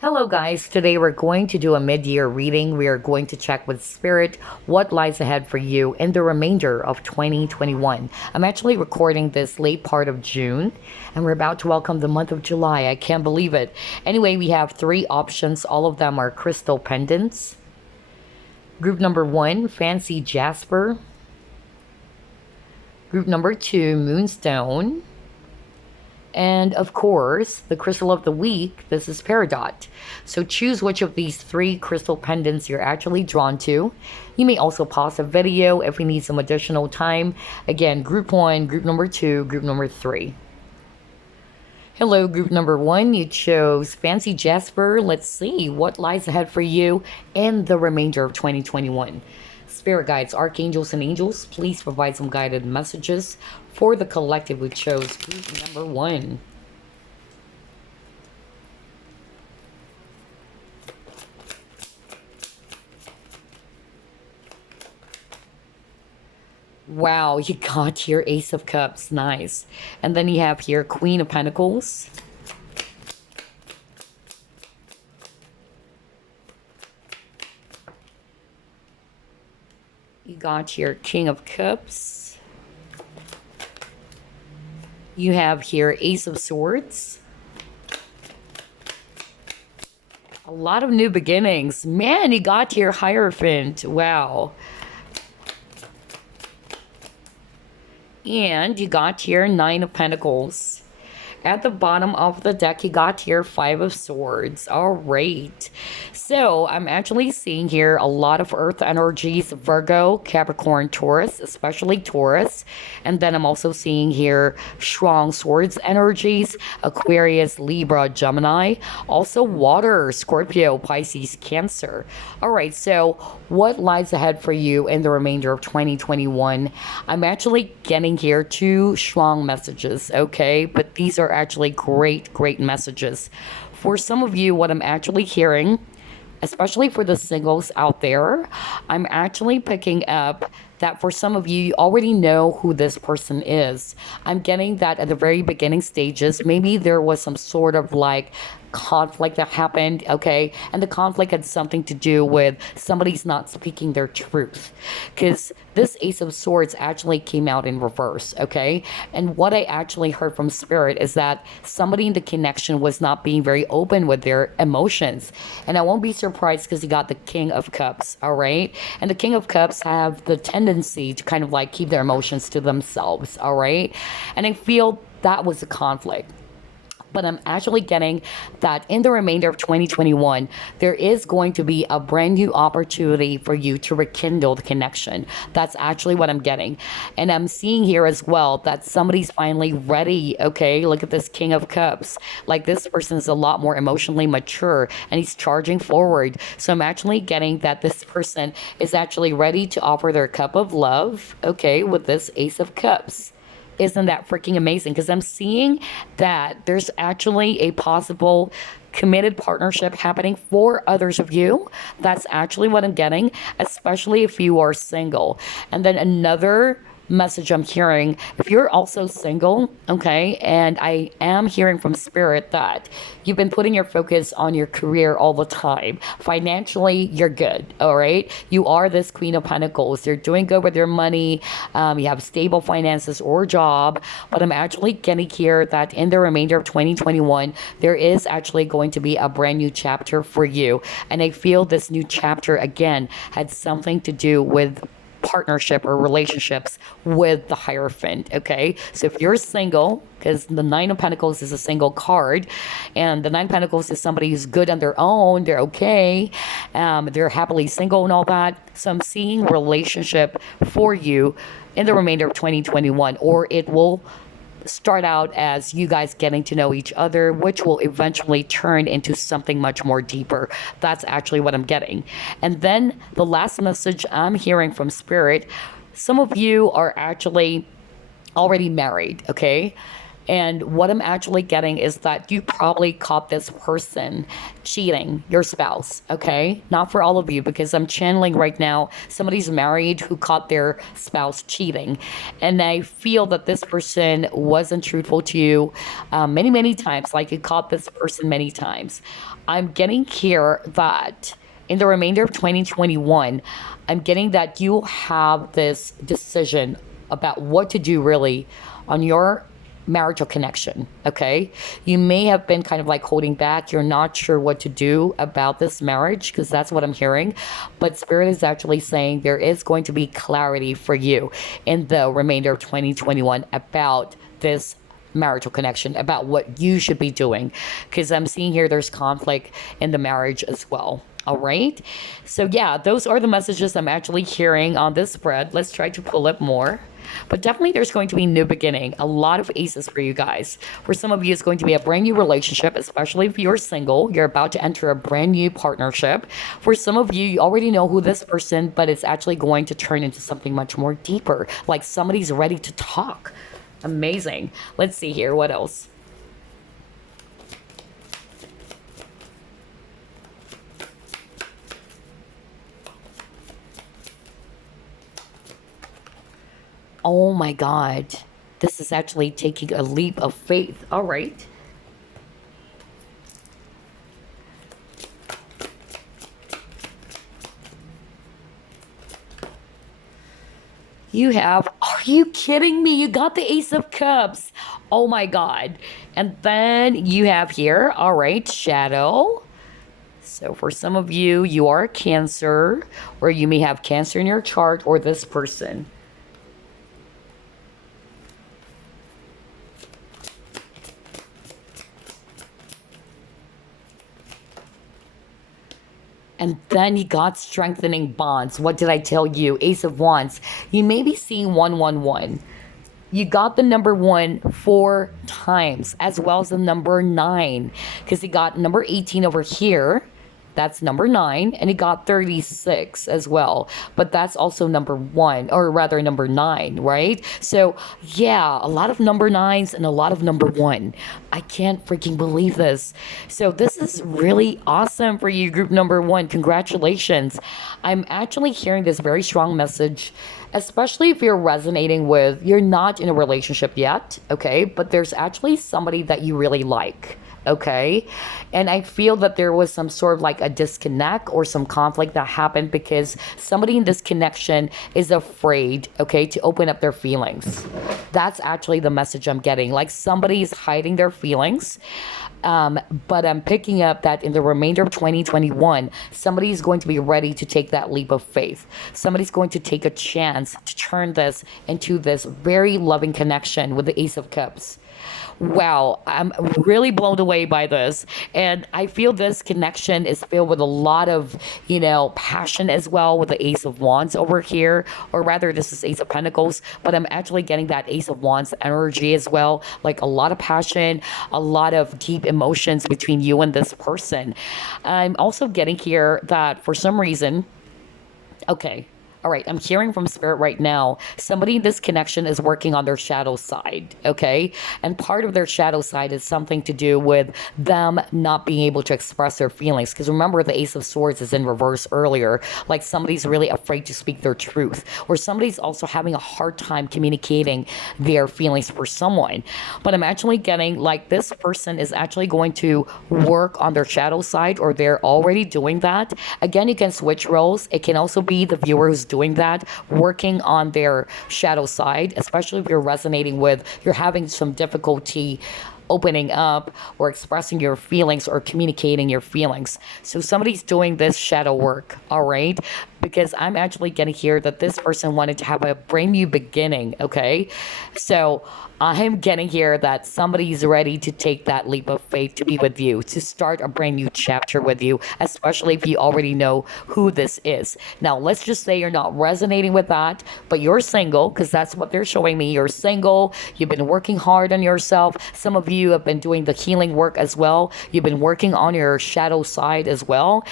Hello guys, today we're going to do a mid-year reading. We are going to check with Spirit what lies ahead for you in the remainder of 2021. I'm actually recording this late part of June and we're about to welcome the month of July. I can't believe it. Anyway, we have three options. All of them are crystal pendants. Group number one, Fancy Jasper. Group number two, Moonstone. And of course, the crystal of the week, this is Peridot. So choose which of these three crystal pendants you're actually drawn to. You may also pause the video if you need some additional time. Again, group one, group number two, group number three. Hello, group number one. You chose Fancy Jasper. Let's see what lies ahead for you in the remainder of 2021. Spirit guides, archangels, and angels, please provide some guided messages for the collective we chose. Group number one. Wow, you got here Ace of Cups. Nice. And then you have here Queen of Pentacles. You got here King of Cups. You have here Ace of Swords. A lot of new beginnings. Man, you got here Hierophant. Wow. And you got here Nine of Pentacles. At the bottom of the deck, you got here Five of Swords. All right. So I'm actually seeing here a lot of earth energies, Virgo, Capricorn, Taurus, especially Taurus. And then I'm also seeing here strong swords energies, Aquarius, Libra, Gemini. Also water, Scorpio, Pisces, Cancer. All right. So what lies ahead for you in the remainder of 2021? I'm actually getting here two strong messages. Okay. But these are actually great messages. For some of you, what I'm actually hearing, especially for the singles out there, I'm actually picking up that for some of you, you already know who this person is. I'm getting that at the very beginning stages, maybe there was some sort of like conflict that happened, okay? And the conflict had something to do with somebody's not speaking their truth. Because this Ace of Swords actually came out in reverse, okay? And what I actually heard from Spirit is that somebody in the connection was not being very open with their emotions. And I won't be surprised because you got the King of Cups, all right? And the King of Cups have the tendency to kind of like keep their emotions to themselves, all right? And I feel that was a conflict. But I'm actually getting that in the remainder of 2021, there is going to be a brand new opportunity for you to rekindle the connection. That's actually what I'm getting. And I'm seeing here as well that somebody's finally ready. Okay, look at this King of Cups. Like this person is a lot more emotionally mature and he's charging forward. So I'm actually getting that this person is actually ready to offer their cup of love, okay, with this Ace of Cups. Isn't that freaking amazing? Because I'm seeing that there's actually a possible committed partnership happening for others of you. That's actually what I'm getting, especially if you are single. And then another message I'm hearing, if you're also single, okay, and I am hearing from Spirit that you've been putting your focus on your career all the time. Financially, you're good, all right? You are this Queen of Pentacles. You're doing good with your money. You have stable finances or job, but I'm actually getting here that in the remainder of 2021, there is actually going to be a brand new chapter for you. And I feel this new chapter, again, had something to do with partnership or relationships with the Hierophant, okay? So if you're single, because the Nine of Pentacles is a single card, and the Nine of Pentacles is somebody who's good on their own, they're okay, they're happily single and all that. So I'm seeing relationship for you in the remainder of 2021, or it will start out as you guys getting to know each other, which will eventually turn into something much more deeper. That's actually what I'm getting. And then the last message I'm hearing from Spirit, some of you are actually already married, okay? And what I'm actually getting is that you probably caught this person cheating, your spouse, okay? Not for all of you, because I'm channeling right now somebody's married who caught their spouse cheating. And I feel that this person wasn't truthful to you many, many times, like you caught this person many times. I'm getting here that in the remainder of 2021, I'm getting that you have this decision about what to do really on your marital connection. Okay, you may have been kind of like holding back, you're not sure what to do about this marriage, because that's what I'm hearing. But spirit is actually saying there is going to be clarity for you in the remainder of 2021 about this marital connection, about what you should be doing, because I'm seeing here there's conflict in the marriage as well. All right, so yeah, those are the messages I'm actually hearing on this spread. Let's try to pull up more. But definitely there's going to be a new beginning. A lot of aces for you guys. For some of you, it's going to be a brand new relationship, especially if you're single. You're about to enter a brand new partnership. For some of you, you already know who this person, but it's actually going to turn into something much more deeper. Like somebody's ready to talk. Amazing. Let's see here. What else? Oh my God. This is actually taking a leap of faith. All right. You have, are you kidding me? You got the Ace of Cups. Oh my God. And then you have here, all right, Shadow. So for some of you, you are a Cancer, or you may have Cancer in your chart, or this person. And then you got strengthening bonds. What did I tell you? Ace of Wands. You may be seeing 111. You got the number 1 4 times, as well as the number 9. Because you got number 18 over here. That's number 9. And you got 36 as well. But that's also number 1, or rather number 9, right? So yeah, a lot of number 9s and a lot of number 1. I can't freaking believe this. So this is really awesome for you, group number 1. Congratulations. I'm actually hearing this very strong message, especially if you're resonating with, you're not in a relationship yet, okay? But there's actually somebody that you really like. Okay. And I feel that there was some sort of like a disconnect or some conflict that happened because somebody in this connection is afraid, okay, to open up their feelings. That's actually the message I'm getting. Like somebody is hiding their feelings. But I'm picking up that in the remainder of 2021, somebody is going to be ready to take that leap of faith. Somebody's going to take a chance to turn this into this very loving connection with the Ace of Cups. Wow, I'm really blown away by this. And I feel this connection is filled with a lot of, passion as well with the Ace of Wands over here. Or rather, this is Ace of Pentacles, but I'm actually getting that Ace of Wands energy as well. Like a lot of passion, a lot of deep emotions between you and this person. I'm also getting here that for some reason, okay, all right, I'm hearing from spirit right now, somebody in this connection is working on their shadow side, okay? And part of their shadow side is something to do with them not being able to express their feelings. Because remember, the Ace of Swords is in reverse earlier. Like somebody's really afraid to speak their truth. Or somebody's also having a hard time communicating their feelings for someone. But I'm actually getting like this person is actually going to work on their shadow side, or they're already doing that. Again, you can switch roles. It can also be the viewer who's doing that, working on their shadow side, especially if you're resonating with, you're having some difficulty opening up or expressing your feelings or communicating your feelings. So somebody's doing this shadow work, all right? Because I'm actually getting here that this person wanted to have a brand new beginning, okay? So I'm getting here that somebody's ready to take that leap of faith to be with you, to start a brand new chapter with you, especially if you already know who this is. Now, let's just say you're not resonating with that, but you're single, because that's what they're showing me. You're single. You've been working hard on yourself. Some of you have been doing the healing work as well. You've been working on your shadow side as well.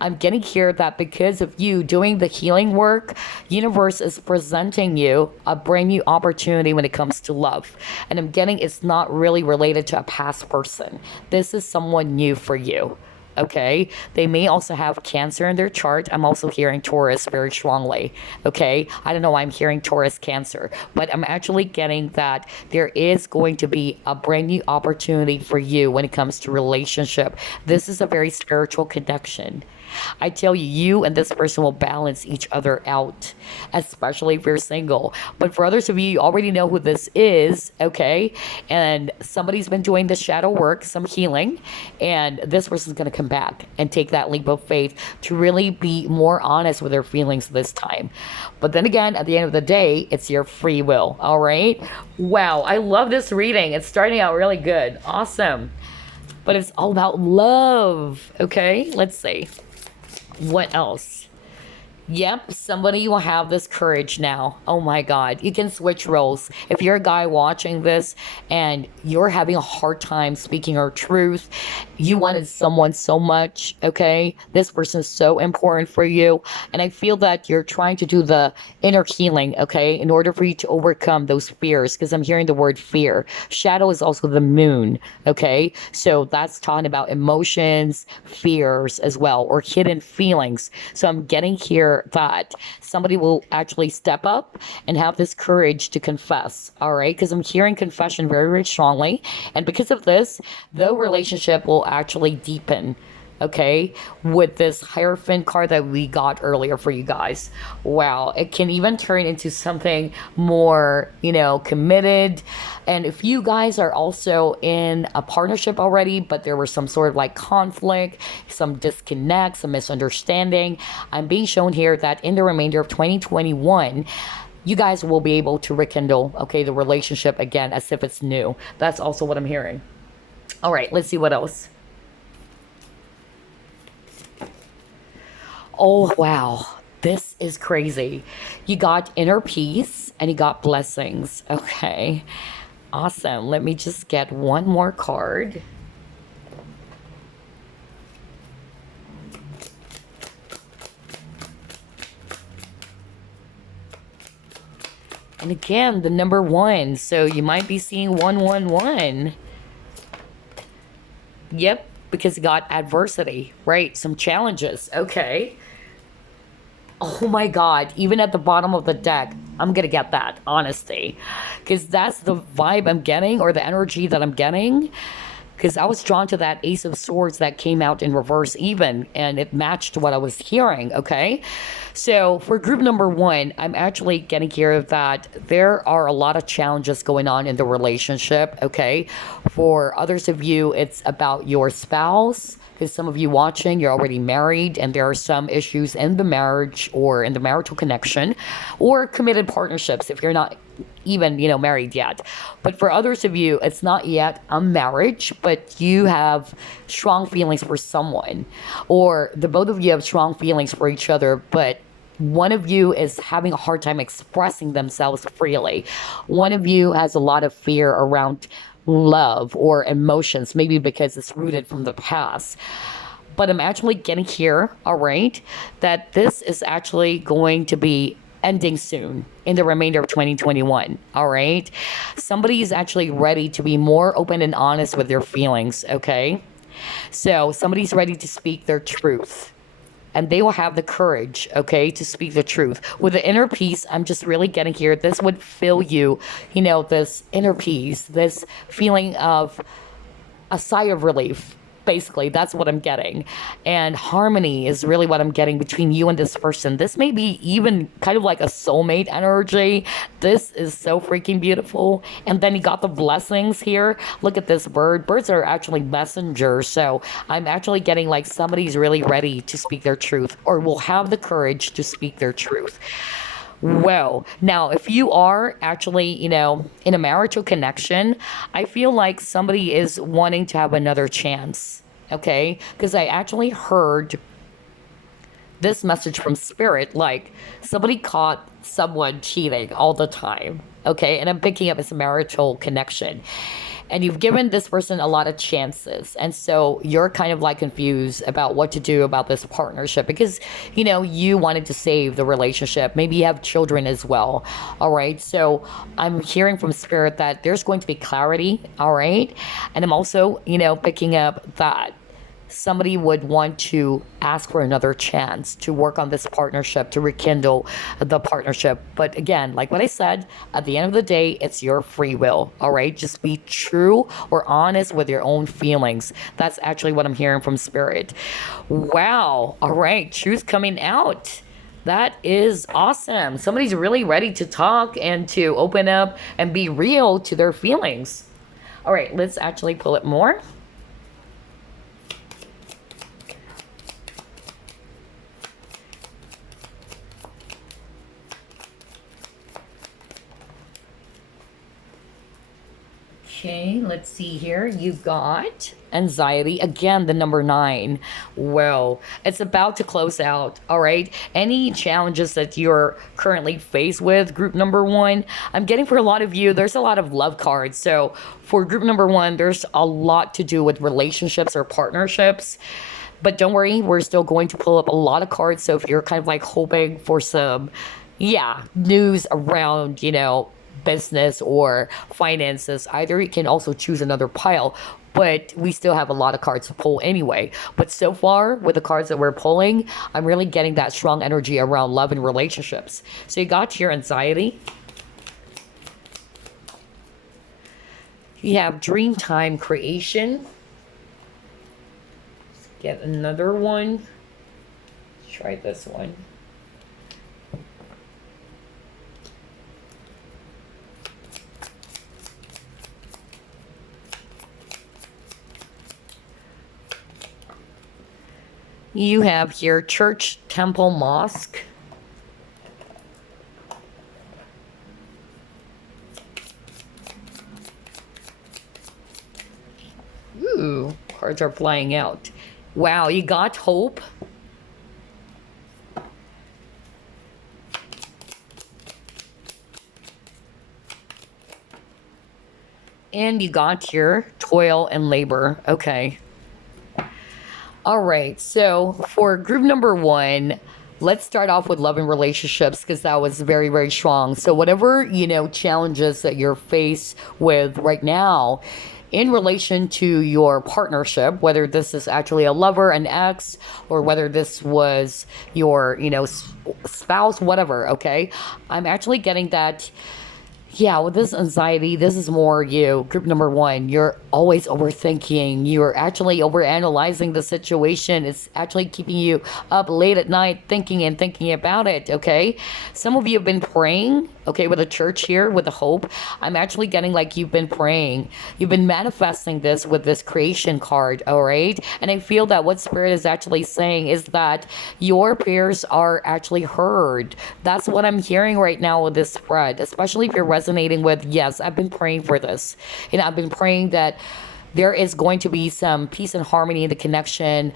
I'm getting here that because of you doing the healing work, universe is presenting you a brand new opportunity when it comes to love. And I'm getting it's not really related to a past person. This is someone new for you. Okay, they may also have Cancer in their chart. I'm also hearing Taurus very strongly. Okay, I don't know why I'm hearing Taurus Cancer, but I'm actually getting that there is going to be a brand new opportunity for you when it comes to relationship. This is a very spiritual connection. I tell you, you and this person will balance each other out, especially if you're single. But for others of you, you already know who this is, okay? And somebody's been doing the shadow work, some healing, and this person's going to come back and take that leap of faith to really be more honest with their feelings this time. But then again, at the end of the day, it's your free will, all right? Wow, I love this reading. It's starting out really good. Awesome. But it's all about love, okay? Let's see. What else? Yep, somebody will have this courage now. Oh my God. You can switch roles. If you're a guy watching this and you're having a hard time speaking your truth, you wanted someone so much, okay? This person is so important for you. And I feel that you're trying to do the inner healing, okay? In order for you to overcome those fears, because I'm hearing the word fear. Shadow is also the moon, okay? So that's talking about emotions, fears as well, or hidden feelings. So I'm getting here that somebody will actually step up and have this courage to confess, all right? Because I'm hearing confession very, very strongly. And because of this, the relationship will actually deepen, okay, with this Hierophant card that we got earlier for you guys. Wow, it can even turn into something more, committed. And if you guys are also in a partnership already, but there was some sort of like conflict, some disconnect, some misunderstanding, I'm being shown here that in the remainder of 2021, you guys will be able to rekindle, okay, the relationship again as if it's new. That's also what I'm hearing. All right, let's see what else. Oh, wow. This is crazy. You got inner peace and you got blessings. Okay. Awesome. Let me just get one more card. And again, the number 1. So you might be seeing 111. Yep, because you got adversity, right? Some challenges. Okay. Oh my God, even at the bottom of the deck, I'm gonna get that, honestly. Because that's the vibe I'm getting, or the energy that I'm getting. Because I was drawn to that Ace of Swords that came out in reverse even, and it matched what I was hearing, okay? So for group number 1, I'm actually getting here that there are a lot of challenges going on in the relationship, okay? For others of you, it's about your spouse. Because some of you watching, you're already married and there are some issues in the marriage or in the marital connection or committed partnerships if you're not even, married yet. But for others of you, it's not yet a marriage, but you have strong feelings for someone, or the both of you have strong feelings for each other, but one of you is having a hard time expressing themselves freely. One of you has a lot of fear around love or emotions, maybe because it's rooted from the past. But I'm actually getting here, all right, that this is actually going to be ending soon in the remainder of 2021, all right? Somebody is actually ready to be more open and honest with their feelings, okay? So somebody's ready to speak their truth. And they will have the courage, okay, to speak the truth. With the inner peace, I'm just really getting here. This would fill you, this inner peace, this feeling of a sigh of relief. Basically, that's what I'm getting. And harmony is really what I'm getting between you and this person. This may be even kind of like a soulmate energy. This is so freaking beautiful. And then you got the blessings here. Look at this bird. Birds are actually messengers. So I'm actually getting like somebody's really ready to speak their truth, or will have the courage to speak their truth. Well, now, if you are actually, in a marital connection, I feel like somebody is wanting to have another chance, okay? Because I actually heard this message from Spirit, like somebody caught someone cheating all the time, okay? And I'm picking up as a marital connection. and you've given this person a lot of chances, and so you're kind of like confused about what to do about this partnership because you wanted to save the relationship. Maybe you have children as well. All right, so I'm hearing from spirit that there's going to be clarity. All right, and I'm also picking up that somebody would want to ask for another chance to work on this partnership, to rekindle the partnership. But again, like what I said, at the end of the day, it's your free will. All right. Just be true or honest with your own feelings. That's actually what I'm hearing from spirit. Wow. All right. Truth coming out. That is awesome. Somebody's really ready to talk and to open up and be real to their feelings. All right. Let's actually pull it more. Okay, let's see here. You got anxiety. Again, the number 9. Well, it's about to close out. All right. Any challenges that you're currently faced with, group number 1, I'm getting for a lot of you, there's a lot of love cards. So for group number 1, there's a lot to do with relationships or partnerships. But don't worry, we're still going to pull up a lot of cards. So if you're kind of like hoping for some, news around, business or finances, either you can also choose another pile, but we still have a lot of cards to pull anyway. But so far with the cards that we're pulling, I'm really getting that strong energy around love and relationships. So you got your anxiety, you have dream time creation. Let's get another one. Let's try this one. You have here church, temple, mosque. Ooh, cards are flying out. Wow, you got hope. And you got here toil and labor. Okay. All right, so for group number 1, let's start off with love and relationships because that was very, very strong. So whatever, challenges that you're faced with right now in relation to your partnership, whether this is actually a lover, an ex, or whether this was your, spouse, whatever, okay? I'm actually getting that. Yeah, with this anxiety, this is more you. Group number 1, you're always overthinking. You're actually overanalyzing the situation. It's actually keeping you up late at night thinking and thinking about it, okay? Some of you have been praying, okay, with a church here, with a hope. I'm actually getting like you've been praying. You've been manifesting this with this creation card, all right? And I feel that what Spirit is actually saying is that your prayers are actually heard. That's what I'm hearing right now with this spread, especially if you're resonating with, yes, I've been praying for this. And I've been praying that there is going to be some peace and harmony in the connection.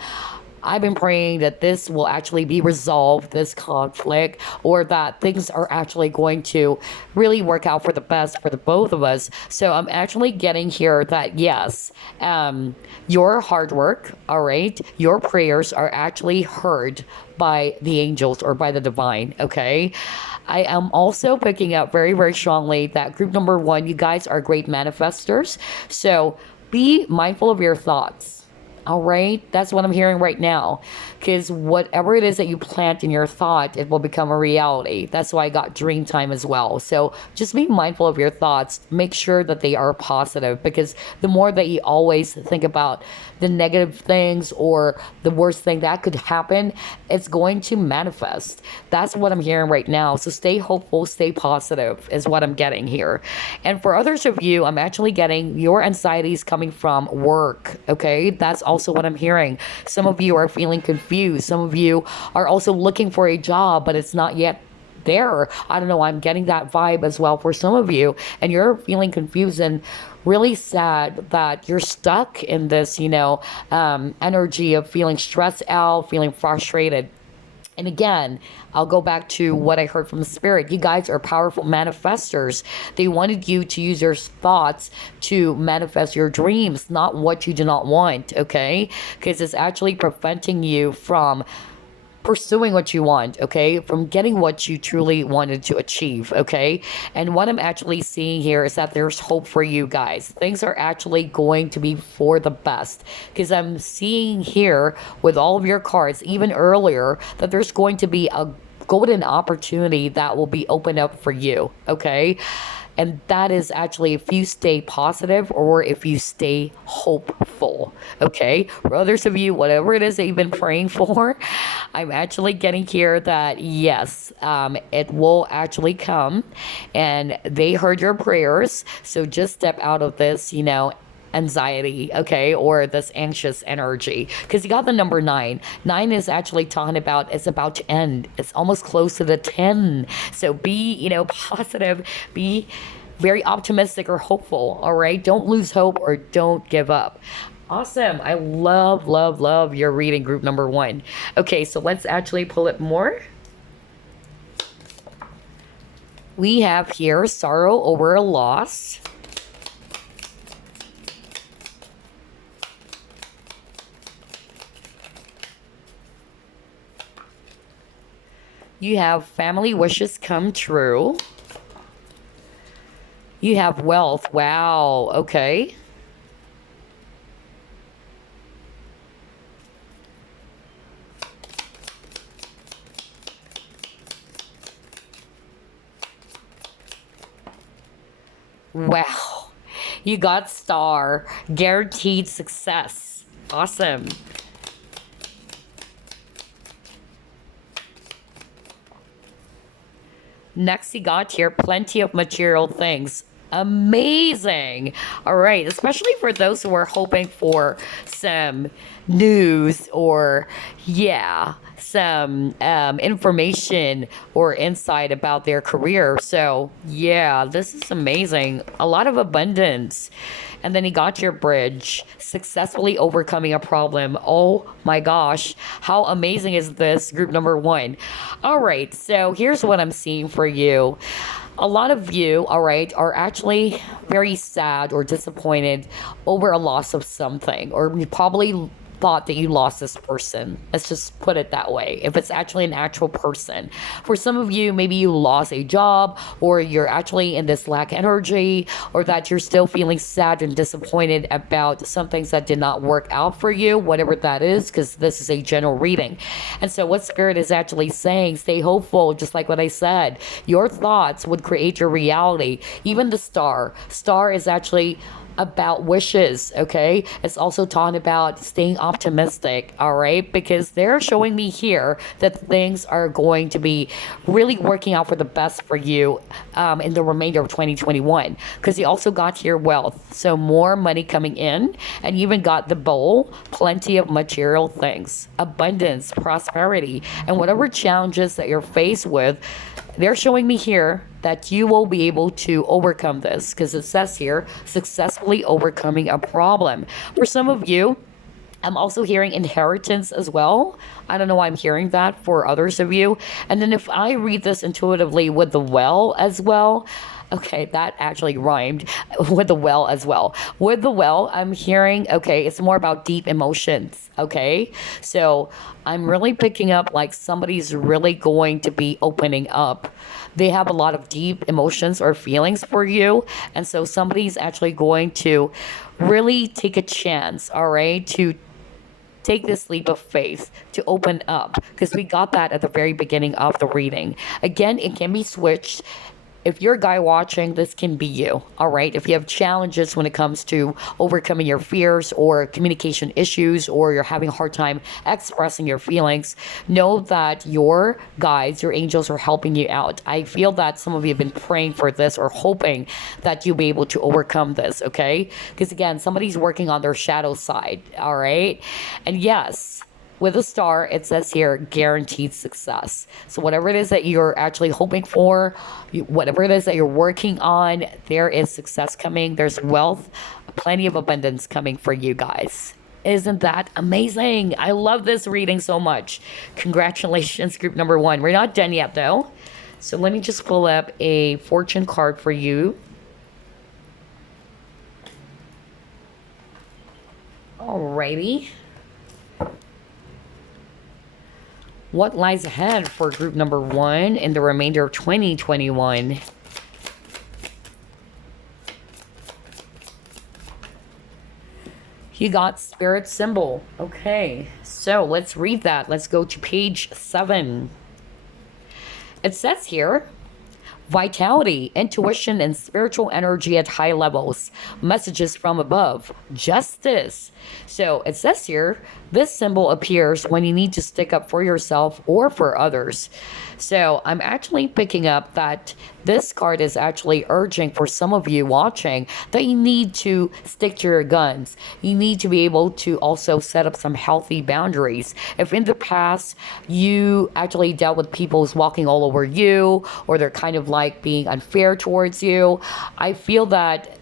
I've been praying that this will actually be resolved, this conflict, or that things are actually going to really work out for the best for the both of us. So I'm actually getting here that yes, your hard work, all right, your prayers are actually heard by the angels or by the divine, okay? I am also picking up very, very strongly that group number 1, you guys are great manifestors. So be mindful of your thoughts. All right, that's what I'm hearing right now, because whatever it is that you plant in your thought, it will become a reality. That's why I got dream time as well. So just be mindful of your thoughts. Make sure that they are positive, because the more that you always think about the negative things or the worst thing that could happen, it's going to manifest. That's what I'm hearing right now. So stay hopeful, stay positive is what I'm getting here. And for others of you, I'm actually getting your anxieties coming from work, okay? That's also what I'm hearing. Some of you are feeling confused. Some of you are also looking for a job, but it's not yet there. I don't know. I'm getting that vibe as well for some of you, and you're feeling confused and really sad that you're stuck in this, energy of feeling stressed out, feeling frustrated. And again, I'll go back to what I heard from Spirit. You guys are powerful manifestors. They wanted you to use your thoughts to manifest your dreams, not what you do not want, okay? Because it's actually preventing you from pursuing what you want, okay? From getting what you truly wanted to achieve, okay? And what I'm actually seeing here is that there's hope for you guys. Things are actually going to be for the best, because I'm seeing here with all of your cards, even earlier, that there's going to be a golden opportunity that will be opened up for you, okay? And that is actually if you stay positive or if you stay hopeful. Okay. For others of you, whatever it is that you've been praying for, I'm actually getting here that yes, it will actually come, and they heard your prayers. So just step out of this, anxiety, okay, or this anxious energy, because you got the number 9 is actually talking about it's about to end. It's almost close to the 10. So be positive, be very optimistic or hopeful. All right, don't lose hope or don't give up. Awesome. I love your reading, group number 1. Okay, so let's actually pull it more. We have here sorrow over a loss. You have family wishes come true. You have wealth. Wow. Okay. Wow. You got star. Guaranteed success. Awesome. Next, you got here plenty of material things. Amazing. All right, especially for those who are hoping for some news or, yeah, some information or insight about their career. So, yeah, this is amazing. A lot of abundance. And then you got your bridge, successfully overcoming a problem. Oh my gosh, how amazing is this, group number 1? All right, so here's what I'm seeing for you. A lot of you, all right, are actually very sad or disappointed over a loss of something, or you probably thought that you lost this person. Let's just put it that way. If it's actually an actual person. For some of you, maybe you lost a job, or you're actually in this lack energy, or that you're still feeling sad and disappointed about some things that did not work out for you, whatever that is, because this is a general reading. And so what Spirit is actually saying, stay hopeful, just like what I said. Your thoughts would create your reality. Even the star. Star is actually about wishes, okay? It's also talking about staying optimistic, all right? Because they're showing me here that things are going to be really working out for the best for you in the remainder of 2021. Because you also got here wealth, so more money coming in, and you even got the bowl, plenty of material things, abundance, prosperity, and whatever challenges that you're faced with, they're showing me here that you will be able to overcome this, because it says here, successfully overcoming a problem. For some of you, I'm also hearing inheritance as well. I don't know why I'm hearing that for others of you. And then if I read this intuitively with the well as well, okay, that actually rhymed with the well as well. With the well, I'm hearing, okay, it's more about deep emotions, okay? So I'm really picking up like somebody's really going to be opening up. They have a lot of deep emotions or feelings for you. And so somebody's actually going to really take a chance, all right, to take this leap of faith to open up, because we got that at the very beginning of the reading. Again, it can be switched. If you're a guy watching, this can be you, all right? If you have challenges when it comes to overcoming your fears or communication issues, or you're having a hard time expressing your feelings, know that your guides, your angels are helping you out. I feel that some of you have been praying for this or hoping that you'll be able to overcome this, okay? Because again, somebody's working on their shadow side, all right? And yes, with a star, it says here, guaranteed success. So whatever it is that you're actually hoping for, whatever it is that you're working on, there is success coming. There's wealth, plenty of abundance coming for you guys. Isn't that amazing? I love this reading so much. Congratulations, group number one. We're not done yet, though. So let me just pull up a fortune card for you. Alrighty. What lies ahead for group number one in the remainder of 2021? You got spirit symbol. Okay, so let's read that. Let's go to page 7. It says here, vitality, intuition, and spiritual energy at high levels. Messages from above. Justice. So it says here, this symbol appears when you need to stick up for yourself or for others. So I'm actually picking up that this card is actually urging for some of you watching that you need to stick to your guns. You need to be able to also set up some healthy boundaries. If in the past you actually dealt with people who's walking all over you, or they're kind of like being unfair towards you, I feel that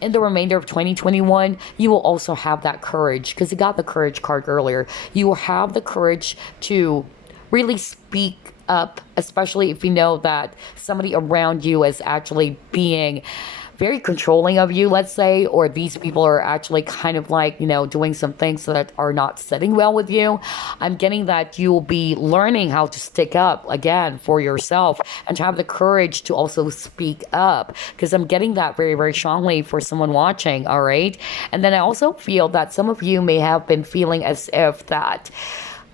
in the remainder of 2021, you will also have that courage, because you got the courage card earlier. You will have the courage to really speak up, especially if you know that somebody around you is actually being very controlling of you, let's say, or these people are actually kind of like, doing some things that are not sitting well with you. I'm getting that you'll be learning how to stick up again for yourself and to have the courage to also speak up, because I'm getting that very, very strongly for someone watching. All right. And then I also feel that some of you may have been feeling as if that,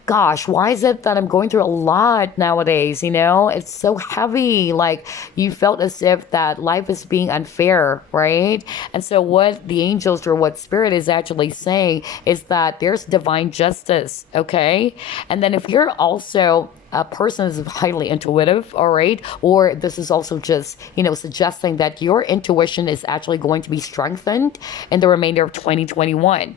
gosh, why is it that I'm going through a lot nowadays? It's so heavy. Like, you felt as if that life is being unfair, right? And so what the angels or what spirit is actually saying is that there's divine justice, okay? And then if you're also a person is highly intuitive, all right, or this is also just, suggesting that your intuition is actually going to be strengthened in the remainder of 2021,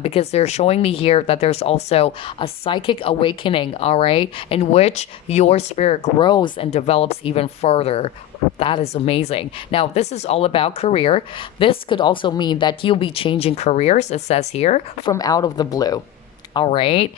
because they're showing me here that there's also a psychic awakening, all right, in which your spirit grows and develops even further. That is amazing. Now, this is all about career. This could also mean that you'll be changing careers, it says here, from out of the blue. All right.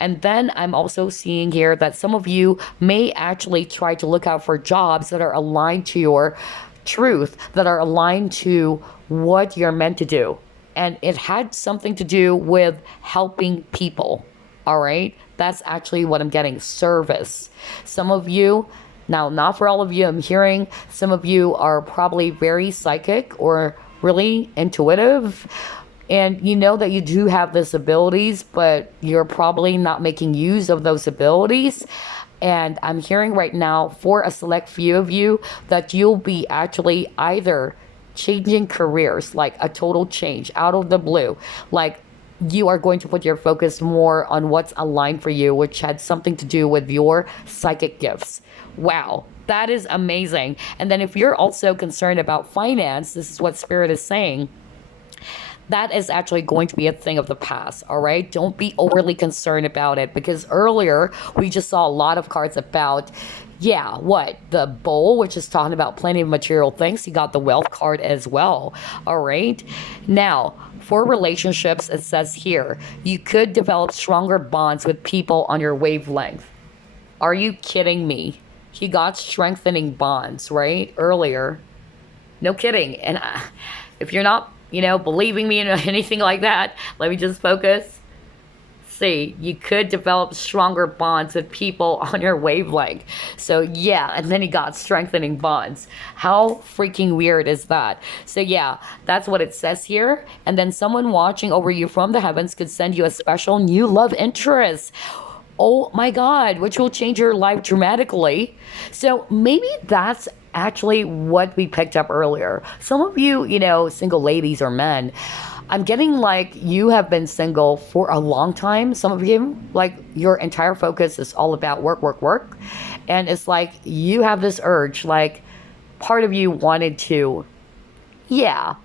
And then I'm also seeing here that some of you may actually try to look out for jobs that are aligned to your truth, that are aligned to what you're meant to do. And it had something to do with helping people. All right. That's actually what I'm getting. Service. Some of you, now, not for all of you, I'm hearing some of you are probably very psychic or really intuitive. And you know that you do have these abilities, but you're probably not making use of those abilities. And I'm hearing right now for a select few of you that you'll be actually either changing careers, like a total change out of the blue. Like, you are going to put your focus more on what's aligned for you, which had something to do with your psychic gifts. Wow. That is amazing. And then if you're also concerned about finance, this is what Spirit is saying, that is actually going to be a thing of the past, all right? Don't be overly concerned about it, because earlier we just saw a lot of cards about, the bowl, which is talking about plenty of material things. You got the wealth card as well, all right? Now, for relationships, it says here, you could develop stronger bonds with people on your wavelength. Are you kidding me? You got strengthening bonds, right? Earlier. No kidding. And if you're not believing me in anything like that, let me just focus. See, you could develop stronger bonds with people on your wavelength. So and then you got strengthening bonds. How freaking weird is that? So that's what it says here. And then someone watching over you from the heavens could send you a special new love interest. Oh my God, which will change your life dramatically. So maybe that's actually what we picked up earlier. Some of you, single ladies or men, I'm getting like you have been single for a long time. Some of you, like, your entire focus is all about work, work, work. And it's like you have this urge, like part of you wanted to,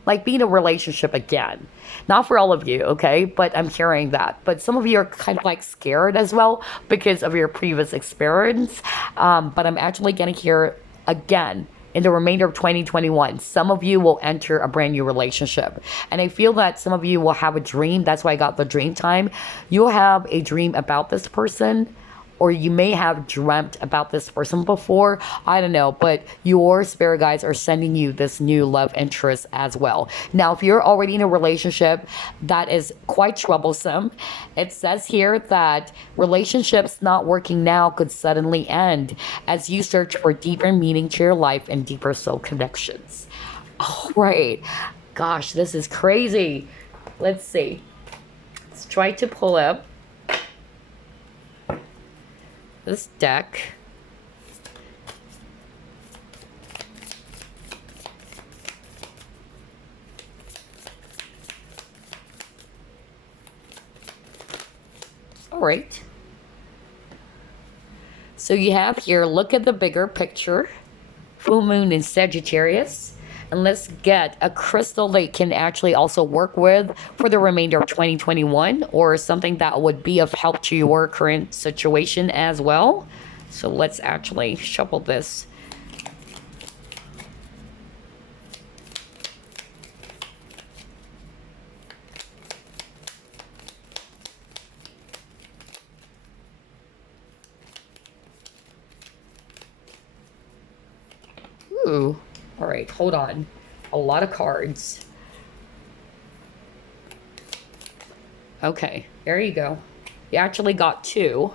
like be in a relationship again. Not for all of you, okay? But I'm hearing that. But some of you are kind of like scared as well because of your previous experience. But I'm actually going to hear again, in the remainder of 2021, some of you will enter a brand new relationship. And I feel that some of you will have a dream. That's why I got the dream time. You'll have a dream about this person, or you may have dreamt about this person before. I don't know, but your spirit guides are sending you this new love interest as well. Now, if you're already in a relationship that is quite troublesome, it says here that relationships not working now could suddenly end as you search for deeper meaning to your life and deeper soul connections. All right. Gosh, this is crazy. Let's see. Let's try to pull up this deck. All right. So you have here, look at the bigger picture. Full moon in Sagittarius. And let's get a crystal that you can actually also work with for the remainder of 2021, or something that would be of help to your current situation as well. So let's actually shuffle this. Ooh. All right, hold on. A lot of cards. Okay, there you go. You actually got two.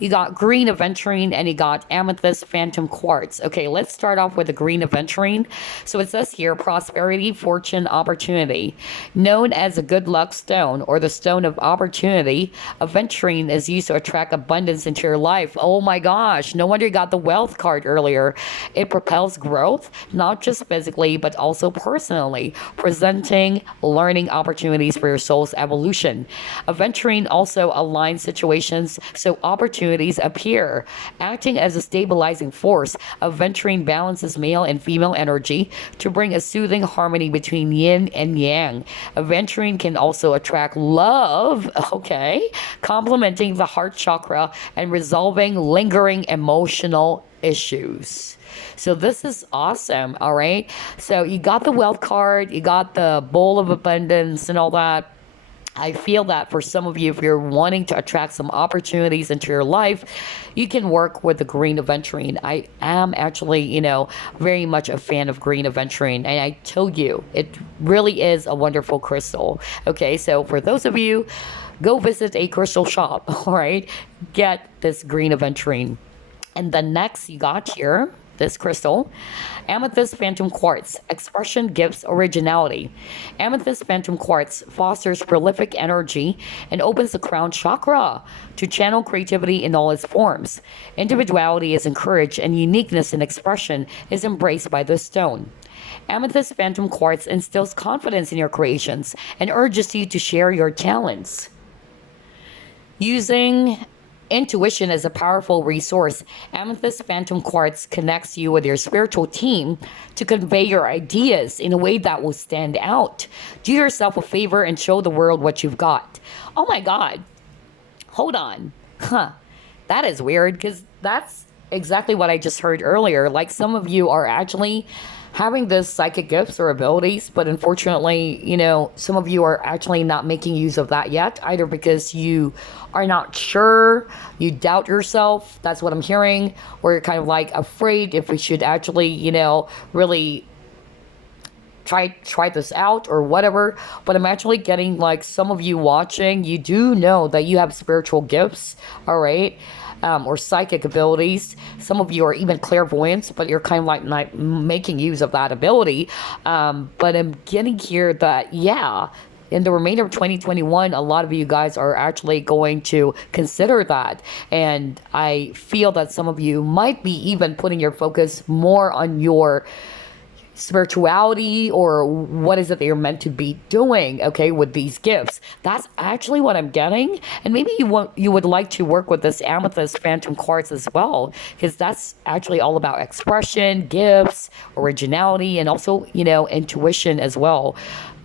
You got green aventurine and you got amethyst phantom quartz. Okay, let's start off with the green aventurine. So it says here, prosperity, fortune, opportunity. Known as a good luck stone or the stone of opportunity, aventurine is used to attract abundance into your life. Oh my gosh, no wonder you got the wealth card earlier. It propels growth, not just physically, but also personally, presenting learning opportunities for your soul's evolution. Aventurine also aligns situations so opportunities appear, acting as a stabilizing force. Aventurine balances male and female energy to bring a soothing harmony between yin and yang. Aventurine can also attract love, okay, complementing the heart chakra and resolving lingering emotional issues. So this is awesome, all right? So you got the wealth card, you got the bowl of abundance and all that. I feel that for some of you, if you're wanting to attract some opportunities into your life, you can work with the green aventurine. I am actually, very much a fan of green aventurine. And I tell you, it really is a wonderful crystal. Okay, so for those of you, go visit a crystal shop, all right? Get this green aventurine. And the next you got here, this crystal, amethyst phantom quartz, expression gives originality. Amethyst phantom quartz fosters prolific energy and opens the crown chakra to channel creativity in all its forms. Individuality is encouraged and uniqueness in expression is embraced by this stone. Amethyst phantom quartz instills confidence in your creations and urges you to share your talents. Using intuition is a powerful resource. Amethyst phantom quartz connects you with your spiritual team to convey your ideas in a way that will stand out. Do yourself a favor and show the world what you've got. Oh my God. Hold on. That is weird, because that's exactly what I just heard earlier. Like, some of you are actually having this psychic gifts or abilities, but unfortunately, some of you are actually not making use of that yet, either because you are not sure, you doubt yourself, that's what I'm hearing, or you're kind of like afraid if we should actually, really try this out or whatever. But I'm actually getting, like, some of you watching, you do know that you have spiritual gifts, all right? Or psychic abilities. Some of you are even clairvoyants, but you're kind of like not making use of that ability. But I'm getting here that, yeah, in the remainder of 2021, a lot of you guys are actually going to consider that. And I feel that some of you might be even putting your focus more on your spirituality, or what is it that you're meant to be doing, okay, with these gifts. That's actually what I'm getting. And maybe you would like to work with this amethyst phantom quartz as well, because that's actually all about expression, gifts, originality, and also, intuition as well.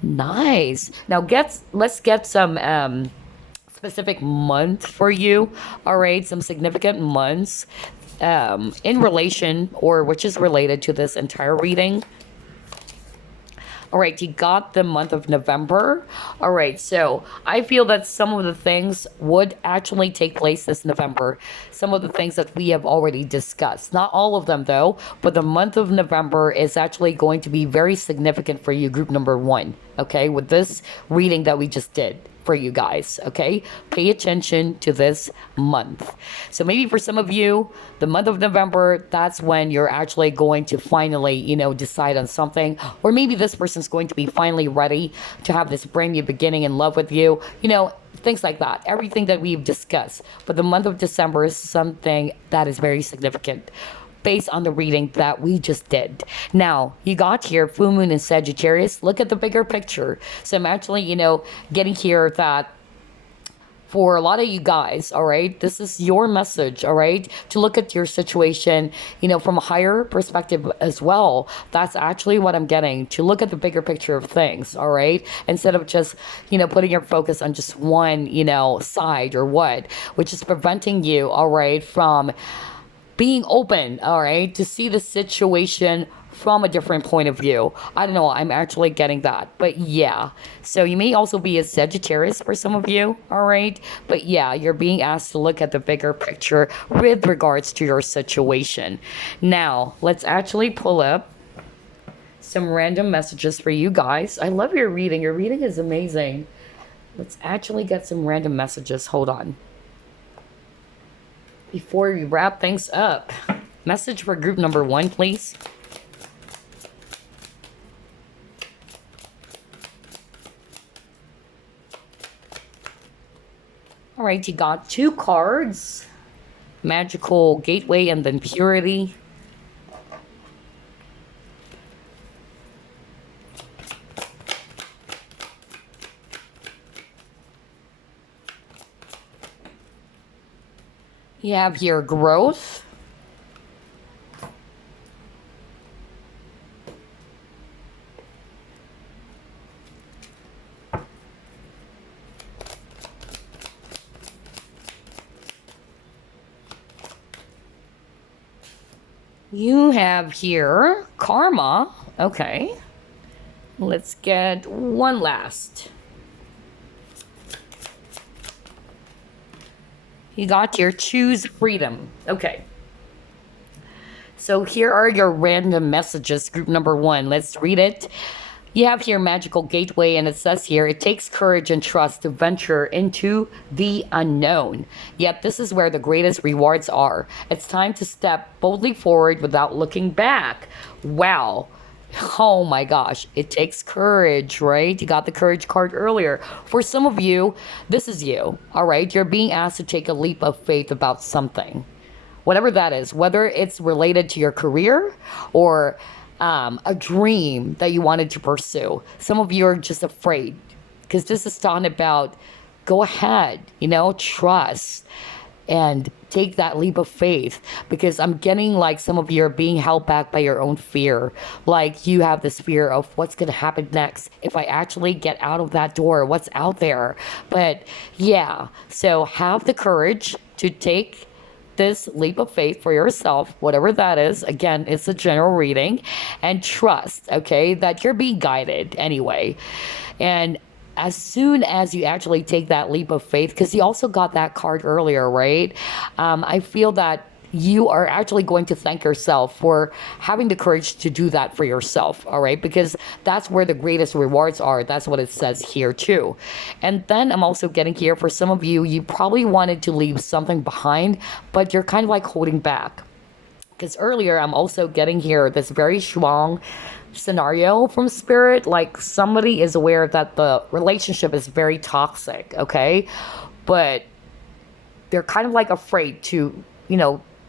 Nice. Now let's get some specific month for you. All right, some significant months in relation, or which is related to this entire reading. All right, you got the month of November. All right, so I feel that some of the things would actually take place this November. Some of the things that we have already discussed. Not all of them, though, but the month of November is actually going to be very significant for you, group number 1, okay, with this reading that we just did for you guys, okay? Pay attention to this month. So maybe for some of you, the month of November, that's when you're actually going to finally, decide on something. Or maybe this person's going to be finally ready to have this brand new beginning in love with you. Things like that. Everything that we've discussed. But the month of December is something that is very significant based on the reading that we just did. Now, you got here full moon in Sagittarius. Look at the bigger picture. So I'm actually, getting here that for a lot of you guys, all right, this is your message, all right, to look at your situation, from a higher perspective as well. That's actually what I'm getting, to look at the bigger picture of things, all right, instead of just, putting your focus on just one, side or what, which is preventing you, all right, from being open, all right, to see the situation from a different point of view. I don't know, I'm actually getting that. But yeah, so you may also be a Sagittarius for some of you, all right? But yeah, you're being asked to look at the bigger picture with regards to your situation. Now, let's actually pull up some random messages for you guys. I love your reading. Your reading is amazing. Let's actually get some random messages. Hold on. Before we wrap things up, message for group number 1, please. All right, you got 2 cards. Magical Gateway and then Purity. You have here growth. You have here karma. Okay. Let's get one last. You got your choose freedom. Okay. So here are your random messages, group number 1. Let's read it. You have here magical gateway, and it says here, it takes courage and trust to venture into the unknown. Yet this is where the greatest rewards are. It's time to step boldly forward without looking back. Wow. Oh my gosh, it takes courage, right? You got the courage card earlier. For some of you, this is you, all right? You're being asked to take a leap of faith about something, whatever that is, whether it's related to your career or a dream that you wanted to pursue. Some of you are just afraid because this is talking about go ahead, trust and take that leap of faith, because I'm getting like some of you are being held back by your own fear. Like you have this fear of what's going to happen next if I actually get out of that door, what's out there. But yeah, so have the courage to take this leap of faith for yourself, whatever that is. Again, it's a general reading, and trust, okay, that you're being guided anyway. And as soon as you actually take that leap of faith, because you also got that card earlier, right? I feel that you are actually going to thank yourself for having the courage to do that for yourself, all right? Because that's where the greatest rewards are. That's what it says here too. And then I'm also getting here, for some of you, you probably wanted to leave something behind, but you're kind of like holding back. Because earlier, I'm also getting here this very strong scenario from Spirit, like somebody is aware that the relationship is very toxic, okay? But they're kind of like afraid to,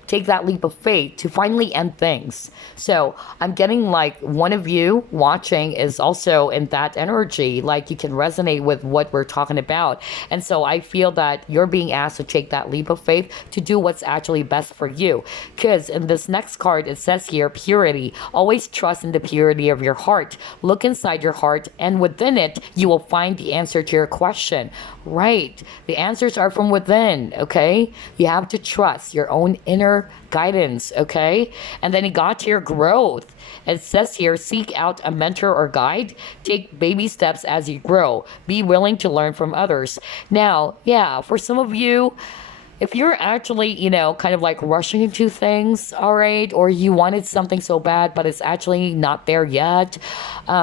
take that leap of faith to finally end things. So I'm getting like one of you watching is also in that energy, like you can resonate with what we're talking about. And so I feel that you're being asked to take that leap of faith to do what's actually best for you. Because in this next card, it says here, purity. Always trust in the purity of your heart. Look inside your heart, and within it, you will find the answer to your question. Right. The answers are from within, okay? You have to trust your own inner more guidance, okay? And then you got your growth. It says here, seek out a mentor or guide. Take baby steps as you grow. Be willing to learn from others. Now, yeah, for some of you, if you're actually, you know, kind of like rushing into things, all right, or you wanted something so bad, but it's actually not there yet,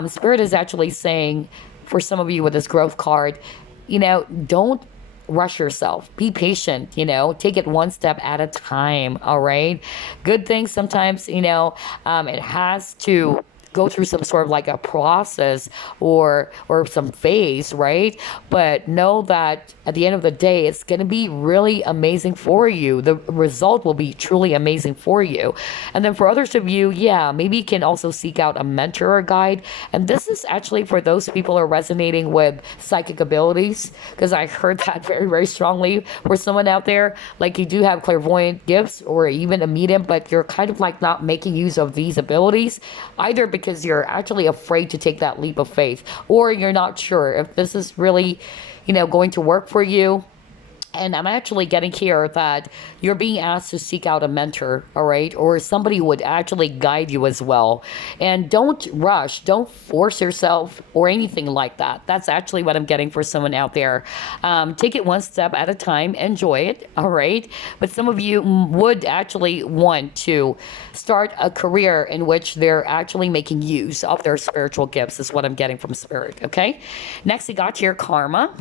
Spirit is actually saying, for some of you with this growth card, you know, don't rush yourself. Be patient, you know, take it one step at a time, all right? Good things sometimes, you know, it has to go through some sort of like a process or some phase, right? But know that at the end of the day, it's going to be really amazing for you. The result will be truly amazing for you. And then for others of you, yeah, maybe you can also seek out a mentor or guide. And this is actually for those people who are resonating with psychic abilities, because I heard that very, very strongly for someone out there. Like you do have clairvoyant gifts or even a medium, but you're kind of like not making use of these abilities, either because you're actually afraid to take that leap of faith, or you're not sure if this is really, you know, going to work for you. And I'm actually getting here that you're being asked to seek out a mentor, all right? Or somebody who would actually guide you as well. And don't rush, don't force yourself or anything like that. That's actually what I'm getting for someone out there. Take it one step at a time, enjoy it, all right? But some of you would actually want to start a career in which they're actually making use of their spiritual gifts, is what I'm getting from Spirit, okay? Next, you got your karma.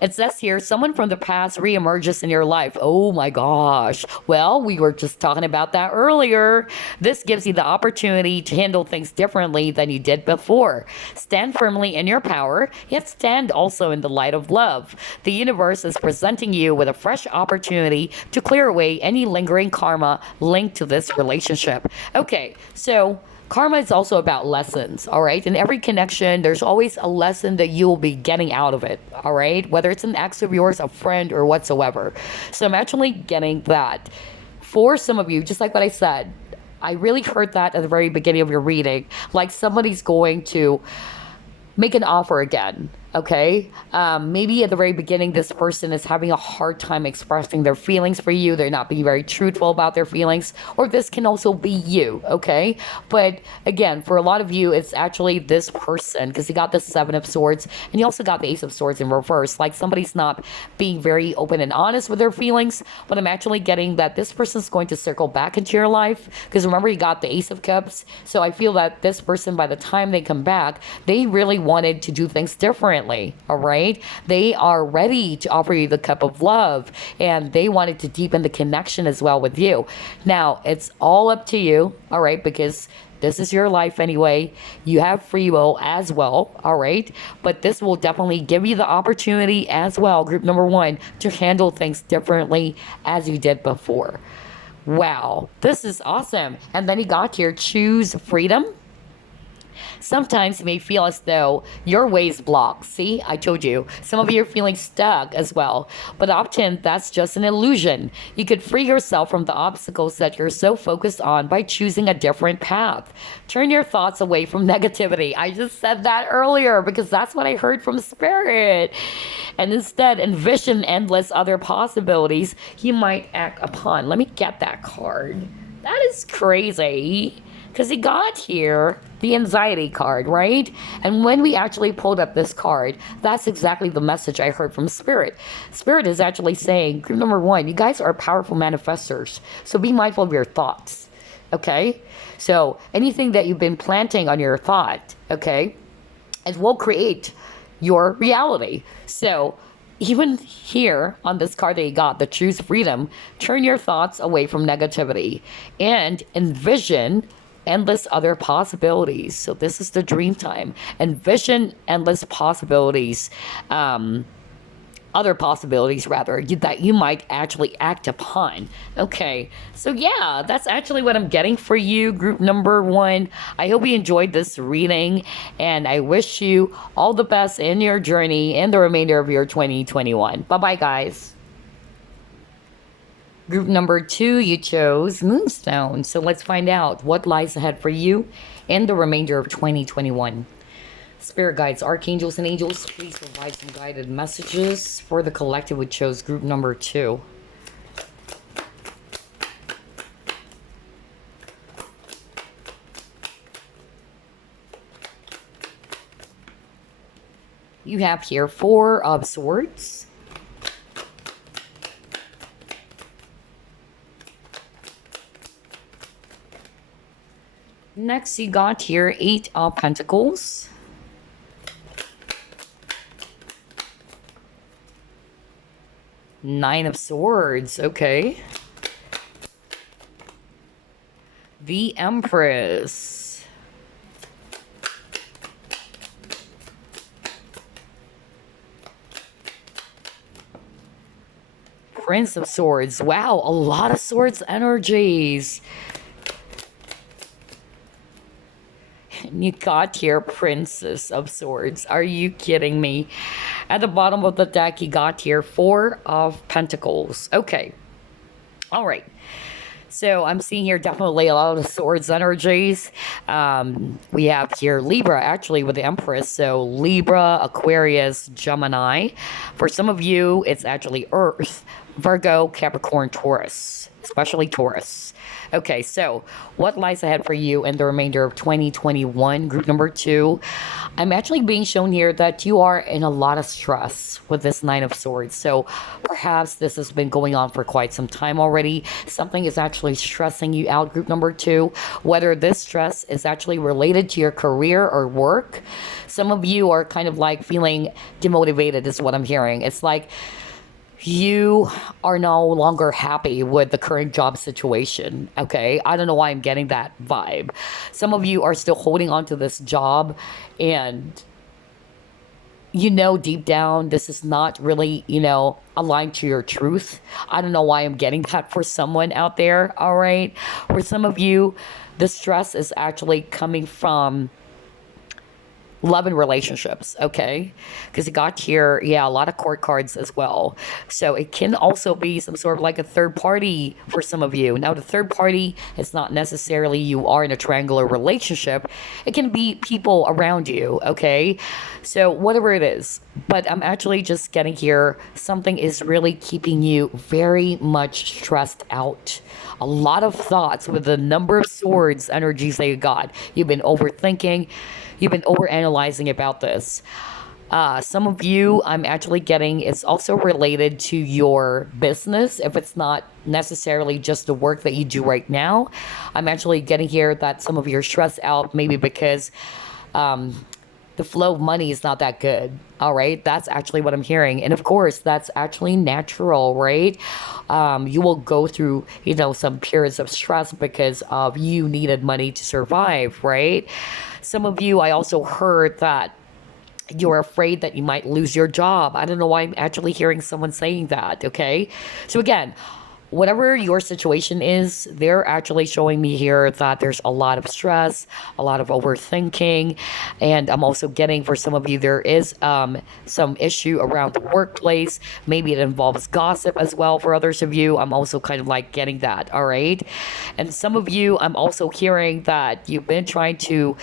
It says here, someone from the past reemerges in your life. Oh my gosh. Well, we were just talking about that earlier. This gives you the opportunity to handle things differently than you did before. Stand firmly in your power, yet stand also in the light of love. The universe is presenting you with a fresh opportunity to clear away any lingering karma linked to this relationship. Okay, so karma is also about lessons, all right? In every connection, there's always a lesson that you will be getting out of it, all right? Whether it's an ex of yours, a friend, or whatsoever. So I'm actually getting that. For some of you, just like what I said, I really heard that at the very beginning of your reading. Like somebody's going to make an offer again, okay? Maybe at the very beginning, this person is having a hard time expressing their feelings for you. They're not being very truthful about their feelings, or this can also be you, okay? But again, for a lot of you, it's actually this person, because you got the Seven of Swords, and you also got the Ace of Swords in reverse. Like somebody's not being very open and honest with their feelings, but I'm actually getting that this person's going to circle back into your life, because remember, you got the Ace of Cups. So I feel that this person, by the time they come back, they really wanted to do things differently. All right, they are ready to offer you the cup of love, and they wanted to deepen the connection as well with you. Now it's all up to you, all right, because this is your life anyway. You have free will as well, all right? But this will definitely give you the opportunity as well, group number one, to handle things differently as you did before. Wow, this is awesome. And then you got here, choose freedom. Sometimes you may feel as though your way is blocked. See, I told you. Some of you are feeling stuck as well. But often that's just an illusion. You could free yourself from the obstacles that you're so focused on by choosing a different path. Turn your thoughts away from negativity. I just said that earlier because that's what I heard from Spirit. And instead, envision endless other possibilities you might act upon. Let me get that card. That is crazy. Because he got here the anxiety card, right? And when we actually pulled up this card, that's exactly the message I heard from Spirit. Spirit is actually saying, group number one, you guys are powerful manifestors. So be mindful of your thoughts, okay? So anything that you've been planting on your thought, okay, it will create your reality. So even here on this card that you got, the Choose Freedom, turn your thoughts away from negativity and envision endless other possibilities. So this is the dream time. Envision endless possibilities, other possibilities rather, that you might actually act upon. Okay, so yeah, that's actually what I'm getting for you, group number one. I hope you enjoyed this reading, and I wish you all the best in your journey and the remainder of your 2021. Bye-bye, guys. Group number two, you chose Moonstone. So let's find out what lies ahead for you in the remainder of 2021. Spirit guides, archangels, and angels, please provide some guided messages for the collective who chose group number two. You have here Four of Swords. Next, you got here Eight of Pentacles. Nine of Swords, okay. The Empress. Prince of Swords. Wow, a lot of swords energies. And you got here Princess of Swords. Are you kidding me? At the bottom of the deck, you got here Four of Pentacles. Okay. All right. So I'm seeing here definitely a lot of swords energies. We have here Libra, actually, with the Empress. So Libra, Aquarius, Gemini. For some of you, it's actually Earth, Virgo, Capricorn, Taurus, especially Taurus. Okay, so what lies ahead for you in the remainder of 2021? Group number 2. I'm actually being shown here that you are in a lot of stress with this Nine of Swords. So perhaps this has been going on for quite some time already. Something is actually stressing you out, group number 2. Whether this stress is actually related to your career or work. Some of you are kind of like feeling demotivated is what I'm hearing. It's like you are no longer happy with the current job situation. Okay, I don't know why I'm getting that vibe. Some of you are still holding on to this job, and you know deep down this is not really, aligned to your truth. I don't know why I'm getting that for someone out there. All right, for some of you, the stress is actually coming from love and relationships, okay? Because it got here, a lot of court cards as well. So it can also be some sort of like a third party for some of you. Now, the third party is not necessarily you are in a triangular relationship. It can be people around you, okay? So whatever it is. But I'm actually just getting here, something is really keeping you very much stressed out. A lot of thoughts with the number of swords energies that you got. You've been overthinking. You've been overanalyzing about this. Some of you, I'm actually getting, it's also related to your business. If it's not necessarily just the work that you do right now, I'm actually getting here that some of you are stressed out, maybe because the flow of money is not that good. All right, that's actually what I'm hearing. And of course, that's actually natural, right? You will go through, some periods of stress because of you needed money to survive, right? Some of you, I also heard that you're afraid that you might lose your job. I don't know why I'm actually hearing someone saying that, okay? So again, whatever your situation is, they're actually showing me here that there's a lot of stress, a lot of overthinking, and I'm also getting, for some of you, there is some issue around the workplace. Maybe it involves gossip as well. For others of you, I'm also kind of like getting that, all right? And some of you, I'm also hearing that you've been trying to,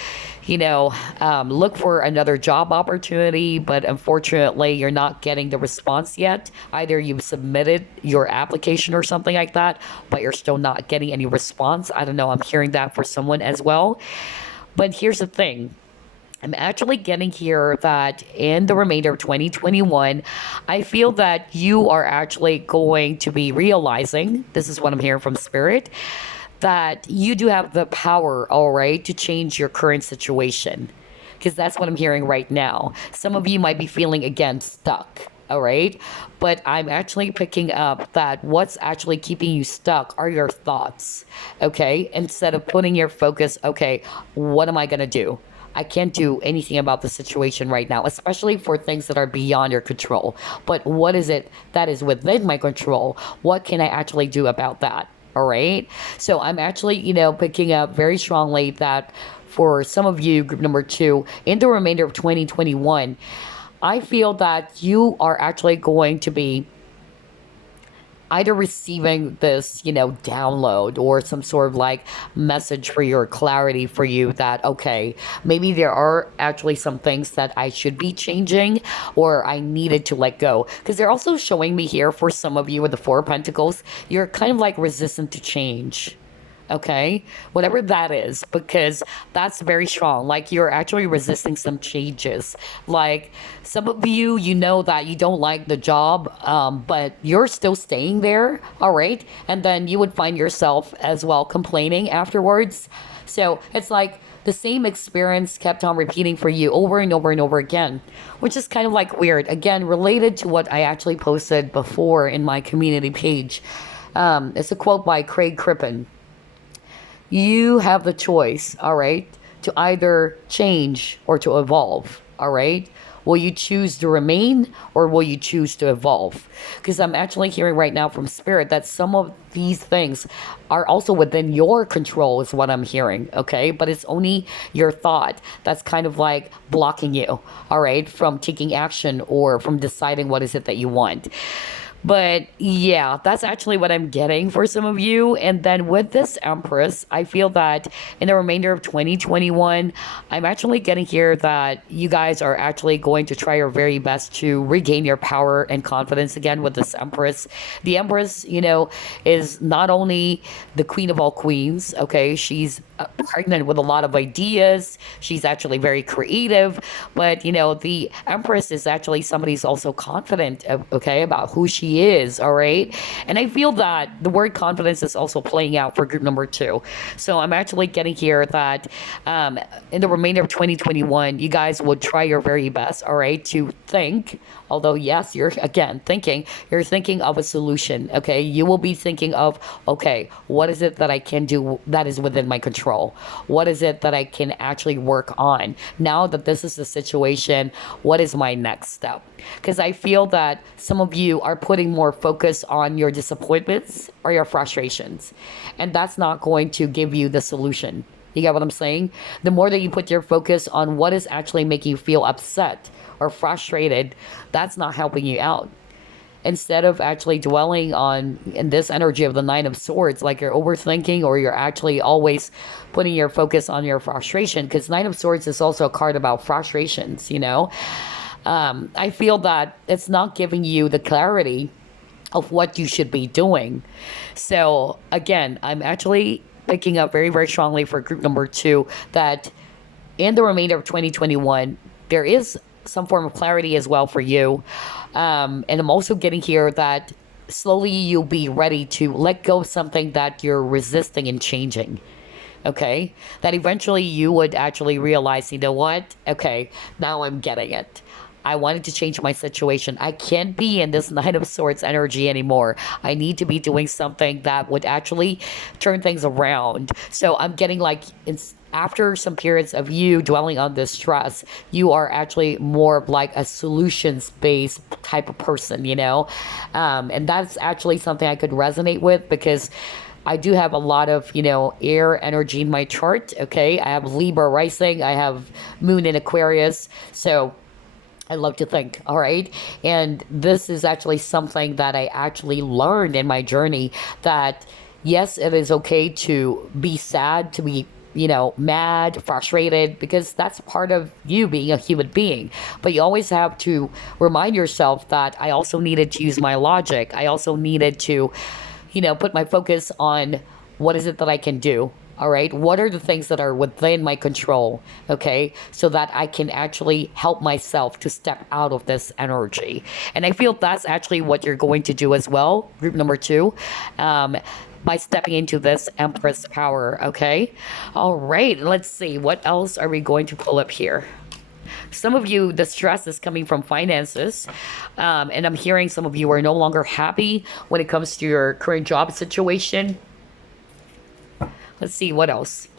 look for another job opportunity, but unfortunately, you're not getting the response yet. Either you've submitted your application or something like that, but you're still not getting any response. I don't know. I'm hearing that for someone as well. But here's the thing. I'm actually getting here that in the remainder of 2021, I feel that you are actually going to be realizing, this is what I'm hearing from Spirit, that you do have the power, all right, to change your current situation. Because that's what I'm hearing right now. Some of you might be feeling, again, stuck. All right. But I'm actually picking up that what's actually keeping you stuck are your thoughts. Okay. Instead of putting your focus, okay, what am I going to do? I can't do anything about the situation right now, especially for things that are beyond your control. But what is it that is within my control? What can I actually do about that? All right. So I'm actually, picking up very strongly that for some of you, group number 2, in the remainder of 2021, I feel that you are actually going to be either receiving this, download or some sort of like message for your clarity for you that, okay, maybe there are actually some things that I should be changing or I needed to let go. Because they're also showing me here for some of you with the Four of Pentacles, you're kind of like resistant to change. Okay, whatever that is, because that's very strong. Like you're actually resisting some changes. Like some of you, you know that you don't like the job, but you're still staying there. All right, and then you would find yourself as well complaining afterwards. So it's like the same experience kept on repeating for you over and over and over again, which is kind of like weird. Again, related to what I actually posted before in my community page. It's a quote by Craig Crippen. You have the choice, all right, to either change or to evolve, all right? Will you choose to remain or will you choose to evolve? Because I'm actually hearing right now from Spirit that some of these things are also within your control, is what I'm hearing, okay? But it's only your thought that's kind of like blocking you, all right, from taking action or from deciding what is it that you want. But yeah, that's actually what I'm getting for some of you. And then with this Empress, I feel that in the remainder of 2021, I'm actually getting here that you guys are actually going to try your very best to regain your power and confidence again with this Empress. The Empress, is not only the queen of all queens, okay? She's pregnant with a lot of ideas. She's actually very creative. But, the Empress is actually somebody who's also confident, okay, about who she is, all right? And I feel that the word confidence is also playing out for group number 2. So I'm actually getting here that in the remainder of 2021, you guys would try your very best, all right, to think. Although, yes, you're again thinking, you're thinking of a solution, okay? You will be thinking of, okay, what is it that I can do that is within my control? What is it that I can actually work on? Now that this is the situation, what is my next step? Because I feel that some of you are putting more focus on your disappointments or your frustrations, and that's not going to give you the solution. You get what I'm saying? The more that you put your focus on what is actually making you feel upset or frustrated, that's not helping you out. Instead of actually dwelling on in this energy of the Nine of Swords, like you're overthinking or you're actually always putting your focus on your frustration, because Nine of Swords is also a card about frustrations, I feel that it's not giving you the clarity of what you should be doing. So again, I'm actually picking up very, very strongly for group number 2 that in the remainder of 2021, there is some form of clarity as well for you. And I'm also getting here that slowly you'll be ready to let go of something that you're resisting and changing. Okay? That eventually you would actually realize, you know what? Okay, now I'm getting it. I wanted to change my situation. I can't be in this Nine of Swords energy anymore. I need to be doing something that would actually turn things around. So I'm getting like, after some periods of you dwelling on this stress, you are actually more of like a solutions-based type of person, And that's actually something I could resonate with because I do have a lot of, air energy in my chart, okay? I have Libra rising, I have Moon in Aquarius, so I love to think, all right? And this is actually something that I actually learned in my journey that, yes, it is okay to be sad, to be, mad, frustrated, because that's part of you being a human being. But you always have to remind yourself that I also needed to use my logic. I also needed to, put my focus on what is it that I can do. All right. What are the things that are within my control? Okay. So that I can actually help myself to step out of this energy. And I feel that's actually what you're going to do as well. Group number 2. By stepping into this Empress power. Okay. All right. Let's see. What else are we going to pull up here? Some of you, the stress is coming from finances. And I'm hearing some of you are no longer happy when it comes to your current job situation. Let's see what else.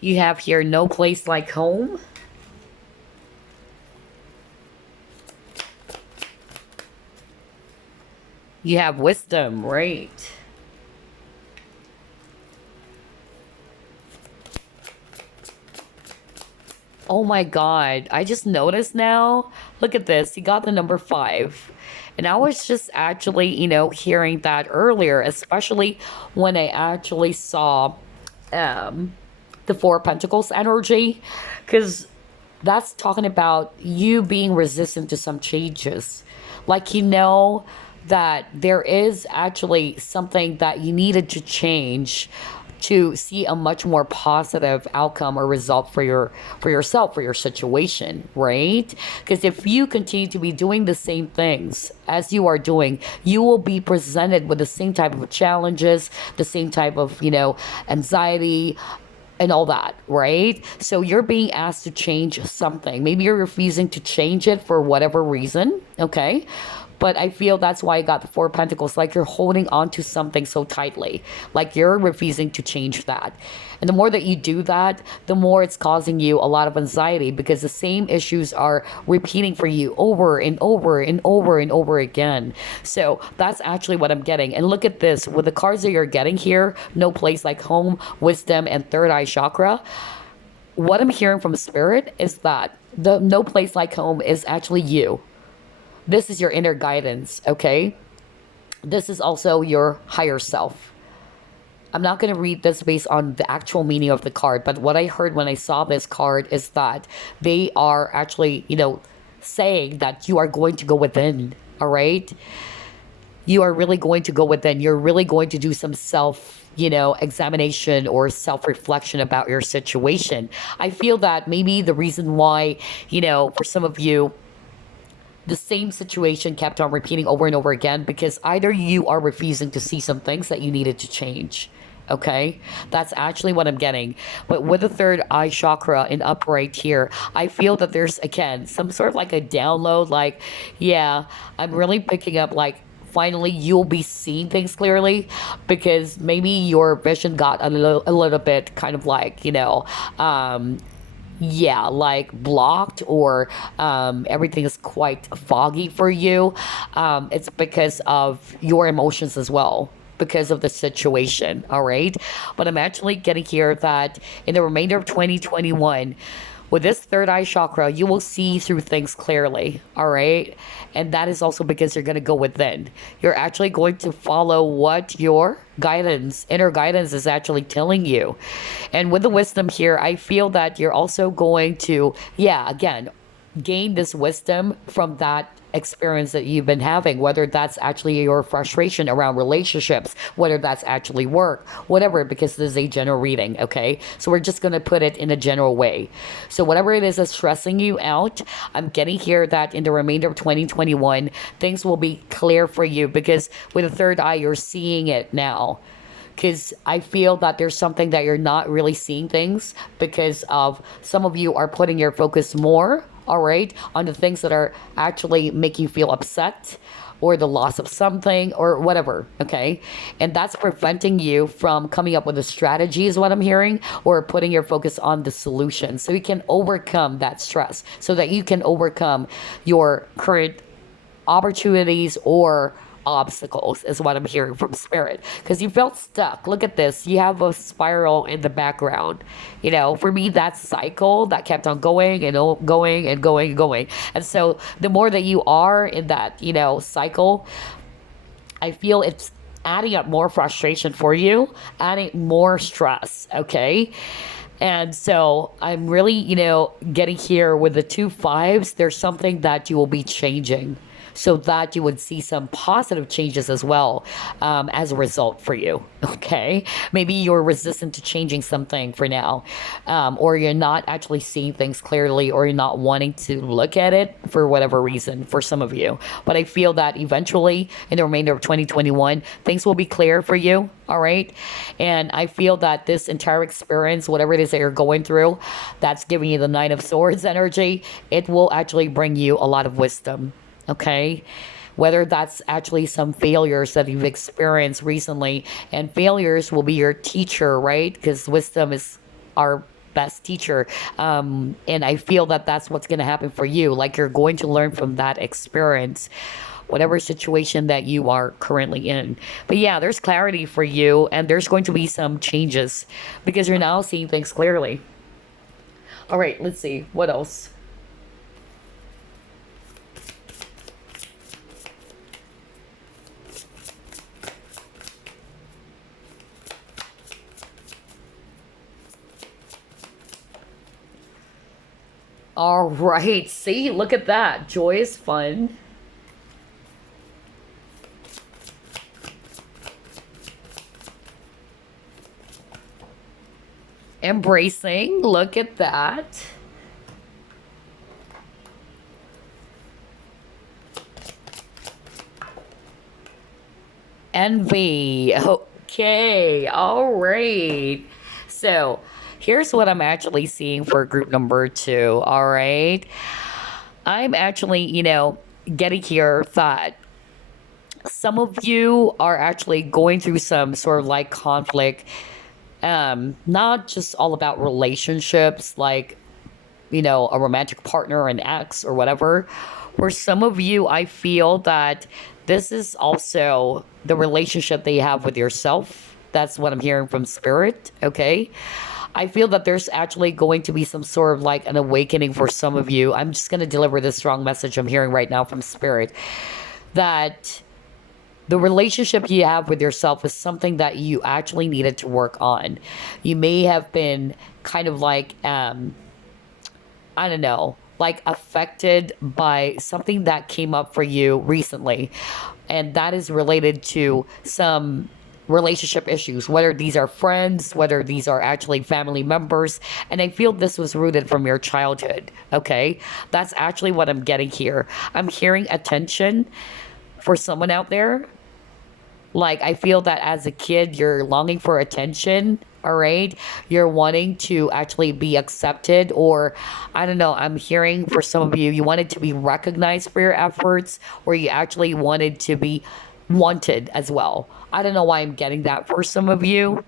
You have here no place like home. You have wisdom, right? Oh my God, I just noticed now. Look at this. You got the number 5. And I was just actually, hearing that earlier, especially when I actually saw the the Four of Pentacles energy, because that's talking about you being resistant to some changes. Like, you know that there is actually something that you needed to change to see a much more positive outcome or result for yourself, for your situation, right? Because if you continue to be doing the same things as you are doing, you will be presented with the same type of challenges, the same type of, anxiety and all that, right? So you're being asked to change something. Maybe you're refusing to change it for whatever reason, okay? But I feel that's why I got the Four of Pentacles. Like, you're holding on to something so tightly. Like, you're refusing to change that. And the more that you do that, the more it's causing you a lot of anxiety, because the same issues are repeating for you over and over and over and over again. So that's actually what I'm getting. And look at this. With the cards that you're getting here, no place like home, wisdom, and third eye chakra, what I'm hearing from Spirit is that the no place like home is actually you. This is your inner guidance, okay? This is also your higher self. I'm not going to read this based on the actual meaning of the card, but what I heard when I saw this card is that they are actually, saying that you are going to go within, all right? You are really going to go within. You're really going to do some examination or self-reflection about your situation. I feel that maybe the reason why, for some of you, the same situation kept on repeating over and over again, because either you are refusing to see some things that you needed to change. Okay, that's actually what I'm getting. But with the third eye chakra in upright here, I feel that there's, again, some sort of like a download. Like, yeah, I'm really picking up, like, finally you'll be seeing things clearly, because maybe your vision got a little bit kind of like, like blocked, or everything is quite foggy for you. It's because of your emotions as well, because of the situation, all right? But I'm actually getting here that in the remainder of 2021, with this third eye chakra, you will see through things clearly, all right? And that is also because you're going to go within. You're actually going to follow what your guidance, inner guidance, is actually telling you. And with the wisdom here, I feel that you're also going to, again, gain this wisdom from that experience that you've been having, whether that's actually your frustration around relationships, whether that's actually work, whatever, because this is a general reading, okay? So we're just going to put it in a general way. So whatever it is that's stressing you out, I'm getting here that in the remainder of 2021, things will be clear for you, because with the third eye, you're seeing it now. Because I feel that there's something that you're not really seeing things, because of some of you are putting your focus more, all right, on the things that are actually making you feel upset, or the loss of something, or whatever, okay? And that's preventing you from coming up with a strategy, is what I'm hearing, or putting your focus on the solution, so you can overcome that stress, so that you can overcome your current opportunities or obstacles, is what I'm hearing from Spirit, because you felt stuck. Look at this. You have a spiral in the background. For me, that cycle that kept on going and going and going and going. And so the more that you are in that, cycle, I feel it's adding up more frustration for you, adding more stress, okay? And so I'm really, getting here with the 2 5s. There's something that you will be changing, so that you would see some positive changes as well, as a result for you, okay? Maybe you're resistant to changing something for now, or you're not actually seeing things clearly, or you're not wanting to look at it for whatever reason for some of you. But I feel that eventually, in the remainder of 2021, things will be clear for you, all right? And I feel that this entire experience, whatever it is that you're going through, that's giving you the Nine of Swords energy, it will actually bring you a lot of wisdom. Okay, whether that's actually some failures that you've experienced recently, and failures will be your teacher, right? Because wisdom is our best teacher. And I feel that that's what's going to happen for you. Like, you're going to learn from that experience, whatever situation that you are currently in. But yeah, there's clarity for you, and there's going to be some changes, because you're now seeing things clearly. All right, let's see. What else? All right. See, look at that. Joy is fun. Embracing. Look at that. Envy. Okay. All right. So here's what I'm actually seeing for group number two. All right. I'm actually, getting here that some of you are actually going through some sort of like conflict, not just all about relationships, like, a romantic partner, an ex, or whatever. For some of you, I feel that this is also the relationship that you have with yourself. That's what I'm hearing from spirit, okay? I feel that there's actually going to be some sort of like an awakening for some of you. I'm just going to deliver this strong message I'm hearing right now from spirit, that the relationship you have with yourself is something that you actually needed to work on. You may have been kind of like, I don't know, like affected by something that came up for you recently. And that is related to some relationship issues, whether these are friends, whether these are actually family members. And I feel this was rooted from your childhood. Okay. That's actually what I'm getting here. I'm hearing attention for someone out there. Like, I feel that as a kid, you're longing for attention, all right? You're wanting to actually be accepted, or I don't know, I'm hearing for some of you, you wanted to be recognized for your efforts, or you actually wanted to be wanted as well. I don't know why I'm getting that for some of you.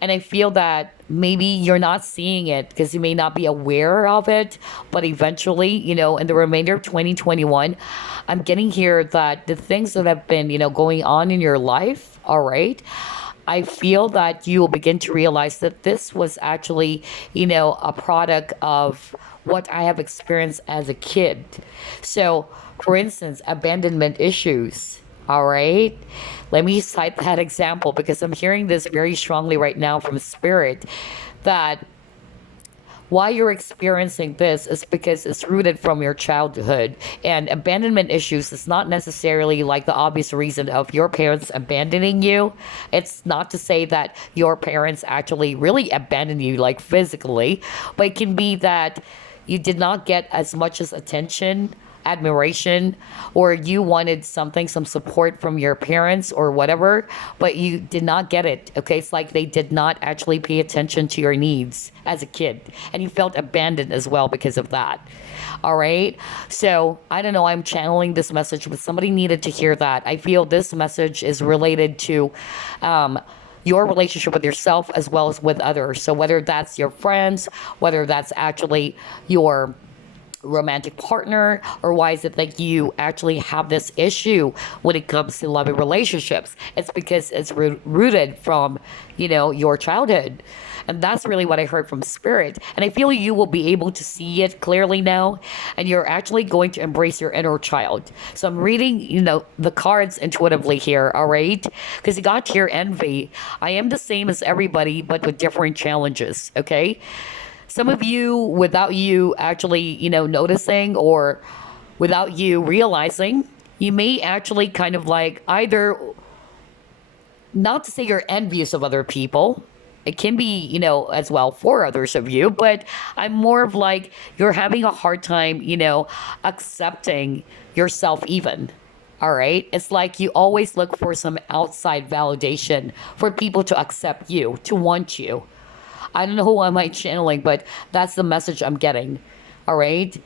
And I feel that maybe you're not seeing it because you may not be aware of it. But eventually, in the remainder of 2021, I'm getting here that the things that have been, going on in your life, all right, I feel that you will begin to realize that this was actually, a product of what I have experienced as a kid. So, for instance, abandonment issues. All right. Let me cite that example because I'm hearing this very strongly right now from spirit, that why you're experiencing this is because it's rooted from your childhood. And abandonment issues is not necessarily like the obvious reason of your parents abandoning you. It's not to say that your parents actually really abandoned you, like physically, but it can be that you did not get as much as attention, admiration, or you wanted some support from your parents or whatever, but you did not get it. Okay. It's like they did not actually pay attention to your needs as a kid, and you felt abandoned as well because of that. All right. So I don't know, I'm channeling this message, but somebody needed to hear that. I feel this message is related to your relationship with yourself as well as with others. So whether that's your friends, whether that's actually your romantic partner, or why is it that you actually have this issue when it comes to loving relationships? It's because it's rooted from your childhood. And that's really what I heard from spirit, and I feel you will be able to see it clearly now, and you're actually going to embrace your inner child. So I'm reading the cards intuitively here, all right, because you got here envy. I am the same as everybody but with different challenges. Okay. Some of you, without you actually, noticing, or without you realizing, you may actually kind of like either, not to say you're envious of other people. It can be, as well for others of you, but I'm more of like you're having a hard time, accepting yourself even. All right. It's like you always look for some outside validation for people to accept you, to want you. I don't know who am I channeling, but that's the message I'm getting. All right.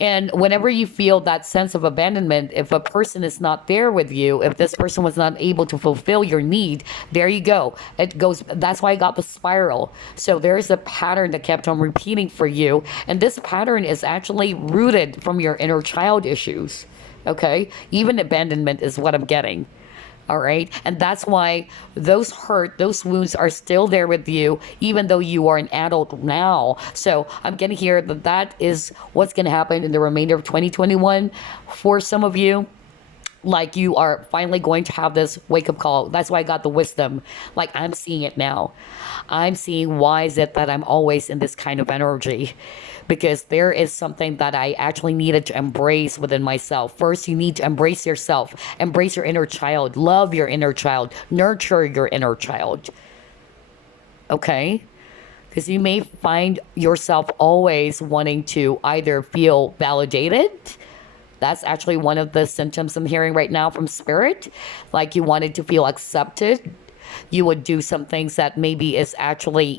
And whenever you feel that sense of abandonment, if a person is not there with you, if this person was not able to fulfill your need, there you go. It goes. That's why I got the spiral. So there's a pattern that kept on repeating for you. And this pattern is actually rooted from your inner child issues. Okay. Even abandonment is what I'm getting. All right. And that's why those those wounds are still there with you, even though you are an adult now. So I'm getting here that is what's going to happen in the remainder of 2021 for some of you. like you are finally going to have this wake up call. That's why I got the wisdom. Like I'm seeing it now. I'm seeing why is it that I'm always in this kind of energy, because there is something that I actually needed to embrace within myself. First, you need to embrace yourself, embrace your inner child, love your inner child, nurture your inner child. Okay? Because you may find yourself always wanting to either feel validated. That's actually one of the symptoms I'm hearing right now from spirit. Like you wanted to feel accepted. You would do some things that maybe is actually,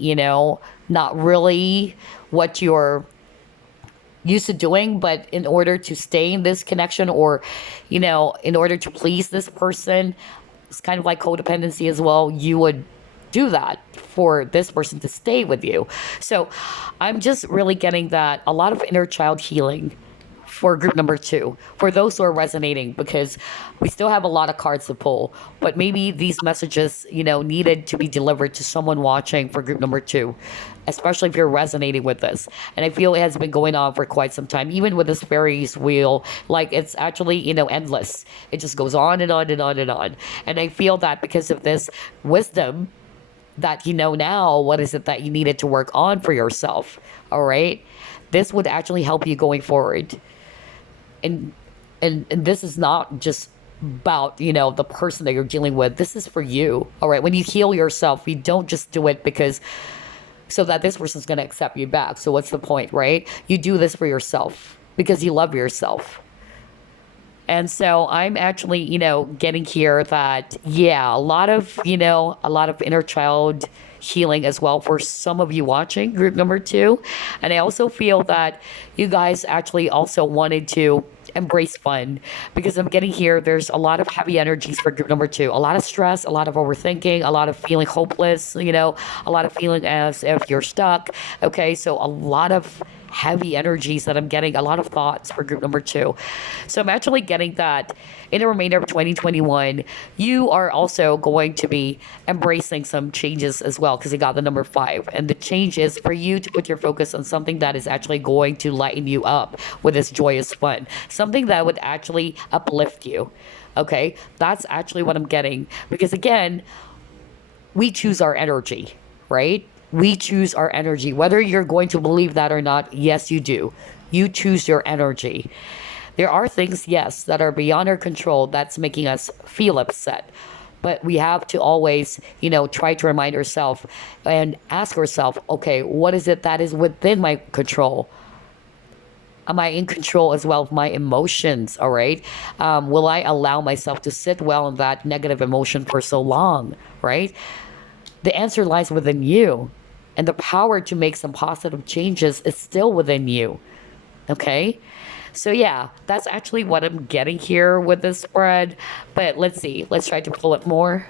not really what you're used to doing, but in order to stay in this connection, or, in order to please this person, it's kind of like codependency as well. You would do that for this person to stay with you. So I'm just really getting that a lot of inner child healing for group number 2, for those who are resonating, because we still have a lot of cards to pull, but maybe these messages, needed to be delivered to someone watching for group number 2, especially if you're resonating with this. And I feel it has been going on for quite some time, even with this fairies wheel, like it's actually, endless. It just goes on and on and on and on. And I feel that because of this wisdom, that now what is it that you needed to work on for yourself. All right, this would actually help you going forward. And this is not just about the person that you're dealing with. This is for you. All right, when you heal yourself, you don't just do it because so that this person's going to accept you back. So what's the point, right? You do this for yourself because you love yourself. And so I'm actually, getting here that, yeah, a lot of inner child healing as well for some of you watching group number 2. And I also feel that you guys actually also wanted to embrace fun, because I'm getting here, there's a lot of heavy energies for group number 2. A lot of stress, a lot of overthinking, a lot of feeling hopeless, a lot of feeling as if you're stuck. Okay, so a lot of heavy energies that I'm getting, a lot of thoughts for group number 2. So I'm actually getting that in the remainder of 2021, you are also going to be embracing some changes as well, because you got the number 5. And the change is for you to put your focus on something that is actually going to lighten you up with this joyous fun, something that would actually uplift you. Okay, that's actually what I'm getting, because again, we choose our energy, right? We choose our energy. Whether you're going to believe that or not, yes, you do. You choose your energy. There are things, yes, that are beyond our control that's making us feel upset. But we have to always, try to remind ourselves and ask ourselves, okay, what is it that is within my control? Am I in control as well of my emotions? All right. Will I allow myself to sit well in that negative emotion for so long? Right. The answer lies within you, and the power to make some positive changes is still within you. Okay? So yeah, that's actually what I'm getting here with this spread. But let's see. Let's try to pull it more.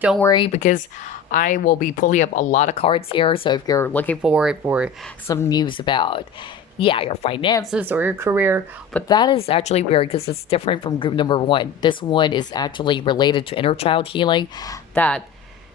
Don't worry, because I will be pulling up a lot of cards here. So if you're looking forward for some news about, yeah, your finances or your career, but that is actually weird because it's different from group number 1. This one is actually related to inner child healing that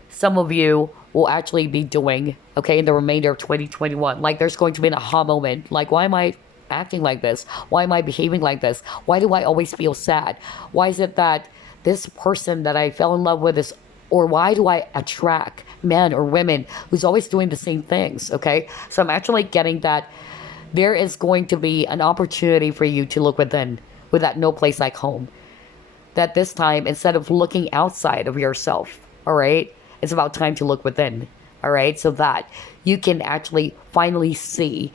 some of you will actually be doing, okay, in the remainder of 2021. Like there's going to be an aha moment. Like, why am I acting like this? Why am I behaving like this? Why do I always feel sad? Why is it that this person that I fell in love with is, or why do I attract men or women who's always doing the same things? Okay, so I'm actually getting that there is going to be an opportunity for you to look within, with that no place like home. That this time, instead of looking outside of yourself, all right, it's about time to look within, all right, so that you can actually finally see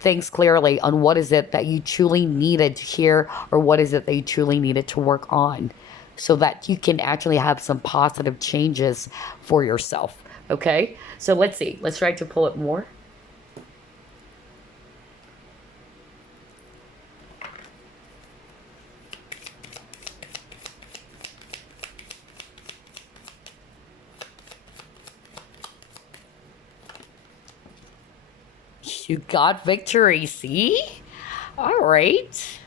things clearly on what is it that you truly needed to hear, or what is it that you truly needed to work on, so that you can actually have some positive changes for yourself. Okay, so let's see. Let's try to pull it more. You got victory, see? All right.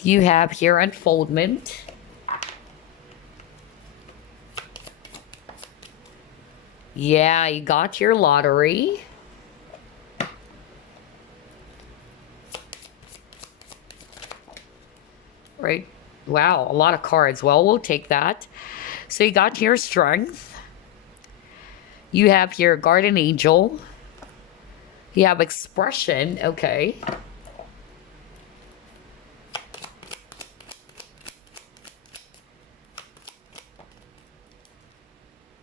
You have here unfoldment. Yeah, you got your lottery. Right? Wow, a lot of cards. Well, we'll take that. So you got your strength. You have your guardian angel. You have expression. Okay.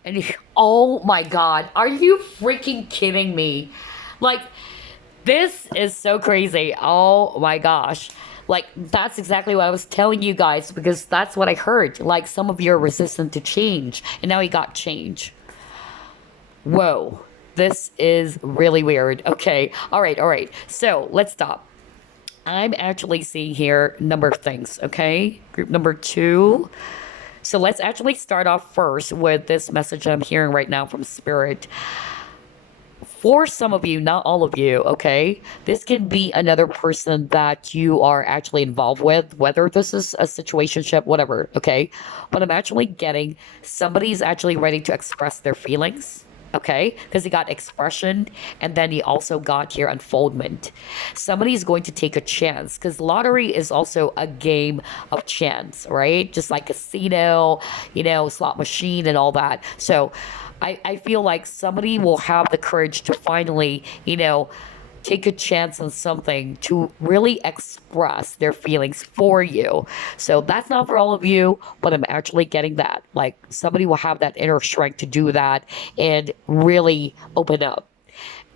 And oh my God, are you freaking kidding me? Like, this is so crazy. Oh my gosh. Like, that's exactly what I was telling you guys because that's what I heard. Like, some of you are resistant to change, and now you got change. Whoa. This is really weird. Okay. All right. All right. So let's stop. I'm actually seeing here number of things. Okay. Group number 2. So let's actually start off first with this message I'm hearing right now from Spirit. For some of you, not all of you, okay, this can be another person that you are actually involved with, whether this is a situationship, whatever, okay? But I'm actually getting somebody's actually ready to express their feelings. Okay, because you got expression and then you also got your unfoldment. Somebody's going to take a chance because lottery is also a game of chance, right? Just like casino, slot machine and all that. So I feel like somebody will have the courage to finally, take a chance on something to really express their feelings for you. So that's not for all of you, but I'm actually getting that. Like somebody will have that inner strength to do that and really open up.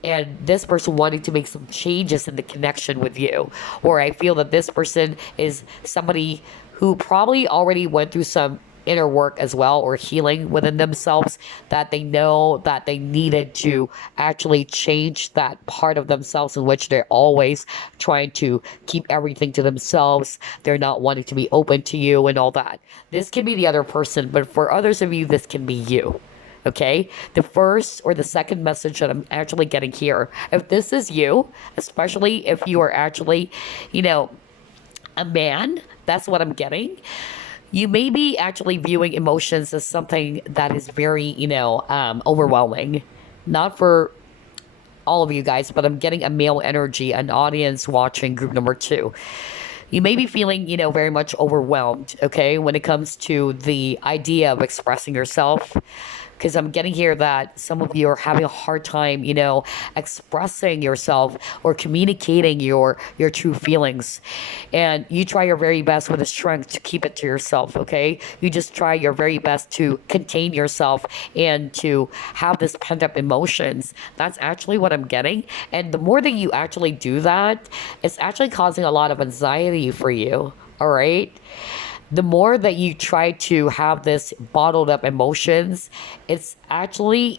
And this person wanting to make some changes in the connection with you. Or I feel that this person is somebody who probably already went through some inner work as well or healing within themselves that they know that they needed to actually change that part of themselves in which they're always trying to keep everything to themselves. They're not wanting to be open to you and all that. This can be the other person, but for others of you, this can be you. Okay, the first or the second message that I'm actually getting here, if this is you, especially if you are actually, a man, that's what I'm getting. You may be actually viewing emotions as something that is very, overwhelming. Not for all of you guys, but I'm getting a male energy, an audience watching group number 2. You may be feeling, very much overwhelmed, okay, when it comes to the idea of expressing yourself. Because I'm getting here that some of you are having a hard time, expressing yourself or communicating your true feelings. And you try your very best with the strength to keep it to yourself, okay? You just try your very best to contain yourself and to have this pent up emotions. That's actually what I'm getting. And the more that you actually do that, it's actually causing a lot of anxiety for you, all right? The more that you try to have this bottled up emotions, it's actually,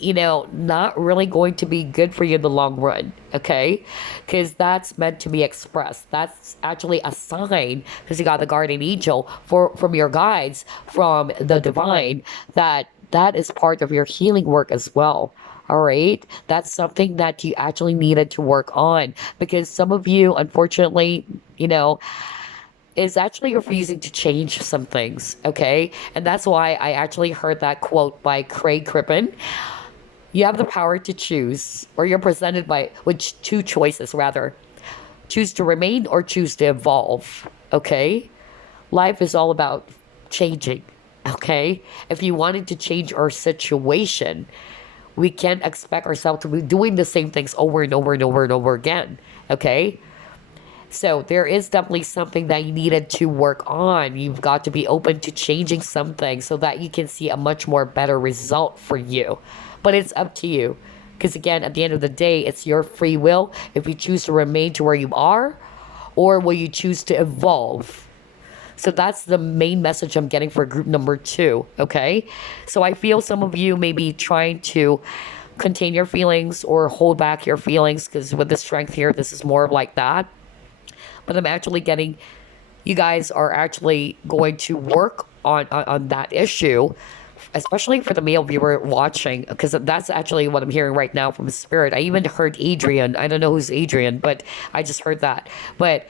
not really going to be good for you in the long run, okay? Because that's meant to be expressed. That's actually a sign, because you got the guardian angel from your guides, from the divine, that is part of your healing work as well. All right. That's something that you actually needed to work on because some of you, unfortunately, is actually refusing to change some things, okay? And that's why I actually heard that quote by Craig Crippen. You have the power to choose, or you're presented with 2 choices, rather. Choose to remain or choose to evolve, okay? Life is all about changing, okay? If you wanted to change our situation, we can't expect ourselves to be doing the same things over and over and over and over again, okay? So there is definitely something that you needed to work on. You've got to be open to changing something so that you can see a much more better result for you. But it's up to you. Because again, at the end of the day, it's your free will. If you choose to remain to where you are, or will you choose to evolve? So that's the main message I'm getting for group number 2, okay? So I feel some of you may be trying to contain your feelings or hold back your feelings because with the strength here, this is more of like that. But I'm actually getting, you guys are actually going to work on that issue, especially for the male viewer watching, because that's actually what I'm hearing right now from Spirit. I even heard Adrian. I don't know who's Adrian, but I just heard that. But,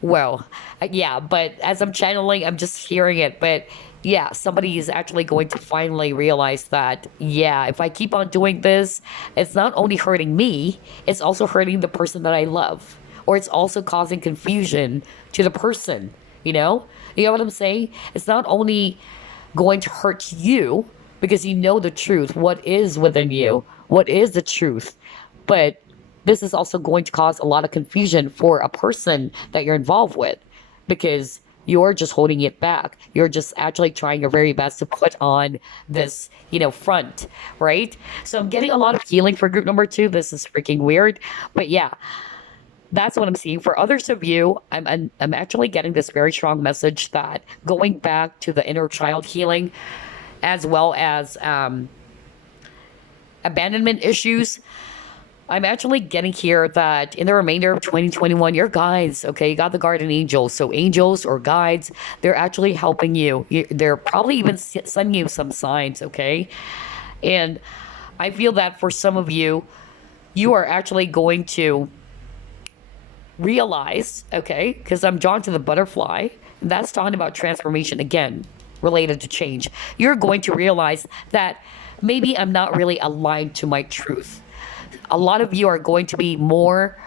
well, yeah, but as I'm channeling, I'm just hearing it. But yeah, somebody is actually going to finally realize that, yeah, if I keep on doing this, it's not only hurting me, it's also hurting the person that I love. Or it's also causing confusion to the person, you know? You know what I'm saying? It's not only going to hurt you because you know the truth, what is within you, what is the truth. But this is also going to cause a lot of confusion for a person that you're involved with because you're just holding it back. You're just actually trying your very best to put on this, front, right? So I'm getting a lot of healing for group number two. This is freaking weird. But yeah, that's what I'm seeing. For others of you, I'm actually getting this very strong message that going back to the inner child healing, as well as abandonment issues. I'm actually getting here that in the remainder of 2021, your guides, okay, you got the guardian angels. So angels or guides, they're actually helping you. They're probably even sending you some signs, okay? And I feel that for some of you, you are actually going to realize, okay, because I'm drawn to the butterfly, and that's talking about transformation again, related to change. You're going to realize that maybe I'm not really aligned to my truth. A lot of you are going to be more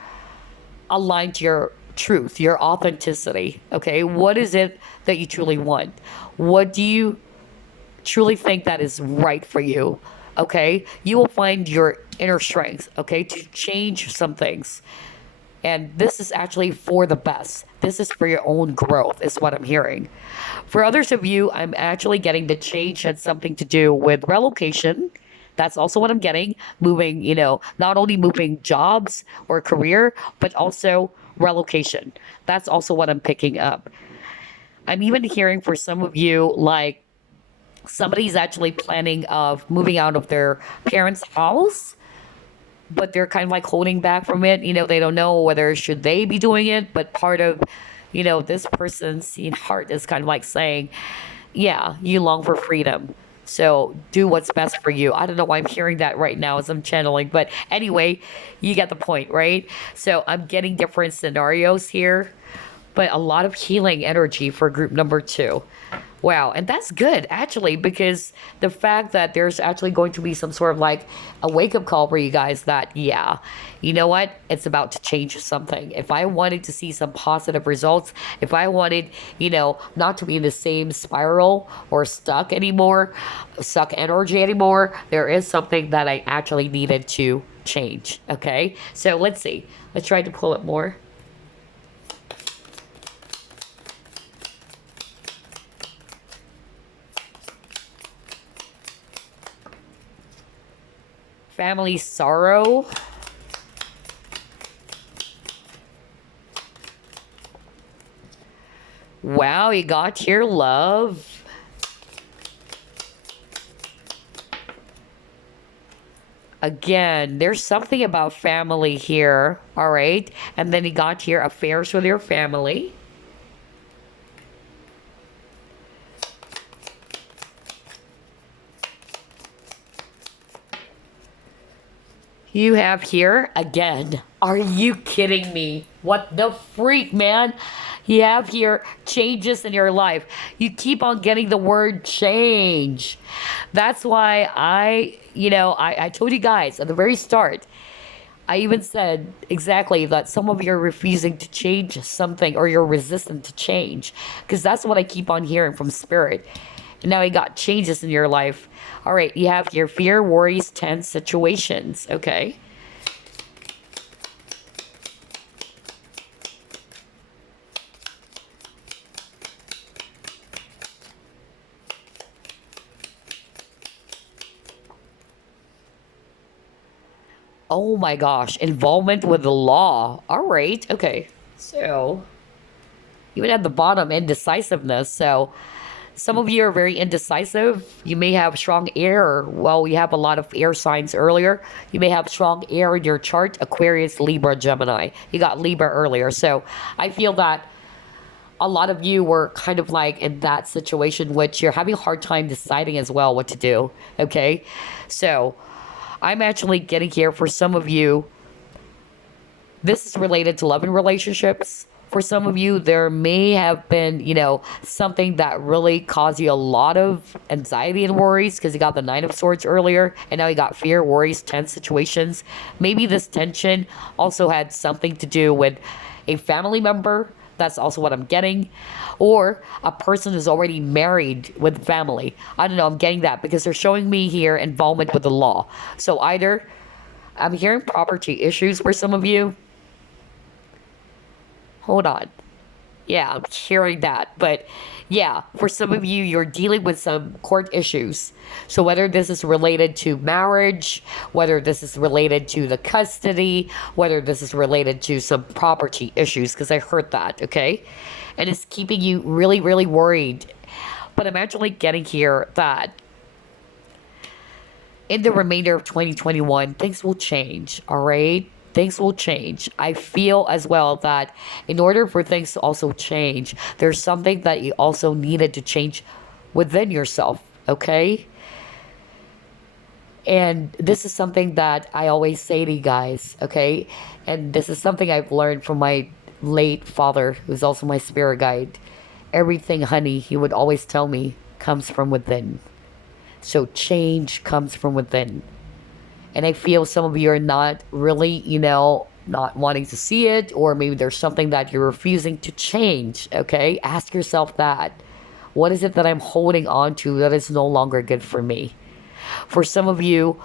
aligned to your truth, your authenticity. Okay, what is it that you truly want? What do you truly think that is right for you? Okay, you will find your inner strength, okay, to change some things. And this is actually for the best. This is for your own growth, is what I'm hearing. For others of you, I'm actually getting the change had something to do with relocation. That's also what I'm getting. Moving, not only moving jobs or career, but also relocation. That's also what I'm picking up. I'm even hearing for some of you, like somebody's actually planning of moving out of their parents' house, but they're kind of like holding back from it. They don't know whether should they be doing it, but part of, this person's heart is kind of like saying, yeah, you long for freedom. So do what's best for you. I don't know why I'm hearing that right now as I'm channeling, but anyway, you get the point, right? So I'm getting different scenarios here, but a lot of healing energy for group number two. Wow, and that's good actually, because the fact that there's actually going to be some sort of like a wake up call for you guys that, yeah, you know what? It's about to change something. If I wanted to see some positive results, if I wanted, not to be in the same spiral or stuck energy anymore, there is something that I actually needed to change. Okay, so let's see. Let's try to pull it more. Family sorrow. Wow, you got here, love. Again, there's something about family here, all right? And then you got here, affairs with your family. You have here again. Are you kidding me? What the freak, man? You have here changes in your life. You keep on getting the word change. That's why I told you guys at the very start. I even said exactly that some of you are refusing to change something or you're resistant to change. Because that's what I keep on hearing from spirit. And now you got changes in your life. All right, you have your fear, worries, tense situations. Okay. Oh my gosh, involvement with the law. All right, okay. So, even at the bottom, indecisiveness. So, some of you are very indecisive. You may have strong air. Well, we have a lot of air signs earlier. You may have strong air in your chart. Aquarius, Libra, Gemini. You got Libra earlier. So I feel that a lot of you were kind of like in that situation, which you're having a hard time deciding as well what to do. Okay. So I'm actually getting here for some of you. This is related to love and relationships. For some of you, there may have been, something that really caused you a lot of anxiety and worries because you got the Nine of Swords earlier, and now you got fear, worries, tense situations. Maybe this tension also had something to do with a family member. That's also what I'm getting. Or a person who's already married with family. I don't know, I'm getting that because they're showing me here involvement with the law. So either I'm hearing property issues for some of you. Hold on. Yeah, I'm hearing that. But yeah, for some of you, you're dealing with some court issues. So whether this is related to marriage, whether this is related to the custody, whether this is related to some property issues, because I heard that, okay? And it's keeping you really, really worried. But I'm actually getting here that in the remainder of 2021, things will change, all right? Things will change. I feel as well that in order for things to also change, there's something that you also needed to change within yourself, okay? And this is something that I always say to you guys, okay? And this is something I've learned from my late father, who's also my spirit guide. Everything, honey, he would always tell me, comes from within. So change comes from within. And I feel some of you are not really, not wanting to see it, or maybe there's something that you're refusing to change, okay? Ask yourself that. What is it that I'm holding on to that is no longer good for me? For some of you,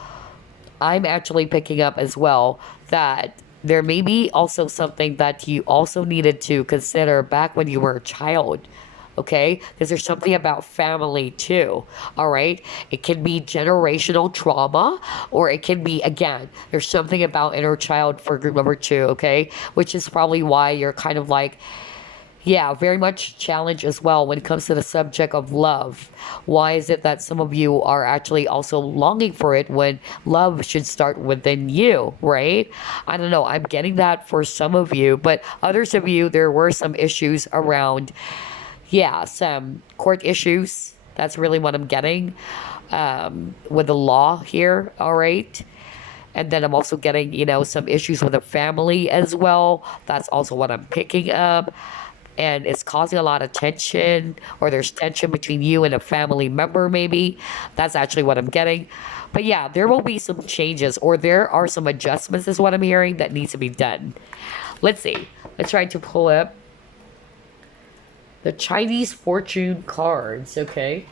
I'm actually picking up as well that there may be also something that you also needed to consider back when you were a child. Okay, because there's something about family too. All right, it can be generational trauma, or it can be, again, there's something about inner child for group number 2. Okay, which is probably why you're kind of like, yeah, very much challenged as well when it comes to the subject of love. Why is it that some of you are actually also longing for it when love should start within you, right? I don't know, I'm getting that for some of you, but others of you, there were some issues around, yeah, some court issues. That's really what I'm getting with the law here, all right? And then I'm also getting, some issues with the family as well. That's also what I'm picking up. And it's causing a lot of tension, or there's tension between you and a family member maybe. That's actually what I'm getting. But yeah, there will be some changes, or there are some adjustments is what I'm hearing that needs to be done. Let's see. Let's try to pull up the Chinese fortune cards, okay?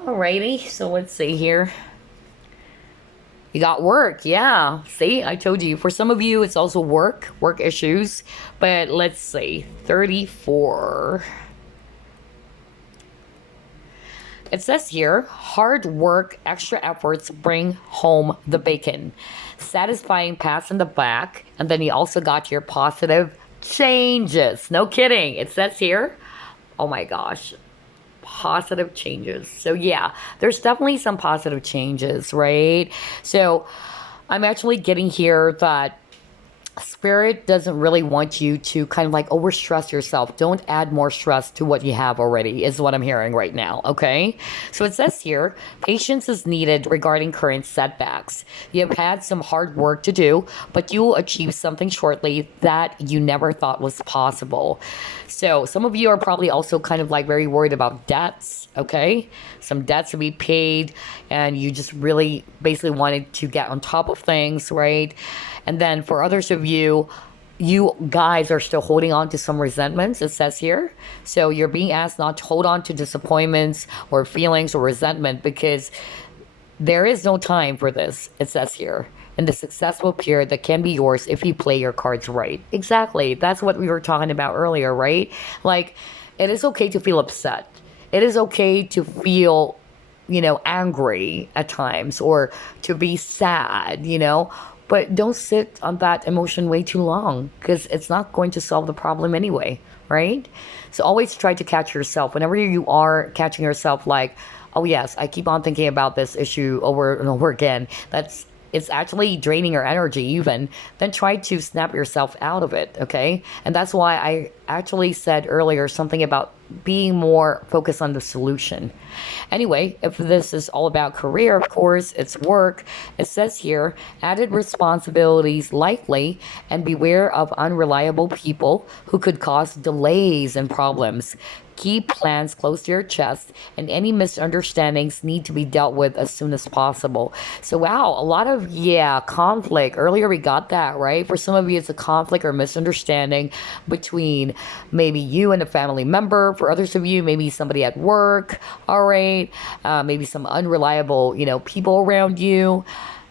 Alrighty, so let's see here. You got work, yeah. See, I told you. For some of you, it's also work issues. But let's see, 34. It says here, hard work, extra efforts bring home the bacon. Satisfying pats in the back. And then you also got your positive changes. No kidding. It says here, oh my gosh, positive changes. So yeah, there's definitely some positive changes, right? So I'm actually getting here that Spirit doesn't really want you to kind of like over stress yourself. Don't add more stress to what you have already, is what I'm hearing right now. Okay. So it says here, patience is needed regarding current setbacks. You have had some hard work to do, but you will achieve something shortly that you never thought was possible. So some of you are probably also kind of like very worried about debts. Okay. Some debts to be paid, and you just really basically wanted to get on top of things, right? And then for others of you, you guys are still holding on to some resentments, it says here. So you're being asked not to hold on to disappointments or feelings or resentment, because there is no time for this, it says here. In the successful period that can be yours if you play your cards right. Exactly. That's what we were talking about earlier, right? Like, it is okay to feel upset. It is okay to feel, angry at times, or to be sad, but don't sit on that emotion way too long, because it's not going to solve the problem anyway, right? So always try to catch yourself. Whenever you are catching yourself like, oh yes, I keep on thinking about this issue over and over again, that's it's actually draining your energy even, then try to snap yourself out of it, okay? And that's why I actually said earlier something about being more focused on the solution. Anyway, if this is all about career, of course, it's work. It says here, added responsibilities likely, and beware of unreliable people who could cause delays and problems. Keep plans close to your chest, and any misunderstandings need to be dealt with as soon as possible. So, wow, a lot of, yeah, conflict. Earlier we got that, right? For some of you, it's a conflict or misunderstanding between maybe you and a family member. For others of you, maybe somebody at work, all right? Maybe some unreliable, people around you.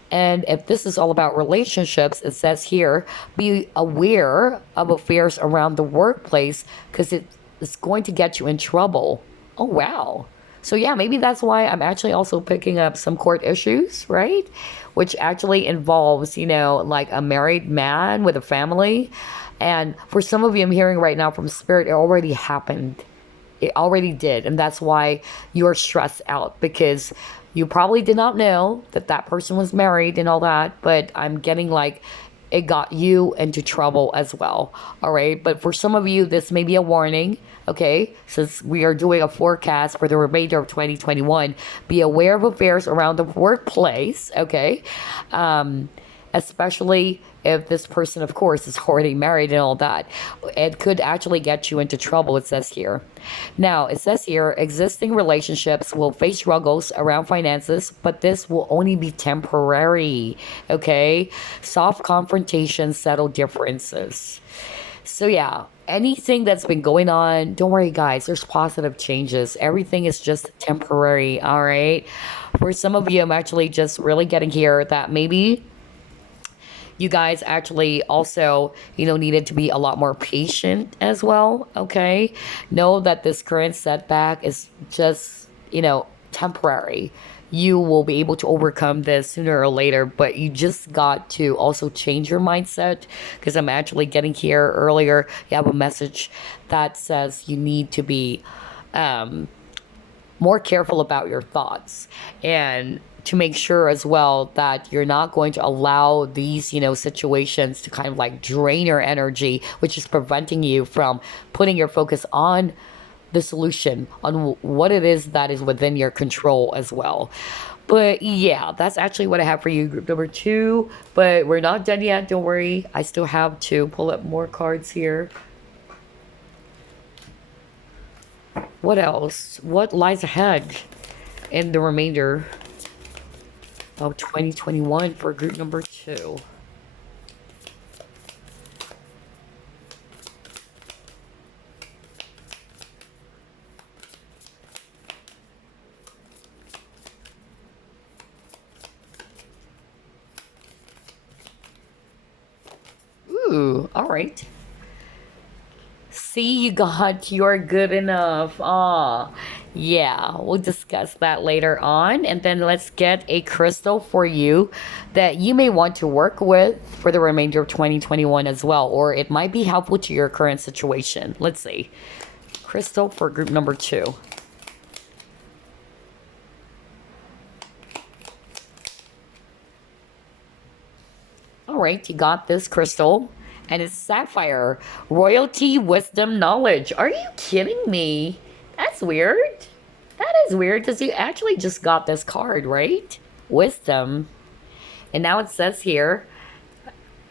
And if this is all about relationships, it says here, be aware of affairs around the workplace because it's going to get you in trouble. Oh, wow. So, yeah, maybe that's why I'm actually also picking up some court issues, right? Which actually involves, like a married man with a family. And for some of you, I'm hearing right now from Spirit, it already happened. It already did. And that's why you're stressed out because you probably did not know that that person was married and all that. But I'm getting like it got you into trouble as well. All right. But for some of you, this may be a warning. Okay. Since we are doing a forecast for the remainder of 2021, be aware of affairs around the workplace. Okay. Especially if this person, of course, is already married and all that. It could actually get you into trouble, it says here. Now, it says here, existing relationships will face struggles around finances, but this will only be temporary, okay? Soft confrontations settle differences. So, yeah, anything that's been going on, don't worry, guys, there's positive changes. Everything is just temporary, all right? For some of you, I'm actually just really getting here that maybe you guys actually also, needed to be a lot more patient as well, okay? Know that this current setback is just, temporary. You will be able to overcome this sooner or later, but you just got to also change your mindset because I'm actually getting here earlier. You have a message that says you need to be more careful about your thoughts and to make sure as well that you're not going to allow these, situations to kind of like drain your energy, which is preventing you from putting your focus on the solution, on what it is that is within your control as well. But yeah, that's actually what I have for you, group number 2. But we're not done yet. Don't worry. I still have to pull up more cards here. What else? What lies ahead in the remainder of 2021 for group number 2? Ooh, all right. See, you got you're good enough. Ah, yeah, we'll discuss that later on. And then let's get a crystal for you that you may want to work with for the remainder of 2021 as well, or it might be helpful to your current situation. Let's see. Crystal for group number 2. All right, you got this crystal. And it's sapphire. Royalty, wisdom, knowledge. Are you kidding me? That's weird. That is weird because you actually just got this card, right? Wisdom. And now it says here,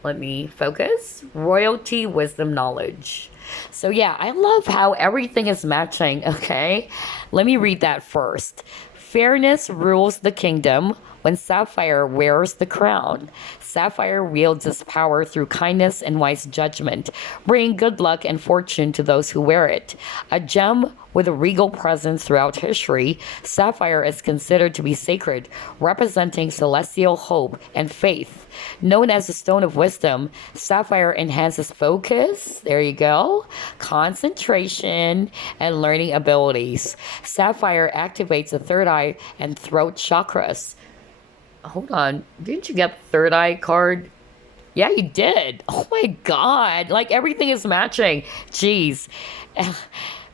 let me focus. Royalty, wisdom, knowledge. So yeah, I love how everything is matching, okay? Let me read that first. Fairness rules the kingdom when Sapphire wears the crown. Sapphire wields its power through kindness and wise judgment, bringing good luck and fortune to those who wear it. A gem with a regal presence throughout history, Sapphire is considered to be sacred, representing celestial hope and faith. Known as the Stone of Wisdom, Sapphire enhances focus, there you go, concentration, and learning abilities. Sapphire activates the third eye and throat chakras. Hold on, didn't you get the third eye card? Yeah, you did. Oh my god, like everything is matching. Jeez.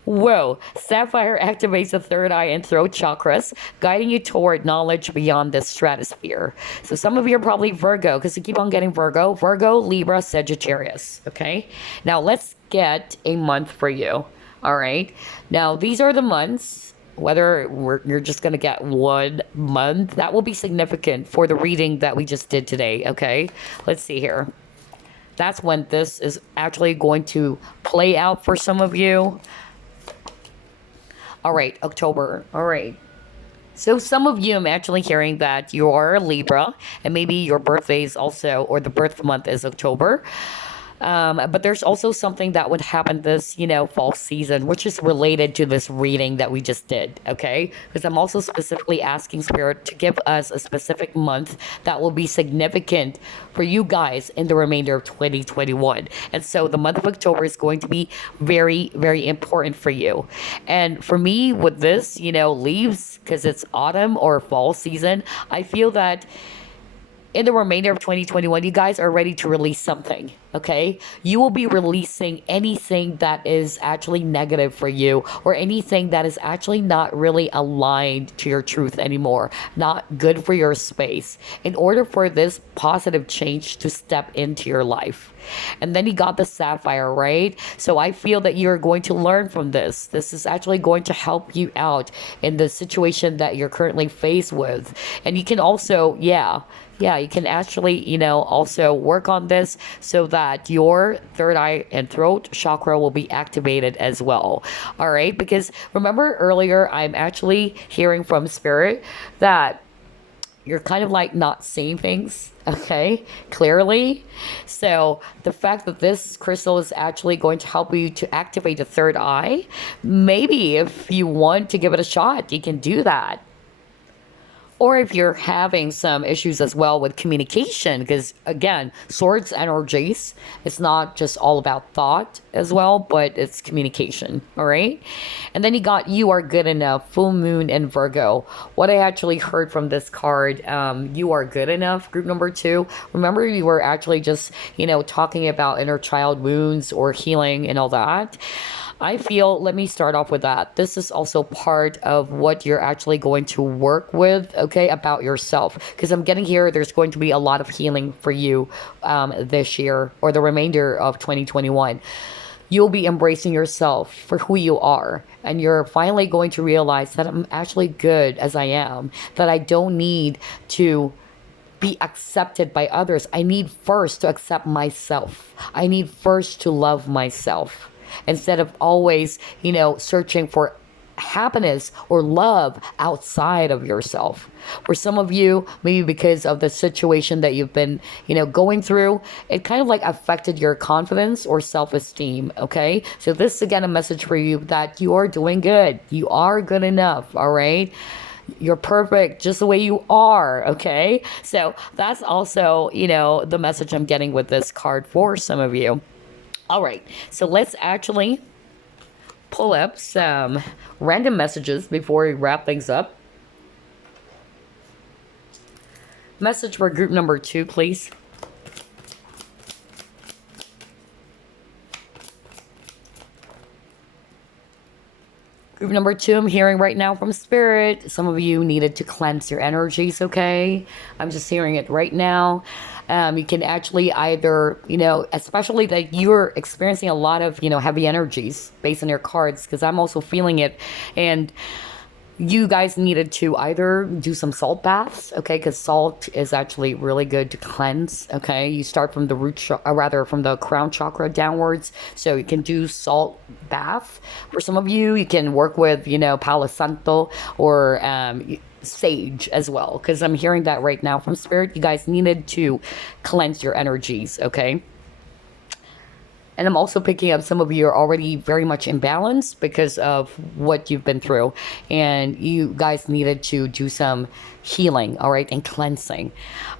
Whoa, Sapphire activates the third eye and throat chakras, guiding you toward knowledge beyond the stratosphere. So some of you are probably Virgo, because you keep on getting Virgo, Libra, Sagittarius. Okay, now let's get a month for you. All right, now these are the months. Whether you're just going to get 1 month, that will be significant for the reading that we just did today. Okay, let's see here. That's when this is actually going to play out for some of you. All right, October. All right. So some of you, I'm actually hearing that you are a Libra, and maybe your birthday is also, or the birth month is October. But there's also something that would happen this, fall season, which is related to this reading that we just did, okay? Because I'm also specifically asking Spirit to give us a specific month that will be significant for you guys in the remainder of 2021. And so the month of October is going to be very, very important for you. And for me, with this, leaves, because it's autumn or fall season, I feel that in the remainder of 2021, you guys are ready to release something, okay? You will be releasing anything that is actually negative for you, or anything that is actually not really aligned to your truth anymore, not good for your space, in order for this positive change to step into your life. And then you got the Sapphire, right? So I feel that you're going to learn from this. This is actually going to help you out in the situation that you're currently faced with. And you can also, you can actually, also work on this so that your third eye and throat chakra will be activated as well. All right. Because remember earlier, I'm actually hearing from Spirit that you're kind of like not seeing things, okay, clearly. So the fact that this crystal is actually going to help you to activate the third eye, maybe if you want to give it a shot, you can do that. Or if you're having some issues as well with communication, because again, swords energies, it's not just all about thought as well, but it's communication. All right. And then you are good enough, full moon and Virgo. What I actually heard from this card, you are good enough, group number 2. Remember, you were actually just, talking about inner child wounds or healing and all that. I feel, let me start off with that. This is also part of what you're actually going to work with, okay, about yourself. Because I'm getting here, there's going to be a lot of healing for you this year or the remainder of 2021. You'll be embracing yourself for who you are. And you're finally going to realize that I'm actually good as I am, that I don't need to be accepted by others. I need first to accept myself. I need first to love myself. Instead of always, searching for happiness or love outside of yourself. For some of you, maybe because of the situation that you've been, going through, it kind of like affected your confidence or self-esteem, okay? So this is again a message for you that you are doing good. You are good enough, all right? You're perfect just the way you are, okay? So that's also, the message I'm getting with this card for some of you. All right, so let's actually pull up some random messages before we wrap things up. Message for group number 2, please. Group number 2, I'm hearing right now from Spirit. Some of you needed to cleanse your energies, okay? I'm just hearing it right now. You can actually either, especially that you're experiencing a lot of, heavy energies based on your cards, because I'm also feeling it. And you guys needed to either do some salt baths, okay, because salt is actually really good to cleanse, okay? You start from the from the crown chakra downwards, so you can do salt bath. For some of you, you can work with, Palo Santo or sage as well, because I'm hearing that right now from Spirit. You guys needed to cleanse your energies, okay? And I'm also picking up some of you are already very much imbalanced because of what you've been through. And you guys needed to do some healing, all right, and cleansing.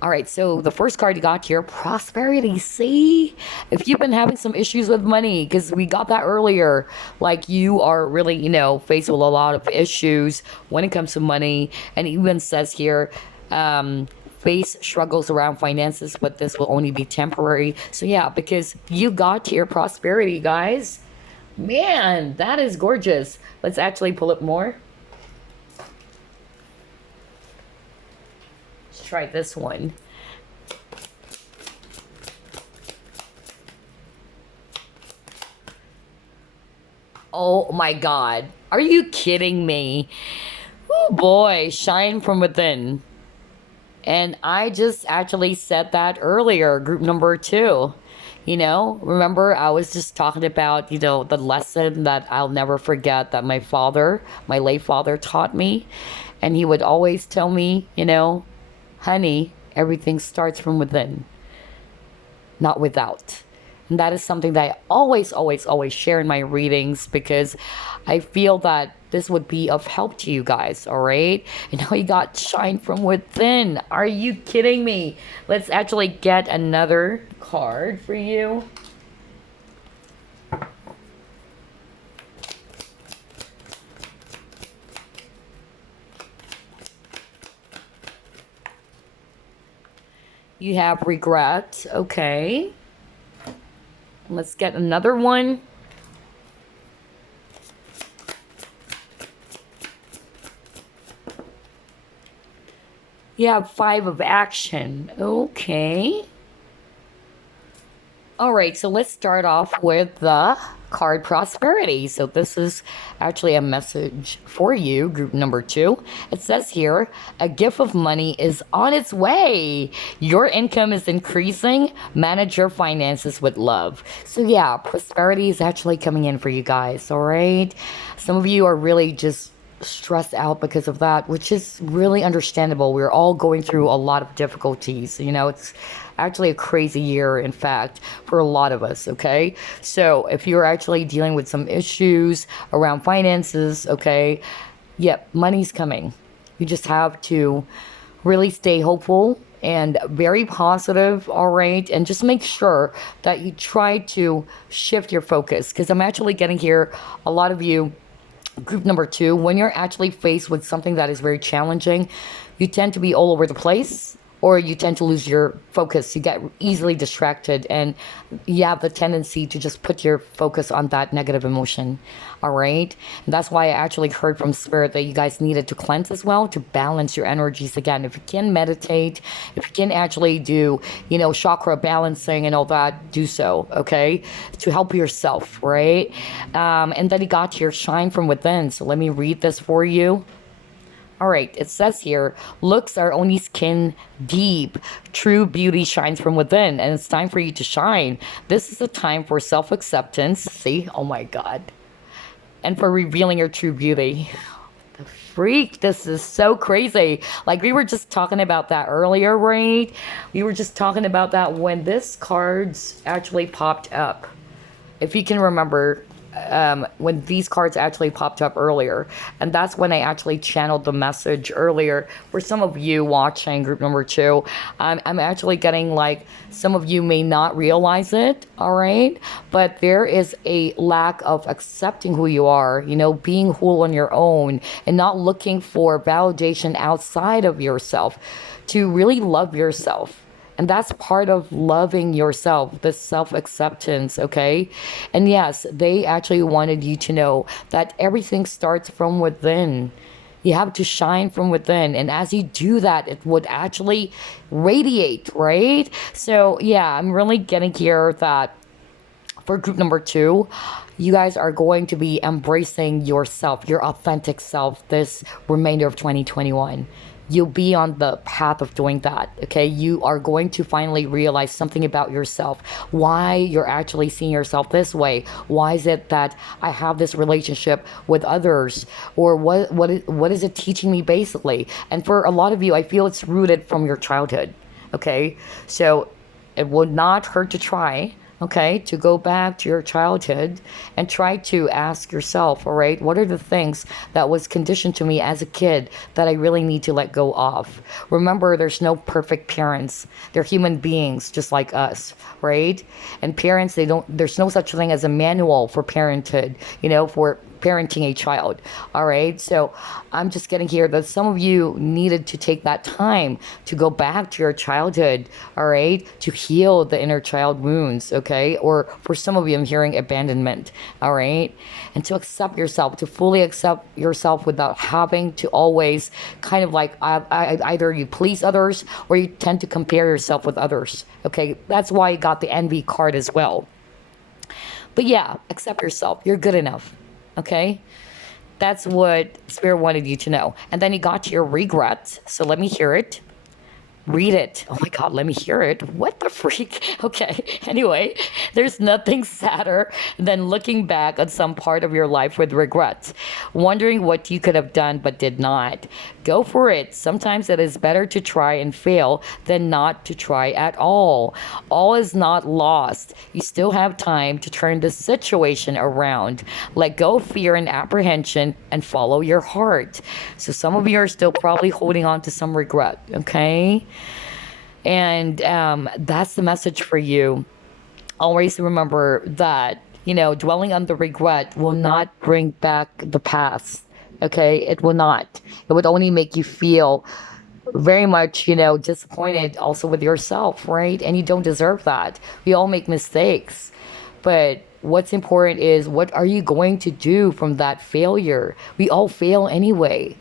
All right, so the first card you got here, prosperity. See, if you've been having some issues with money, because we got that earlier, like you are really, faced with a lot of issues when it comes to money. And it even says here, face struggles around finances, but this will only be temporary. So yeah, because you got your prosperity, guys. Man, that is gorgeous. Let's actually pull it more. Let's try this one. Oh my God. Are you kidding me? Oh boy, shine from within. And I just actually said that earlier, group number two. Remember, I was just talking about, the lesson that I'll never forget that my father, my late father, taught me. And he would always tell me, honey, everything starts from within, not without. And that is something that I always, always, always share in my readings because I feel that this would be of help to you guys, all right? And now you got shine from within. Are you kidding me? Let's actually get another card for you. You have regret, okay. Let's get another one. You have 5 of action. Okay. All right, so let's start off with the card prosperity. So this is actually a message for you, group number 2. It says here, a gift of money is on its way. Your income is increasing. Manage your finances with love. So yeah, prosperity is actually coming in for you guys, all right? Some of you are really just stressed out because of that, which is really understandable. We're all going through a lot of difficulties. It's actually a crazy year, in fact, for a lot of us, okay? So if you're actually dealing with some issues around finances, okay, yep, money's coming. You just have to really stay hopeful and very positive, all right? And just make sure that you try to shift your focus, because I'm actually getting here a lot of you, group number 2, when you're actually faced with something that is very challenging, you tend to be all over the place, or you tend to lose your focus. You get easily distracted, and you have the tendency to just put your focus on that negative emotion. All right. And that's why I actually heard from Spirit that you guys needed to cleanse as well, to balance your energies again. If you can meditate, if you can actually do, chakra balancing and all that, do so. Okay. To help yourself. Right. And then you got your shine from within. So let me read this for you. All right, it says here, looks are only skin deep. True beauty shines from within, and it's time for you to shine. This is a time for self-acceptance. See? Oh my God. And for revealing your true beauty. The freak, this is so crazy. Like we were just talking about that earlier, right? We were just talking about that when this cards actually popped up. If you can remember, when these cards actually popped up earlier, and that's when I actually channeled the message earlier for some of you watching group number 2. I'm actually getting like some of you may not realize it, all right, but there is a lack of accepting who you are, being whole on your own and not looking for validation outside of yourself, to really love yourself. And that's part of loving yourself, this self-acceptance, okay? And yes, they actually wanted you to know that everything starts from within. You have to shine from within. And as you do that, it would actually radiate, right? So yeah, I'm really getting here that for group number 2, you guys are going to be embracing yourself, your authentic self, this remainder of 2021. You'll be on the path of doing that, okay? You are going to finally realize something about yourself, why you're actually seeing yourself this way. Why is it that I have this relationship with others? Or what is it teaching me, basically? And for a lot of you, I feel it's rooted from your childhood, okay? So it would not hurt to try, okay, to go back to your childhood and try to ask yourself, all right, what are the things that was conditioned to me as a kid that I really need to let go of? Remember, there's no perfect parents. They're human beings just like us, right? And parents, there's no such thing as a manual for parenthood, for parenting a child. All right. So I'm just getting here that some of you needed to take that time to go back to your childhood. All right. To heal the inner child wounds. Okay. Or for some of you, I'm hearing abandonment. All right. And to accept yourself, to fully accept yourself without having to always kind of like either you please others or you tend to compare yourself with others. Okay. That's why you got the envy card as well. But yeah, accept yourself. You're good enough. Okay? That's what Spirit wanted you to know. And then you got to your regrets. So let me hear it. Read it. Oh my God, let me hear it. What the freak? Okay. Anyway, there's nothing sadder than looking back at some part of your life with regrets, wondering what you could have done but did not. Go for it. Sometimes it is better to try and fail than not to try at all. All is not lost. You still have time to turn the situation around. Let go of fear and apprehension and follow your heart. So some of you are still probably holding on to some regret, okay? And that's the message for you. Always remember that, dwelling on the regret will not bring back the past. Okay, it will not. It would only make you feel very much, disappointed also with yourself, right? And you don't deserve that. We all make mistakes. But what's important is, what are you going to do from that failure? We all fail anyway.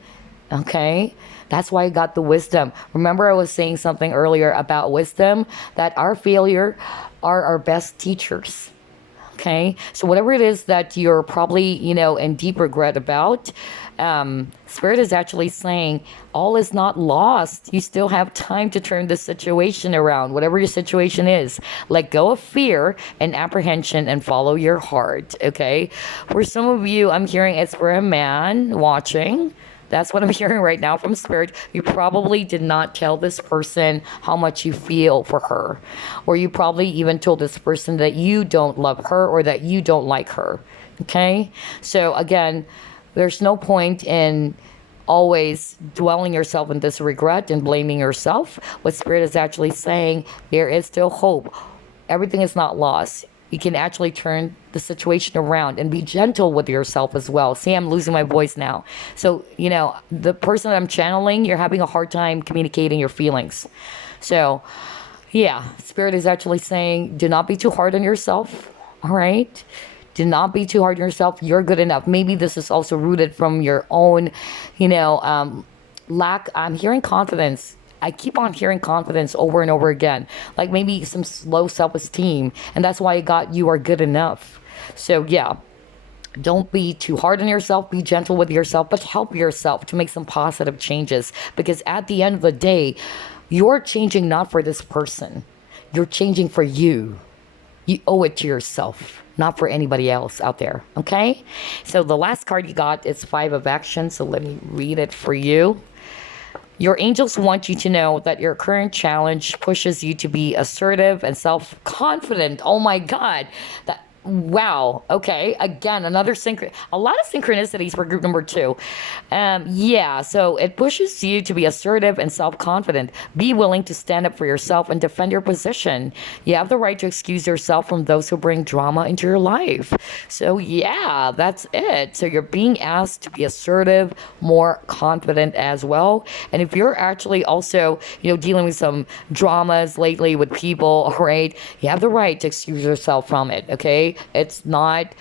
Okay? That's why I got the wisdom. Remember, I was saying something earlier about wisdom, that our failure are our best teachers. Okay, so whatever it is that you're probably, in deep regret about, Spirit is actually saying all is not lost. You still have time to turn the situation around, whatever your situation is. Let go of fear and apprehension and follow your heart. Okay, for some of you, I'm hearing it's for a man watching. That's what I'm hearing right now from Spirit. You probably did not tell this person how much you feel for her. Or you probably even told this person that you don't love her or that you don't like her. Okay? So again, there's no point in always dwelling yourself in this regret and blaming yourself. What Spirit is actually saying, there is still hope. Everything is not lost. You can actually turn the situation around and be gentle with yourself as well. See, I'm losing my voice now. So, the person that I'm channeling, you're having a hard time communicating your feelings. So, yeah, Spirit is actually saying, do not be too hard on yourself. All right? Do not be too hard on yourself. You're good enough. Maybe this is also rooted from your own, lack. I'm hearing confidence. I keep on hearing confidence over and over again, like maybe some low self-esteem, and that's why you are good enough. So yeah, don't be too hard on yourself, be gentle with yourself, but help yourself to make some positive changes, because at the end of the day, you're changing not for this person, you're changing for you. You owe it to yourself, not for anybody else out there, okay? So the last card you got is 5 of Action, so let me read it for you. Your angels want you to know that your current challenge pushes you to be assertive and self-confident. Oh my God. Wow. Okay. Again, a lot of synchronicities for group number 2. Yeah. So it pushes you to be assertive and self-confident. Be willing to stand up for yourself and defend your position. You have the right to excuse yourself from those who bring drama into your life. So yeah, that's it. So you're being asked to be assertive, more confident as well. And if you're actually also, dealing with some dramas lately with people, right, you have the right to excuse yourself from it. Okay. It's not,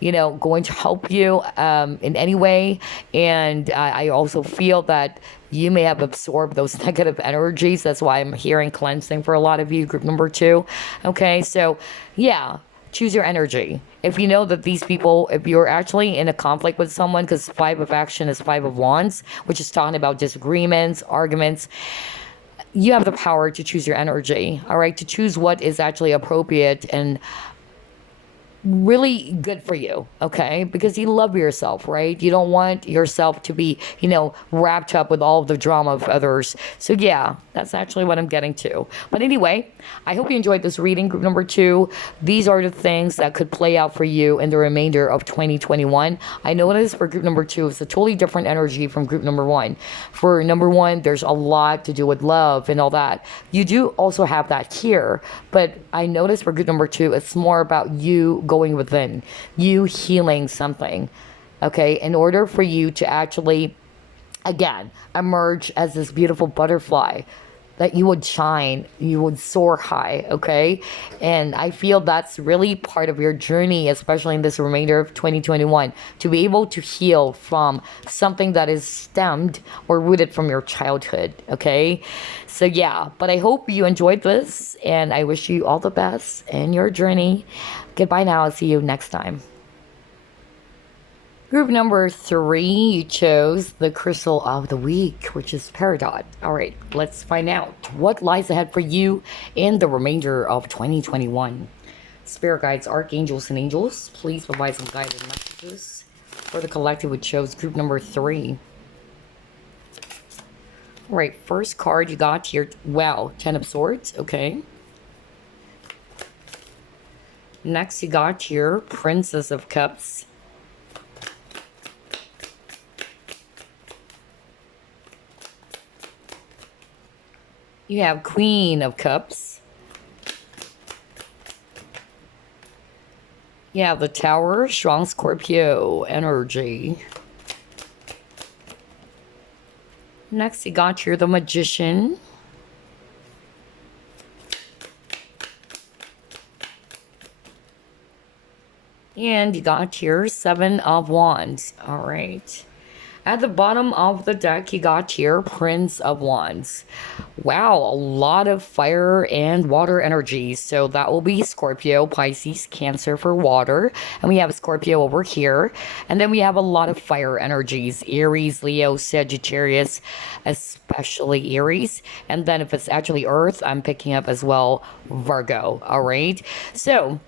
going to help you in any way. And I also feel that you may have absorbed those negative energies. That's why I'm hearing cleansing for a lot of you, group number 2. Okay, so yeah, choose your energy. If you know that these people, if you're actually in a conflict with someone, because 5 of Action is 5 of Wands, which is talking about disagreements, arguments, you have the power to choose your energy, all right, to choose what is actually appropriate and really good for you, okay? Because you love yourself, right? You don't want yourself to be, wrapped up with all of the drama of others. So yeah, that's actually what I'm getting to. But anyway, I hope you enjoyed this reading, group number 2. These are the things that could play out for you in the remainder of 2021. I noticed for group number 2, it's a totally different energy from group number 1. For number 1, there's a lot to do with love and all that. You do also have that here, but I noticed for group number 2, it's more about you going within, you healing something, okay, in order for you to actually, again, emerge as this beautiful butterfly, that you would shine, you would soar high, okay? And I feel that's really part of your journey, especially in this remainder of 2021, to be able to heal from something that is stemmed or rooted from your childhood, okay? So yeah, but I hope you enjoyed this, and I wish you all the best in your journey. Goodbye now. I'll see you next time. Group number 3, you chose the crystal of the week, which is Peridot. All right, let's find out what lies ahead for you in the remainder of 2021. Spirit guides, archangels, and angels, please provide some guided messages for the collective, which chose group number 3. All right, first card you got here, wow, 10 of Swords, okay. Next, you got here, Princess of Cups. You have Queen of Cups. You have the Tower, strong Scorpio energy. Next, you got here the Magician. And you got here 7 of Wands. All right. At the bottom of the deck, you got here Prince of Wands. Wow, a lot of fire and water energy. So that will be Scorpio, Pisces, Cancer for water. And we have Scorpio over here. And then we have a lot of fire energies. Aries, Leo, Sagittarius, especially Aries. And then if it's actually Earth, I'm picking up as well Virgo. All right. So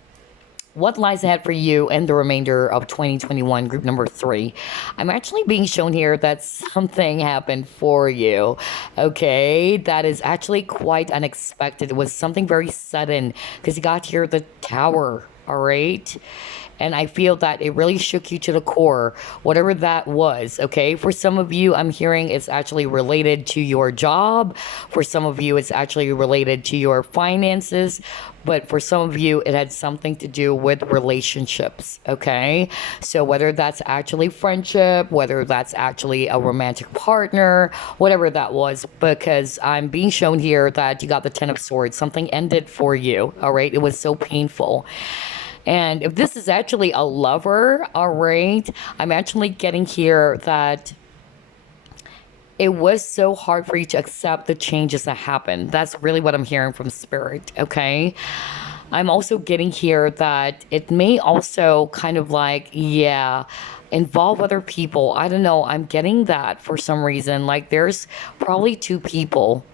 what lies ahead for you in the remainder of 2021, group number 3? I'm actually being shown here that something happened for you, okay? That is actually quite unexpected. It was something very sudden because you got here the Tower, all right? And I feel that it really shook you to the core, whatever that was, okay? For some of you, I'm hearing it's actually related to your job. For some of you, it's actually related to your finances. But for some of you, it had something to do with relationships, okay? So whether that's actually friendship, whether that's actually a romantic partner, whatever that was, because I'm being shown here that you got the 10 of Swords. Something ended for you, all right? It was so painful. And if this is actually a lover, all right, I'm actually getting here that it was so hard for you to accept the changes that happened. That's really what I'm hearing from Spirit, okay? I'm also getting here that it may also kind of like, yeah, involve other people. I don't know. I'm getting that for some reason. Like there's probably 2 people.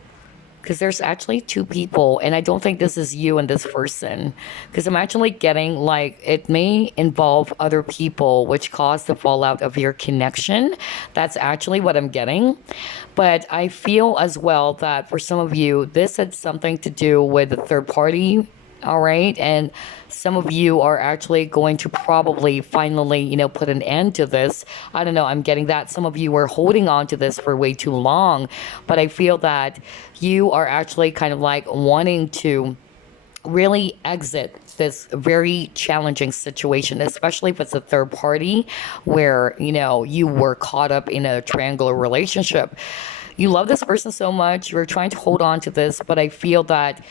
Because there's actually 2 people, and I don't think this is you and this person. Because I'm actually getting like it may involve other people, which caused the fallout of your connection. That's actually what I'm getting. But I feel as well that for some of you, this had something to do with a third party. All right. And some of you are actually going to probably finally, put an end to this. I don't know. I'm getting that some of you were holding on to this for way too long. But I feel that you are actually kind of like wanting to really exit this very challenging situation, especially if it's a third party where, you were caught up in a triangular relationship. You love this person so much. You're trying to hold on to this. But I feel that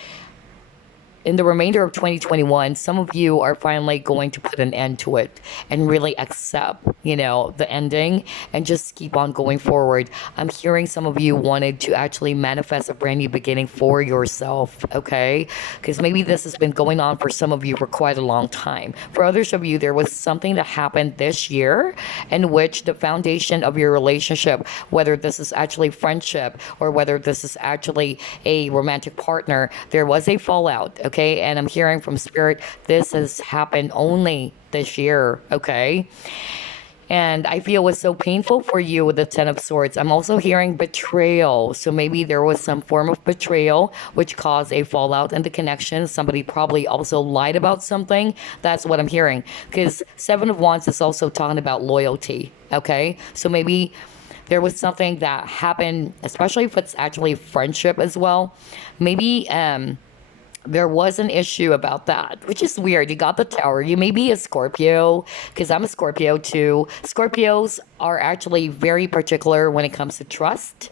in the remainder of 2021, some of you are finally going to put an end to it and really accept, the ending and just keep on going forward. I'm hearing some of you wanted to actually manifest a brand new beginning for yourself, okay? Because maybe this has been going on for some of you for quite a long time. For others of you, there was something that happened this year in which the foundation of your relationship, whether this is actually friendship or whether this is actually a romantic partner, there was a fallout, okay? And I'm hearing from Spirit, this has happened only this year, okay? And I feel it was so painful for you with the 10 of Swords. I'm also hearing betrayal. So maybe there was some form of betrayal which caused a fallout in the connection. Somebody probably also lied about something. That's what I'm hearing. Because 7 of Wands is also talking about loyalty, okay? So maybe there was something that happened, especially if it's actually friendship as well. Maybe there was an issue about that, which is weird. You got the Tower. You may be a Scorpio, because I'm a Scorpio too. Scorpios are actually very particular when it comes to trust.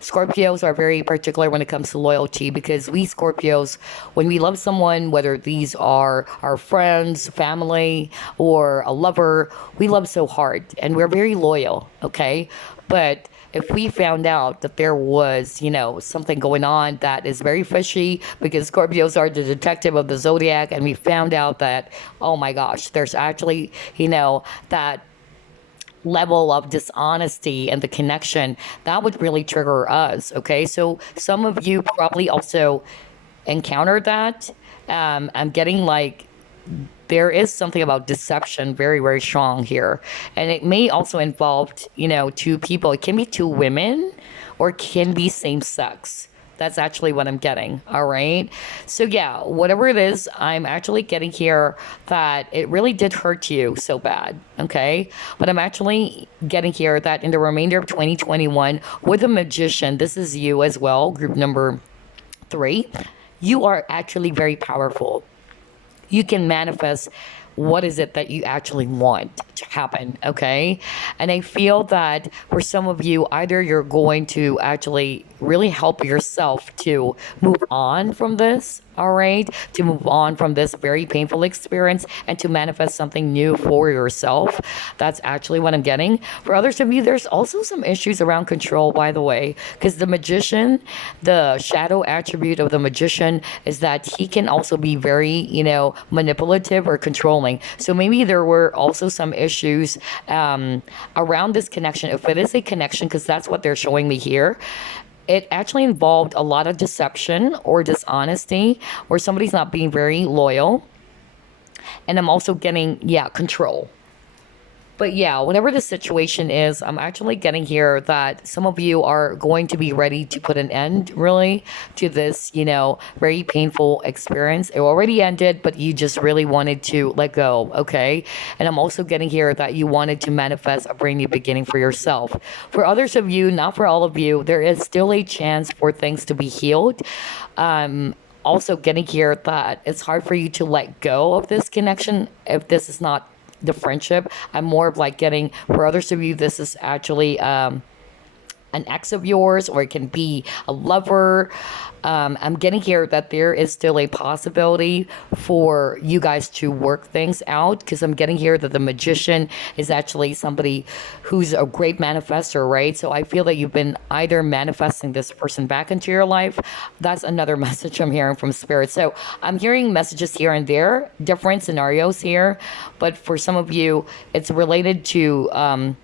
Scorpios are very particular when it comes to loyalty, because we Scorpios, when we love someone, whether these are our friends, family, or a lover, we love so hard and we're very loyal, okay? But if we found out that there was, something going on that is very fishy, because Scorpios are the detective of the zodiac, and we found out that, oh my gosh, there's actually, that level of dishonesty and the connection, that would really trigger us, okay? So some of you probably also encountered that. I'm getting like there is something about deception very, very strong here. And it may also involve, two people. It can be two women or it can be same sex. That's actually what I'm getting. All right. So, yeah, whatever it is, I'm actually getting here that it really did hurt you so bad. Okay. But I'm actually getting here that in the remainder of 2021, with a magician, this is you as well, group number 3, you are actually very powerful. You can manifest what is it that you actually want to happen, okay? And I feel that for some of you, either you're going to actually really help yourself to move on from this, all right? To move on from this very painful experience and to manifest something new for yourself. That's actually what I'm getting. For others of you, there's also some issues around control, by the way, because the magician, the shadow attribute of the magician is that he can also be very, manipulative or controlling. So maybe there were also some issues around this connection. If it is a connection, because that's what they're showing me here, it actually involved a lot of deception or dishonesty, or somebody's not being very loyal. And I'm also getting, control. But yeah, whatever the situation is, I'm actually getting here that some of you are going to be ready to put an end, really, to this, very painful experience. It already ended, but you just really wanted to let go, okay? And I'm also getting here that you wanted to manifest a brand new beginning for yourself. For others of you, not for all of you, there is still a chance for things to be healed. Also getting here that it's hard for you to let go of this connection if this is not the friendship. I'm more of like getting, for others of you, this is actually an ex of yours, or it can be a lover. I'm getting here that there is still a possibility for you guys to work things out, because I'm getting here that the magician is actually somebody who's a great manifester, right? So I feel that you've been either manifesting this person back into your life. That's another message I'm hearing from spirit. So I'm hearing messages here and there, different scenarios here, but for some of you, it's related to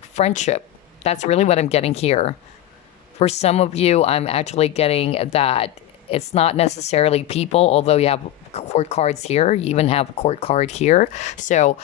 friendship. That's really what I'm getting here. For some of you, I'm actually getting that it's not necessarily people, although you have court cards here. You even have a court card here. So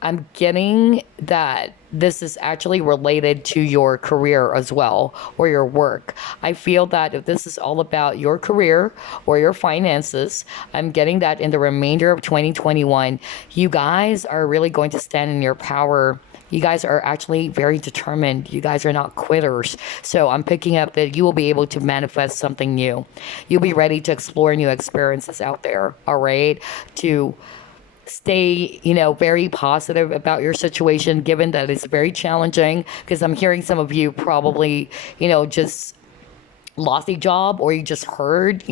I'm getting that this is actually related to your career as well, or your work. I feel that if this is all about your career or your finances, I'm getting that in the remainder of 2021, you guys are really going to stand in your power. You guys are actually very determined. You guys are not quitters. So I'm picking up that you will be able to manifest something new. You'll be ready to explore new experiences out there, all right? To stay, very positive about your situation, given that it's very challenging, because I'm hearing some of you probably, just lost a job, or you just heard,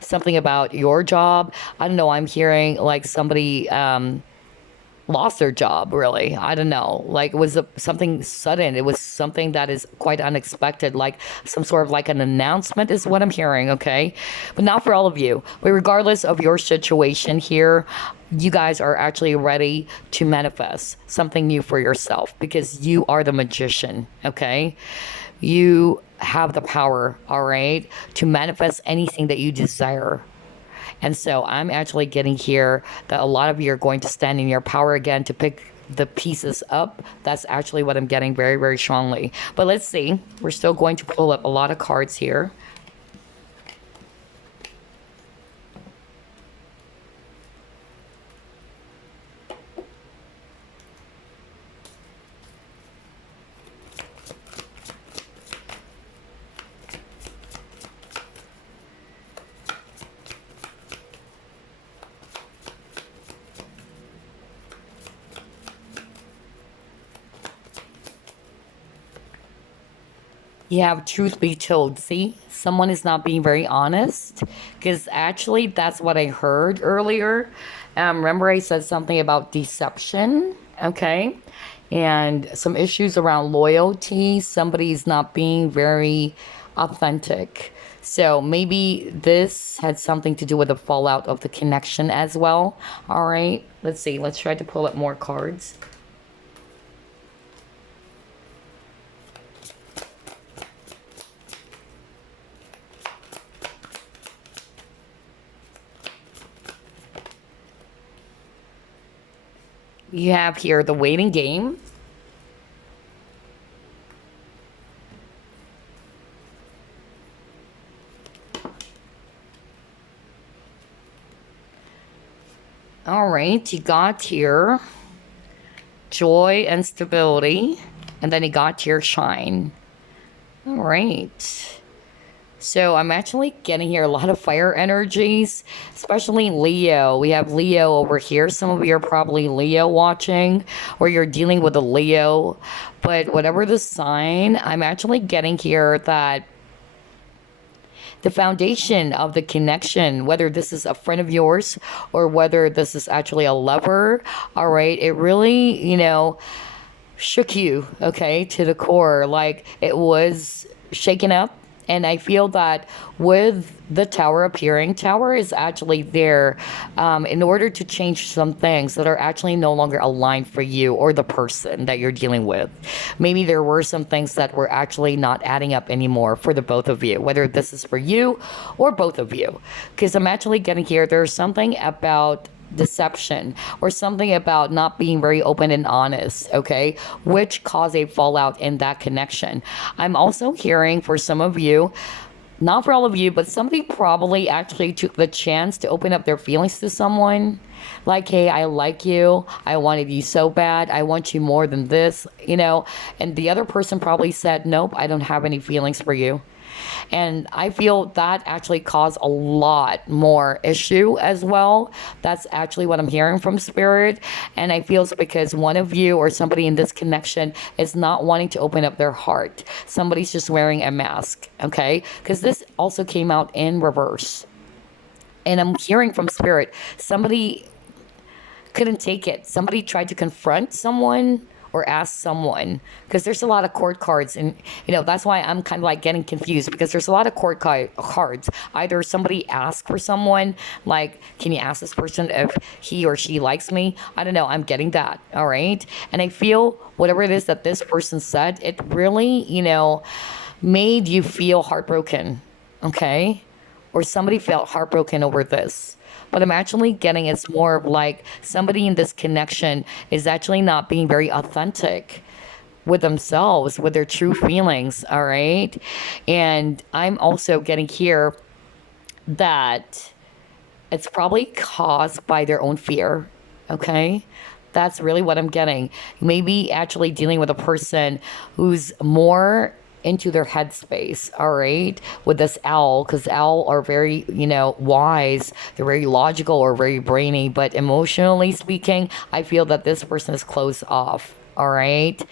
something about your job. I don't know. I'm hearing like somebody, lost their job, really. I don't know. Like it was something sudden. It was something that is quite unexpected, like some sort of like an announcement is what I'm hearing, okay? But not for all of you. But regardless of your situation here, you guys are actually ready to manifest something new for yourself, because you are the magician, okay? You have the power, all right, to manifest anything that you desire. And so I'm actually getting here that a lot of you are going to stand in your power again to pick the pieces up. That's actually what I'm getting very, very strongly. But let's see. We're still going to pull up a lot of cards here. You have truth be told. See, someone is not being very honest. Because actually, that's what I heard earlier. Remember, I said something about deception, okay? And some issues around loyalty. Somebody's not being very authentic. So maybe this had something to do with the fallout of the connection as well. All right, let's see. Let's try to pull up more cards. You have here the waiting game. All right, you got here joy and stability, and then you got here shine. All right. So I'm actually getting here a lot of fire energies, especially Leo. We have Leo over here. Some of you are probably Leo watching, or you're dealing with a Leo. But whatever the sign, I'm actually getting here that the foundation of the connection, whether this is a friend of yours or whether this is actually a lover, all right, it really, shook you, okay, to the core. Like it was shaken up. And I feel that with the tower appearing, tower is actually there in order to change some things that are actually no longer aligned for you or the person that you're dealing with. Maybe there were some things that were actually not adding up anymore for the both of you, whether this is for you or both of you. Because I'm actually getting here, there's something about deception or something about not being very open and honest, okay, which cause a fallout in that connection. I'm also hearing for some of you, not for all of you, but somebody probably actually took the chance to open up their feelings to someone. Like, hey, I like you. I wanted you so bad. I want you more than this, And the other person probably said, nope, I don't have any feelings for you. And I feel that actually caused a lot more issue as well. That's actually what I'm hearing from Spirit. And I feel it's because one of you or somebody in this connection is not wanting to open up their heart. Somebody's just wearing a mask, okay? Because this also came out in reverse. And I'm hearing from Spirit, somebody couldn't take it. Somebody tried to confront someone or ask someone, because there's a lot of court cards, and that's why I'm kind of like getting confused, because there's a lot of cards. Either somebody asked for someone, like, can you ask this person if he or she likes me? I don't know, I'm getting that. All right, and I feel whatever it is that this person said, it really made you feel heartbroken, okay, or somebody felt heartbroken over this. But I'm actually getting it's more of like somebody in this connection is actually not being very authentic with themselves, with their true feelings, all right? And I'm also getting here that it's probably caused by their own fear, okay? That's really what I'm getting. Maybe actually dealing with a person who's more into their headspace, all right, with this owl, because owl are very wise, they're very logical or very brainy, but emotionally speaking, I feel that this person is closed off, all right.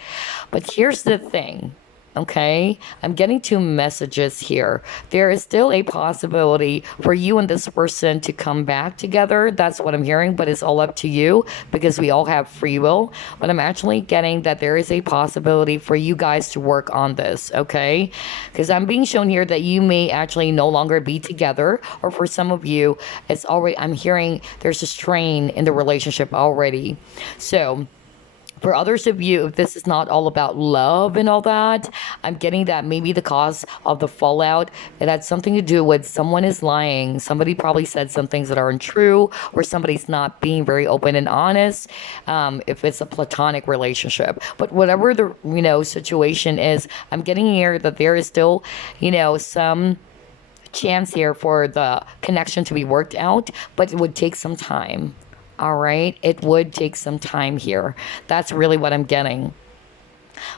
But here's the thing, okay, I'm getting two messages here. There is still a possibility for you and this person to come back together. That's what I'm hearing, but it's all up to you, because we all have free will. But I'm actually getting that there is a possibility for you guys to work on this, okay? Because I'm being shown here that you may actually no longer be together, or for some of you, it's already, I'm hearing there's a strain in the relationship already. So for others of you, if this is not all about love and all that, I'm getting that maybe the cause of the fallout, it had something to do with someone is lying. Somebody probably said some things that aren't true, or somebody's not being very open and honest, if it's a platonic relationship. But whatever the, situation is, I'm getting here that there is still, some chance here for the connection to be worked out, but it would take some time. All right, it would take some time here. That's really what I'm getting.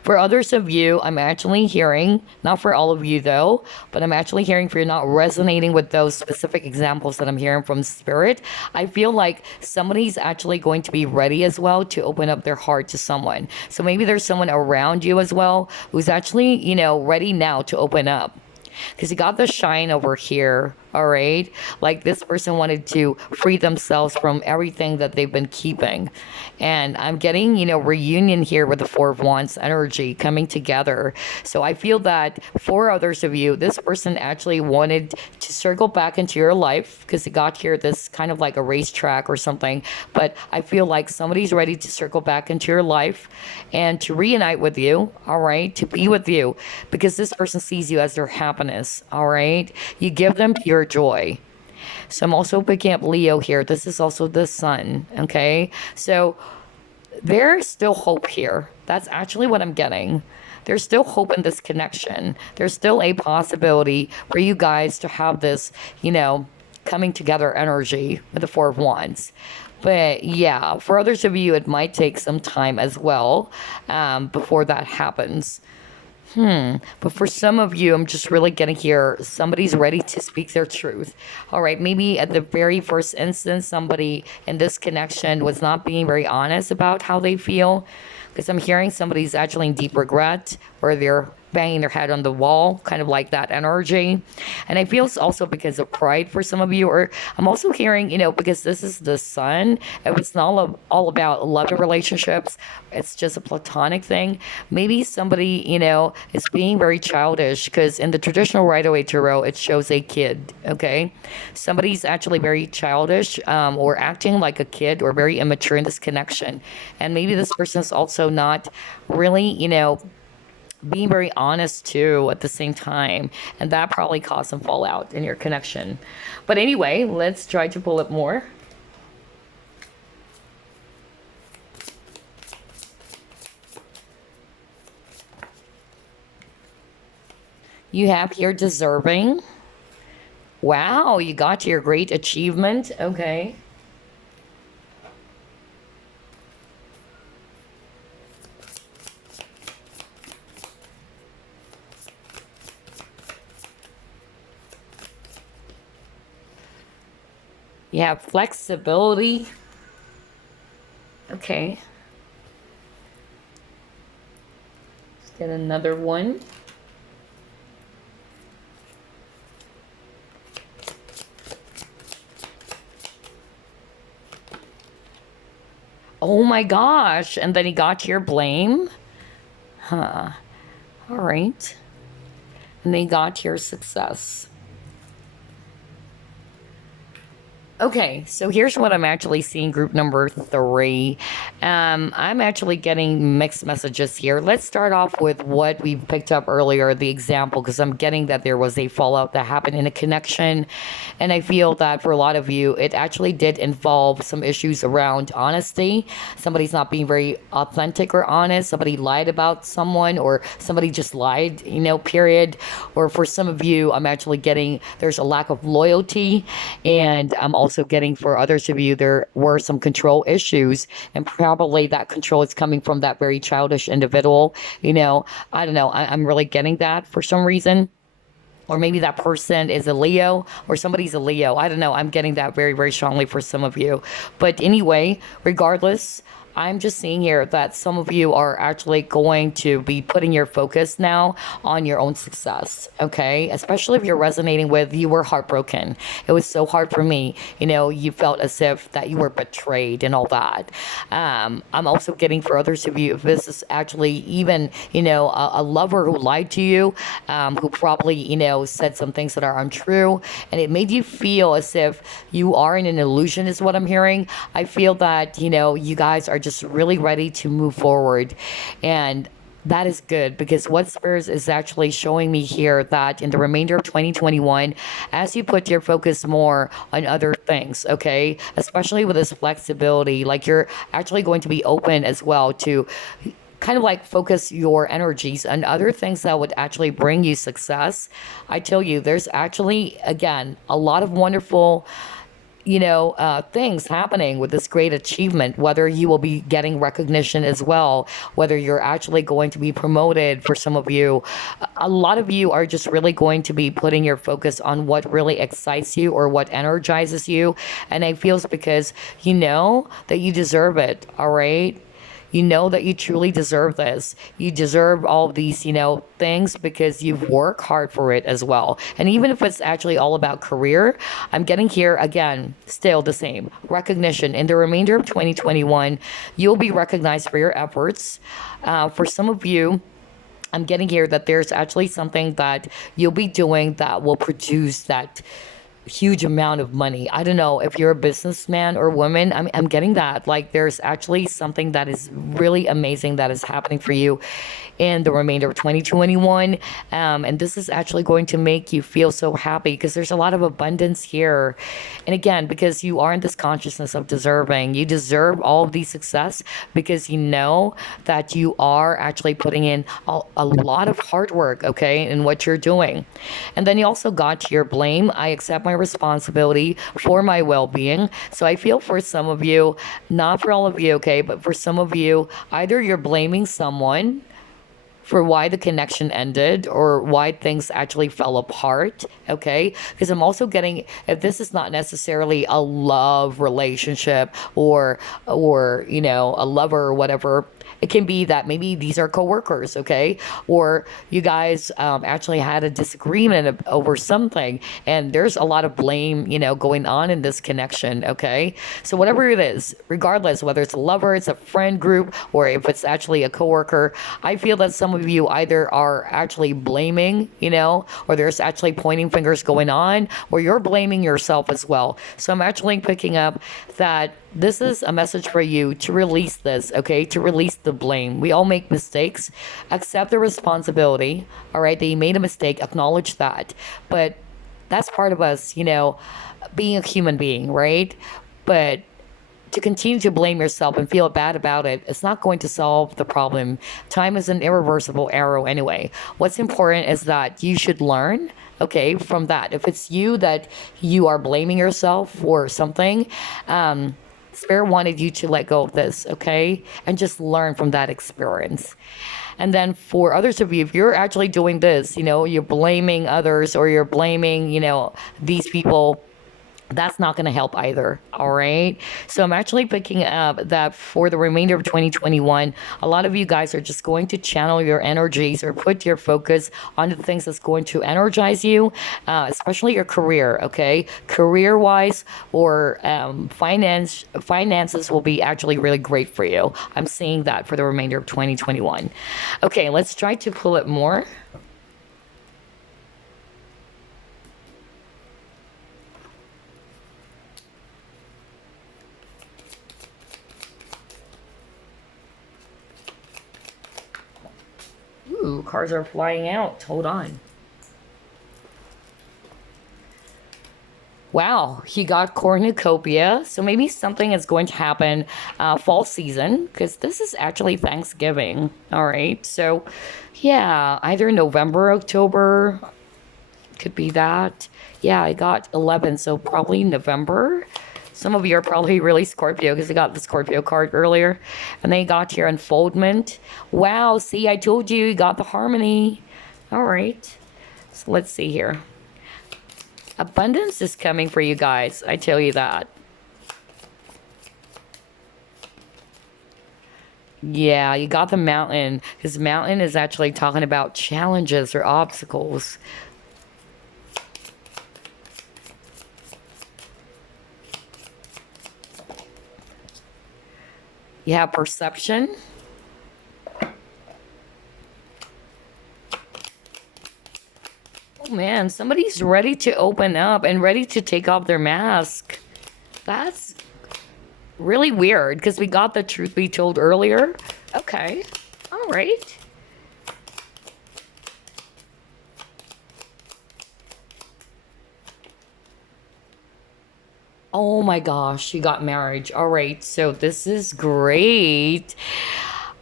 For others of you, I'm actually hearing, not for all of you though, but I'm actually hearing, if you're not resonating with those specific examples that I'm hearing from Spirit, I feel like somebody's actually going to be ready as well to open up their heart to someone. So maybe there's someone around you as well who's actually, ready now to open up. Because you got the shine over here, all right? Like this person wanted to free themselves from everything that they've been keeping. And I'm getting, reunion here with the Four of Wands energy coming together. So I feel that for others of you, this person actually wanted to circle back into your life because it got here this kind of like a racetrack or something. But I feel like somebody's ready to circle back into your life and to reunite with you, all right? To be with you because this person sees you as their happiness, all right? You give them pure joy. So I'm also picking up Leo here. This is also the sun, okay? So there's still hope here. That's actually what I'm getting. There's still hope in this connection. There's still a possibility for you guys to have this, coming together energy with the Four of Wands. But yeah, for others of you, it might take some time as well before that happens. But for some of you, I'm just really getting here, somebody's ready to speak their truth. All right, maybe at the very first instance, somebody in this connection was not being very honest about how they feel. Because I'm hearing somebody's actually in deep regret or they're banging their head on the wall, kind of like that energy. And I feel it's also because of pride for some of you, or I'm also hearing, because this is the sun, if it's not all about love and relationships, it's just a platonic thing. Maybe somebody, is being very childish because in the traditional Rider-Waite Tarot, it shows a kid, okay? Somebody's actually very childish or acting like a kid or very immature in this connection. And maybe this person's also not really, being very honest too at the same time, and that probably caused some fallout in your connection. But anyway, let's try to pull up more. You have here deserving. Wow, you got to your great achievement. Okay. You have flexibility. Okay. Let's get another one. Oh my gosh. And then he got your blame. Huh. All right. And they got your success. Okay, so here's what I'm actually seeing, group number 3. I'm actually getting mixed messages here. Let's start off with what we picked up earlier, the example, because I'm getting that there was a fallout that happened in a connection. And I feel that for a lot of you, it actually did involve some issues around honesty. Somebody's not being very authentic or honest. Somebody lied about someone, or somebody just lied, period. Or for some of you, I'm actually getting there's a lack of loyalty, and I'm also getting for others of you, there were some control issues, and probably that control is coming from that very childish individual. I don't know. I'm really getting that for some reason. Or maybe that person is a Leo or somebody's a Leo. I don't know. I'm getting that very, very strongly for some of you. But anyway, regardless, I'm just seeing here that some of you are actually going to be putting your focus now on your own success, okay? Especially if you're resonating with, you were heartbroken. It was so hard for me. You felt as if that you were betrayed and all that. I'm also getting for others of you, if this is actually even, a lover who lied to you, who probably, said some things that are untrue, and it made you feel as if you are in an illusion is what I'm hearing. I feel that, you guys are just really ready to move forward, and that is good, because what Spirit is actually showing me here that in the remainder of 2021, as you put your focus more on other things, okay, especially with this flexibility, like you're actually going to be open as well to kind of like focus your energies on other things that would actually bring you success. I tell you, there's actually, again, a lot of wonderful things happening with this great achievement, whether you will be getting recognition as well, whether you're actually going to be promoted. For some of you, a lot of you are just really going to be putting your focus on what really excites you or what energizes you. And I feel it's because you know that you deserve it, all right? You know that you truly deserve this. You deserve all of these, things because you've worked hard for it as well. And even if it's actually all about career, I'm getting here again, still the same recognition. In the remainder of 2021, you'll be recognized for your efforts. For some of you, I'm getting here that there's actually something that you'll be doing that will produce that huge amount of money. I don't know if you're a businessman or woman. I'm getting that. Like there's actually something that is really amazing that is happening for you in the remainder of 2021. And this is actually going to make you feel so happy because there's a lot of abundance here. And again, because you are in this consciousness of deserving, you deserve all of these success because you know that you are actually putting in a lot of hard work, okay, in what you're doing. And then you also got your blame. I accept my responsibility for my well-being. So I feel for some of you, not for all of you, okay, but for some of you, either you're blaming someone for why the connection ended or why things actually fell apart, okay? Because I'm also getting, if this is not necessarily a love relationship or a lover or whatever, it can be that maybe these are coworkers, okay? Or you guys actually had a disagreement over something, and there's a lot of blame, going on in this connection, okay? So whatever it is, regardless whether it's a lover, it's a friend group, or if it's actually a coworker, I feel that some of you either are actually blaming, or there's actually pointing fingers going on, or you're blaming yourself as well. So I'm actually picking up that this is a message for you to release this, okay? To release the blame. We all make mistakes. Accept the responsibility, all right? That you made a mistake, acknowledge that. But that's part of us, being a human being, right? But to continue to blame yourself and feel bad about it, it's not going to solve the problem. Time is an irreversible arrow anyway. What's important is that you should learn, okay, from that. If it's you that you are blaming yourself for something, Spirit wanted you to let go of this, okay? And just learn from that experience. And then for others of you, if you're actually doing this, you're blaming others or you're blaming, these people, that's not going to help either. All right. So I'm actually picking up that for the remainder of 2021, a lot of you guys are just going to channel your energies or put your focus on the things that's going to energize you, especially your career. Okay. Career wise or finances will be actually really great for you. I'm seeing that for the remainder of 2021. Okay. Let's try to pull it more. Ooh, cards are flying out. Hold on. Wow, he got cornucopia. So maybe something is going to happen fall season because this is actually Thanksgiving. All right. So yeah, either November, October. Could be that. Yeah, I got 11. So probably November. Some of you are probably really Scorpio because I got the Scorpio card earlier. And then you got your unfoldment. Wow, see, I told you got the harmony. All right. So let's see here. Abundance is coming for you guys. I tell you that. Yeah, you got the mountain. Because mountain is actually talking about challenges or obstacles. You have perception. Oh man, somebody's ready to open up and ready to take off their mask. That's really weird because we got the truth be told earlier. Okay. All right. Oh my gosh, you got marriage. All right, so this is great.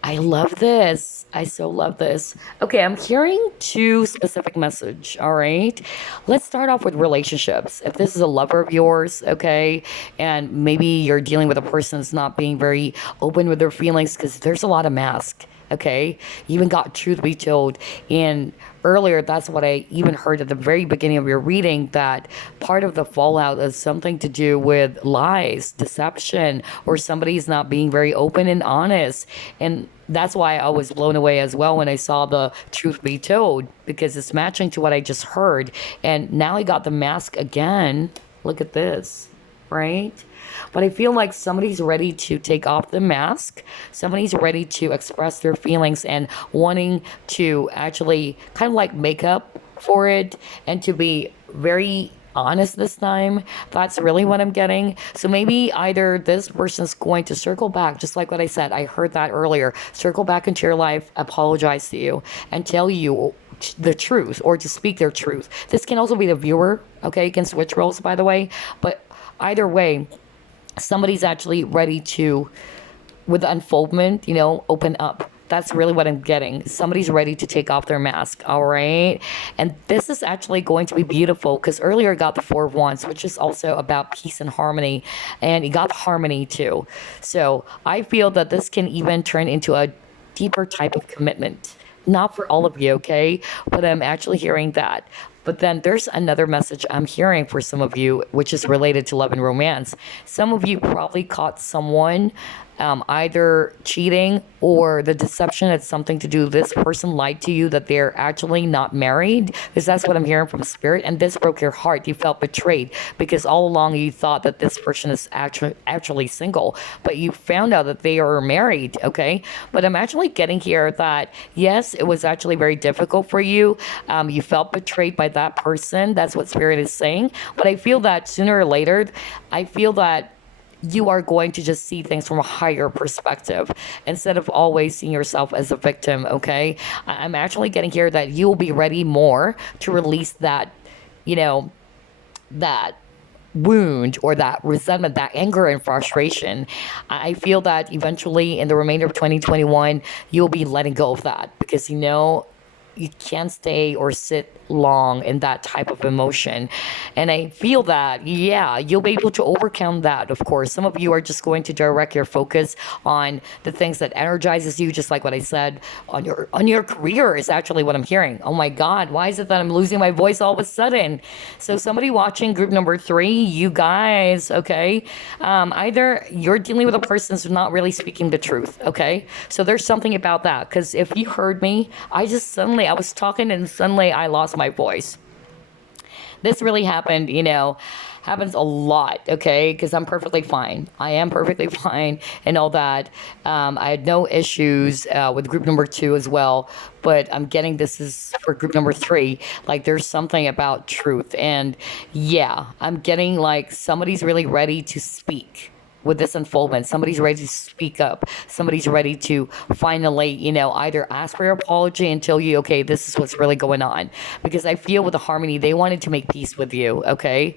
I love this. I so love this. Okay, I'm hearing two specific message. All right. Let's start off with relationships. If this is a lover of yours, okay, and maybe you're dealing with a person that's not being very open with their feelings because there's a lot of mask. Okay, you even got truth be told. And earlier, that's what I even heard at the very beginning of your reading, that part of the fallout is something to do with lies, deception, or somebody's not being very open and honest. And that's why I was blown away as well when I saw the truth be told, because it's matching to what I just heard. And now I got the mask again. Look at this, right? But I feel like somebody's ready to take off the mask. Somebody's ready to express their feelings and wanting to actually kind of like make up for it and to be very honest this time. That's really what I'm getting. So maybe either this person's going to circle back, just like what I said. I heard that earlier. Circle back into your life, apologize to you, and tell you the truth, or to speak their truth. This can also be the viewer. Okay, you can switch roles, by the way. But either way, somebody's actually ready to, with the unfoldment, open up. That's really what I'm getting. Somebody's ready to take off their mask. All right. And this is actually going to be beautiful, because earlier I got the Four of Wands, which is also about peace and harmony. And you got harmony too. So I feel that this can even turn into a deeper type of commitment. Not for all of you, okay? But I'm actually hearing that. But then there's another message I'm hearing for some of you, which is related to love and romance. Some of you probably caught someone either cheating, or the deception had something to do. This person lied to you that they're actually not married, because that's what I'm hearing from spirit. And this broke your heart. You felt betrayed because all along you thought that this person is actually single, but you found out that they are married. Okay. But I'm actually getting here that yes, it was actually very difficult for you. You felt betrayed by that person. That's what spirit is saying. But I feel that sooner or later, I feel that you are going to just see things from a higher perspective instead of always seeing yourself as a victim. Okay. I'm actually getting here that you will be ready more to release that, that wound or that resentment, that anger and frustration. I feel that eventually in the remainder of 2021, you'll be letting go of that, because you can't stay or sit long in that type of emotion. And I feel that, yeah, you'll be able to overcome that. Of course, some of you are just going to direct your focus on the things that energizes you, just like what I said on your career is actually what I'm hearing. Oh my God, why is it that I'm losing my voice all of a sudden? So somebody watching group number 3, you guys, okay, either you're dealing with a person who's not really speaking the truth, okay? So there's something about that, because if you heard me, I was talking and suddenly I lost my voice. This really happened, happens a lot, okay? Because I'm perfectly fine. I am perfectly fine and all that. I had no issues with group number 2 as well, but I'm getting this is for group number 3. Like, there's something about truth. And yeah, I'm getting like somebody's really ready to speak with this unfoldment. Somebody's ready to speak up. Somebody's ready to finally, either ask for your apology and tell you, okay, this is what's really going on. Because I feel with the harmony, they wanted to make peace with you, okay?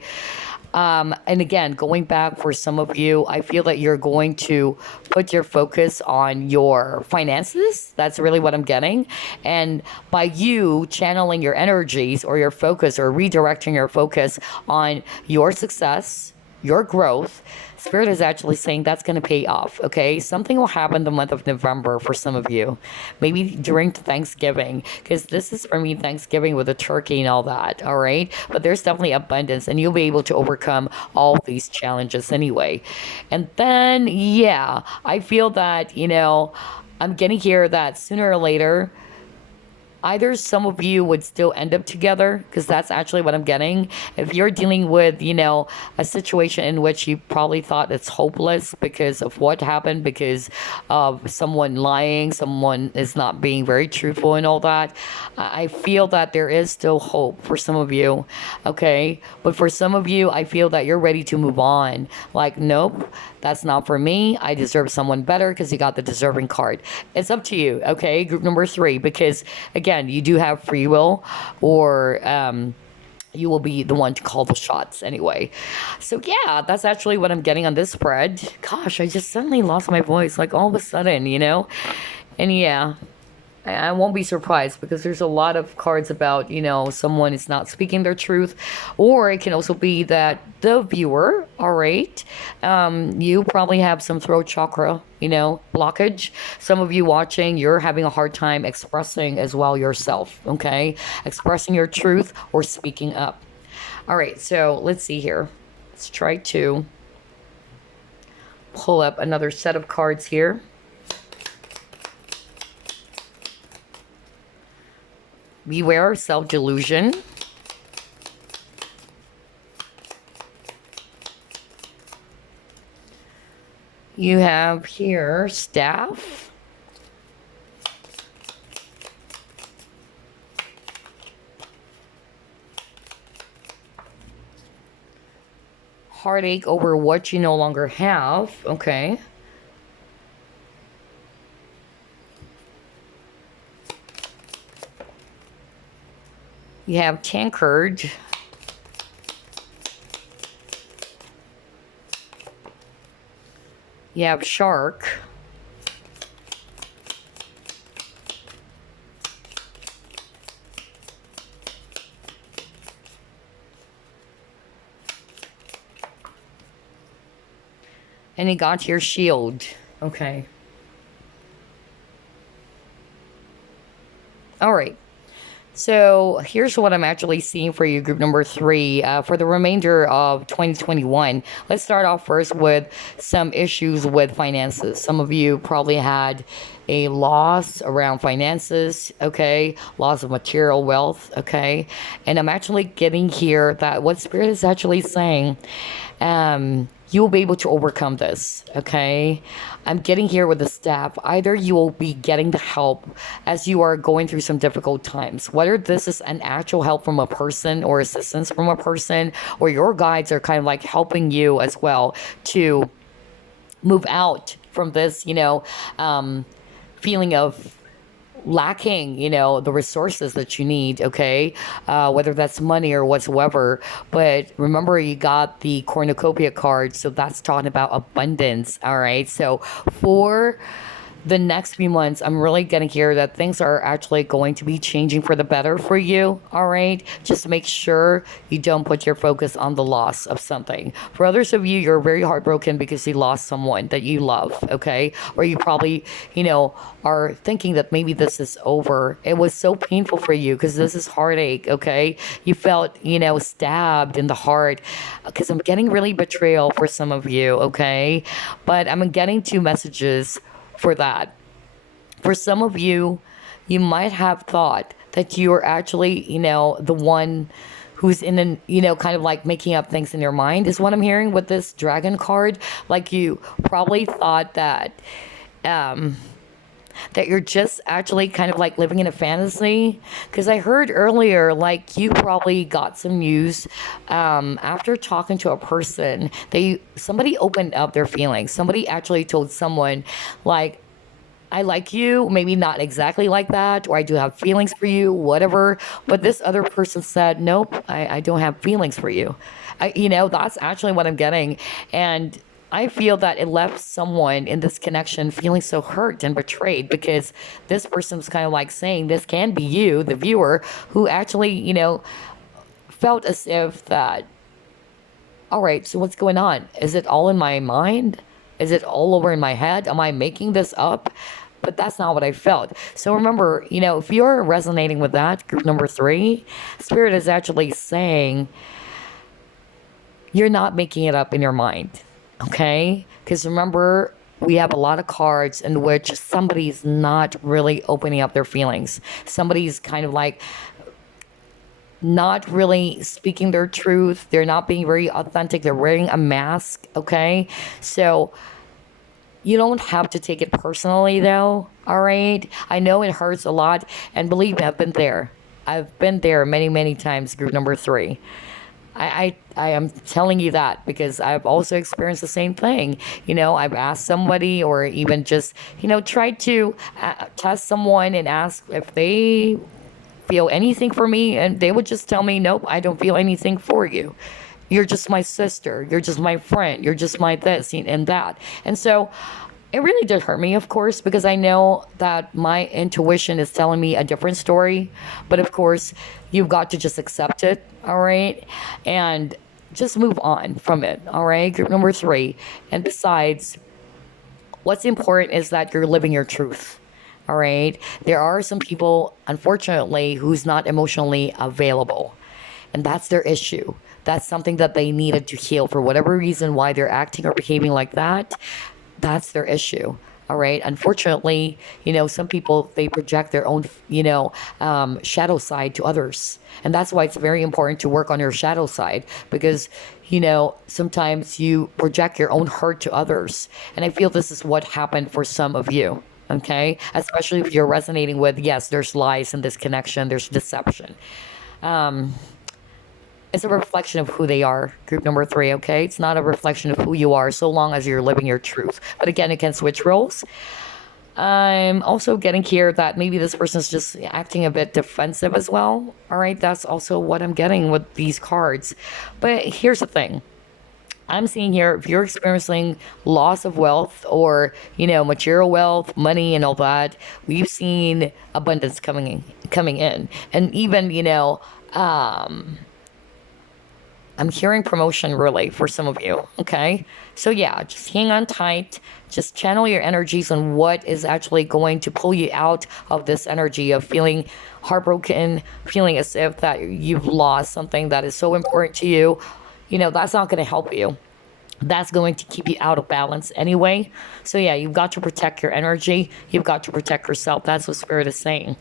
And again, going back for some of you, I feel that you're going to put your focus on your finances. That's really what I'm getting. And by you channeling your energies or your focus or redirecting your focus on your success, your growth, Spirit is actually saying that's going to pay off, okay? Something will happen the month of November for some of you. Maybe during Thanksgiving, because this is for me Thanksgiving with a turkey and all that, all right? But there's definitely abundance, and you'll be able to overcome all these challenges anyway. And then, yeah, I feel that, I'm getting here that sooner or later, either some of you would still end up together, because that's actually what I'm getting. If you're dealing with, a situation in which you probably thought it's hopeless because of what happened, because of someone lying, someone is not being very truthful and all that, I feel that there is still hope for some of you, okay? But for some of you, I feel that you're ready to move on. Like, nope, that's not for me. I deserve someone better, because you got the deserving card. It's up to you, okay? Group number 3, because again, you do have free will, or you will be the one to call the shots anyway. So yeah, that's actually what I'm getting on this spread. Gosh, I just suddenly lost my voice, like all of a sudden, And yeah, I won't be surprised because there's a lot of cards about, someone is not speaking their truth. Or it can also be that the viewer, all right, you probably have some throat chakra, blockage. Some of you watching, you're having a hard time expressing as well yourself, okay? Expressing your truth or speaking up. All right, so let's see here. Let's try to pull up another set of cards here. Beware of self-delusion. You have here staff. Heartache over what you no longer have. Okay. You have tankard. You have shark. And you got your shield. Okay. All right. So here's what I'm actually seeing for you, group number 3, for the remainder of 2021. Let's start off first with some issues with finances. Some of you probably had a loss around finances, okay? Loss of material wealth, okay? And I'm actually getting here that what Spirit is actually saying, you will be able to overcome this, okay? I'm getting here with the staff. Either you will be getting the help as you are going through some difficult times, whether this is an actual help from a person or assistance from a person, or your guides are kind of like helping you as well to move out from this, feeling of lacking, the resources that you need, okay? Whether that's money or whatsoever. But remember, you got the cornucopia card, so that's talking about abundance, all right? So for the next few months, I'm really going to hear that things are actually going to be changing for the better for you, all right? Just make sure you don't put your focus on the loss of something. For others of you, you're very heartbroken because you lost someone that you love, okay? Or you probably, are thinking that maybe this is over. It was so painful for you because this is heartache, okay? You felt, stabbed in the heart because I'm getting really betrayal for some of you, okay? But I'm getting 2 messages for that. For some of you, you might have thought that you're actually, the one who's in an, kind of like making up things in your mind is what I'm hearing with this dragon card. Like you probably thought that, that you're just actually kind of like living in a fantasy. Because I heard earlier, like you probably got some news after talking to a person. Somebody opened up their feelings. Somebody actually told someone, like, I like you, maybe not exactly like that, or I do have feelings for you, whatever. But this other person said, nope, I don't have feelings for you. That's actually what I'm getting. And I feel that it left someone in this connection feeling so hurt and betrayed because this person's kind of like saying this can be you, the viewer, who actually, felt as if that, all right, so what's going on? Is it all in my mind? Is it all over in my head? Am I making this up? But that's not what I felt. So remember, if you're resonating with that, group number 3, Spirit is actually saying you're not making it up in your mind. Okay? Because remember, we have a lot of cards in which somebody's not really opening up their feelings. Somebody's kind of like not really speaking their truth. They're not being very authentic. They're wearing a mask. Okay? So you don't have to take it personally, though. All right? I know it hurts a lot. And believe me, I've been there. I've been there many, many times, group number 3. I am telling you that because I've also experienced the same thing. I've asked somebody or even just, tried to test someone and ask if they feel anything for me. And they would just tell me, nope, I don't feel anything for you. You're just my sister. You're just my friend. You're just my this and that. And so It really did hurt me, of course, because I know that my intuition is telling me a different story. But of course, you've got to just accept it, all right? And just move on from it, all right? Group number three. And besides, what's important is that you're living your truth. All right. There are some people, unfortunately, who's not emotionally available. And that's their issue. That's something that they needed to heal for whatever reason why they're acting or behaving like that. That's their issue. All right. Unfortunately, some people, they project their own, shadow side to others. And that's why it's very important to work on your shadow side because, sometimes you project your own hurt to others. And I feel this is what happened for some of you. Okay. Especially if you're resonating with, yes, there's lies in this connection, there's deception. Um, it's a reflection of who they are. Group number three, okay? It's not a reflection of who you are so long as you're living your truth. But again, it can switch roles. I'm also getting here that maybe this person's just acting a bit defensive as well. All right, that's also what I'm getting with these cards. But here's the thing. I'm seeing here if you're experiencing loss of wealth or, material wealth, money and all that, we've seen abundance coming in. And even, I'm hearing promotion really for some of you. Okay. So yeah, just hang on tight. Just channel your energies on what is actually going to pull you out of this energy of feeling heartbroken, feeling as if that you've lost something that is so important to you. That's not going to help you. That's going to keep you out of balance anyway. So yeah, you've got to protect your energy. You've got to protect yourself. That's what Spirit is saying.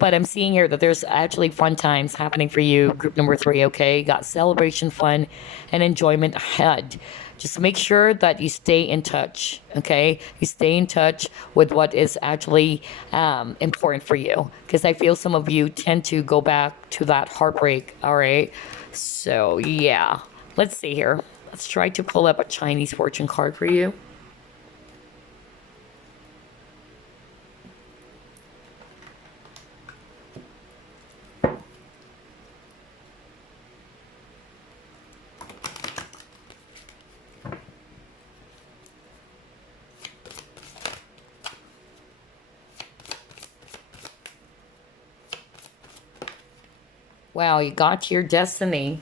But I'm seeing here that there's actually fun times happening for you. Group number three, okay? Got celebration, fun, and enjoyment ahead. Just make sure that you stay in touch, okay? You stay in touch with what is actually important for you. Because I feel some of you tend to go back to that heartbreak, all right? So, yeah. Let's see here. Let's try to pull up a Chinese fortune card for you. Wow, you got to your destiny.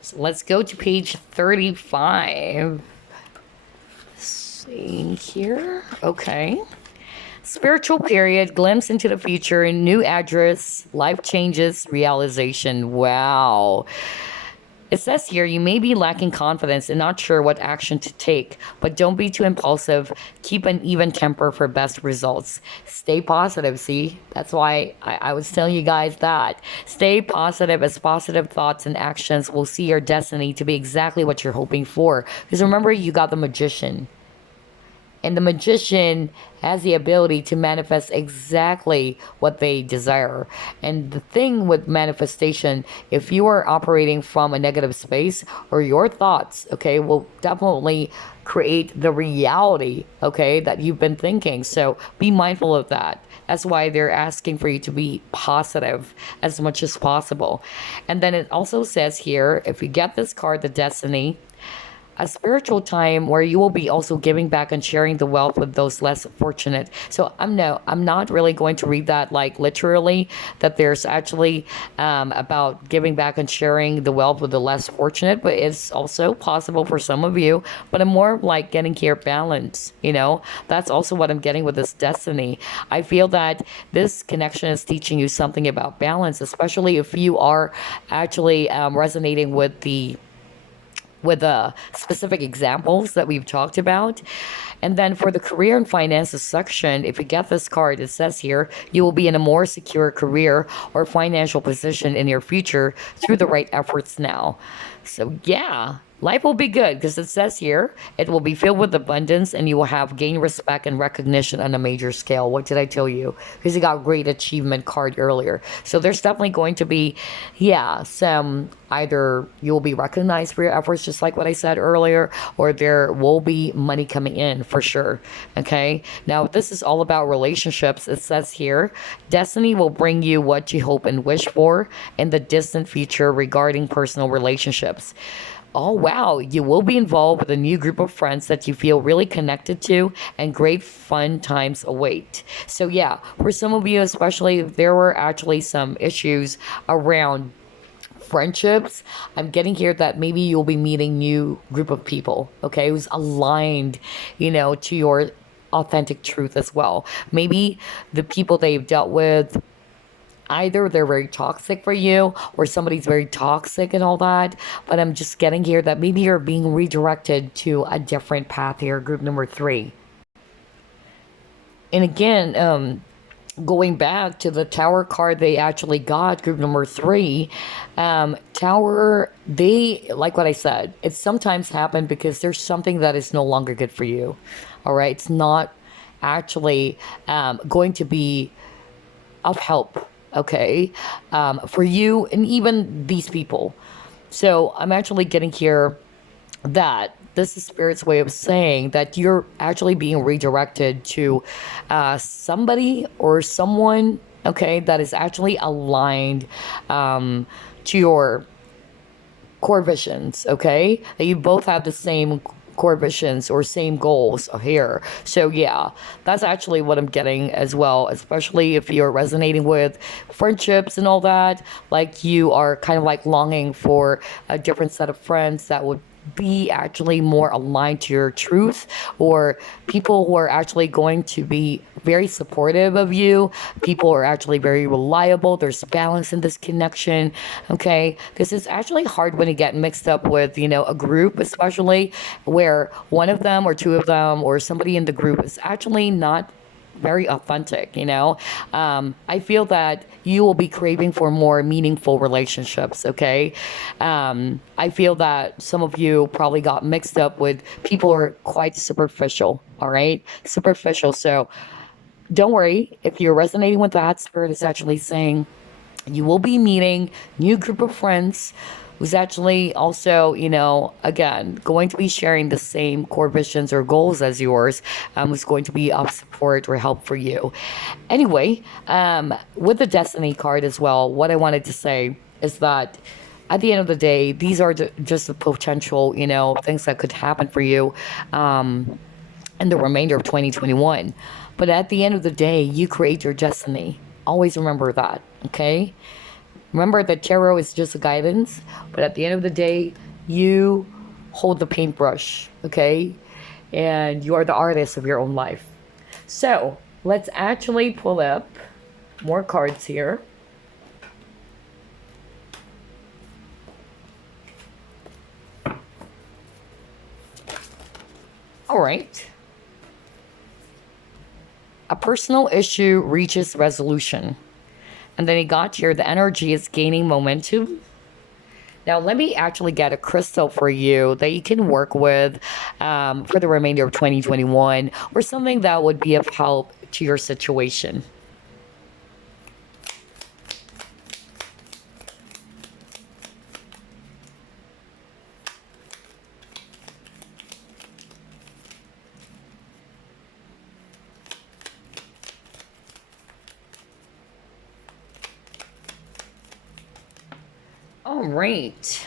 So let's go to page 35. See here. Okay. Spiritual period, glimpse into the future, new address, life changes, realization. Wow. It says here, you may be lacking confidence and not sure what action to take, but don't be too impulsive. Keep an even temper for best results. Stay positive, see? That's why I was telling you guys that. Stay positive, as positive thoughts and actions will see your destiny to be exactly what you're hoping for. Because remember, you got the magician. And the magician has the ability to manifest exactly what they desire. And the thing with manifestation, if you are operating from a negative space or your thoughts, okay, will definitely create the reality, okay, that you've been thinking. So be mindful of that. That's why they're asking for you to be positive as much as possible. And then it also says here, if you get this card, the Destiny, a spiritual time where you will be also giving back and sharing the wealth with those less fortunate. So I'm not really going to read that like literally, that there's actually about giving back and sharing the wealth with the less fortunate, but it's also possible for some of you. But I'm more like getting here balance, that's also what I'm getting with this Destiny. I feel that this connection is teaching you something about balance, especially if you are actually resonating with the specific examples that we've talked about. And then for the career and finances section, if you get this card, it says here, you will be in a more secure career or financial position in your future through the right efforts now. So yeah, life will be good because it says here, it will be filled with abundance and you will have gain respect and recognition on a major scale. What did I tell you? Because you got great achievement card earlier. So there's definitely going to be, some either you'll be recognized for your efforts, just like what I said earlier, or there will be money coming in for sure. Okay. Now, this is all about relationships. It says here, destiny will bring you what you hope and wish for in the distant future regarding personal relationships. Oh, wow. You will be involved with a new group of friends that you feel really connected to, and great fun times await. So, yeah, for some of you, especially if there were actually some issues around friendships, I'm getting here that maybe you'll be meeting new group of people, okay, who's aligned, to your authentic truth as well. Maybe the people that you've dealt with, either they're very toxic for you or somebody's very toxic and all that. But I'm just getting here that maybe you're being redirected to a different path here, group number three. And again, going back to the tower card they actually got, group number three, tower, they, like what I said, it sometimes happen because there's something that is no longer good for you. All right. It's not actually going to be of help, okay, for you and even these people. So I'm actually getting here that this is Spirit's way of saying that you're actually being redirected to somebody or someone, okay, that is actually aligned to your core visions, okay? That you both have the same core visions or same goals here. So yeah, that's actually what I'm getting as well, especially if you're resonating with friendships and all that, like you are kind of like longing for a different set of friends that would be actually more aligned to your truth, or people who are actually going to be very supportive of you. People are actually very reliable. There's balance in this connection. Okay. This is actually hard when you get mixed up with, a group, especially where one of them or two of them or somebody in the group is actually not very authentic. I feel that you will be craving for more meaningful relationships. Okay. I feel that some of you probably got mixed up with people who are quite superficial. All right. Superficial. So don't worry if you're resonating with that. Spirit is actually saying you will be meeting new group of friends who's actually also, again, going to be sharing the same core visions or goals as yours, who's going to be of support or help for you. Anyway, with the Destiny card as well, what I wanted to say is that at the end of the day, these are just the potential, things that could happen for you in the remainder of 2021. But at the end of the day, you create your destiny. Always remember that, okay? Remember that tarot is just a guidance, but at the end of the day, you hold the paintbrush, okay? And you are the artist of your own life. So let's actually pull up more cards here. All right. A personal issue reaches resolution. And then he got here, the energy is gaining momentum. Now, let me actually get a crystal for you that you can work with for the remainder of 2021, or something that would be of help to your situation. All right.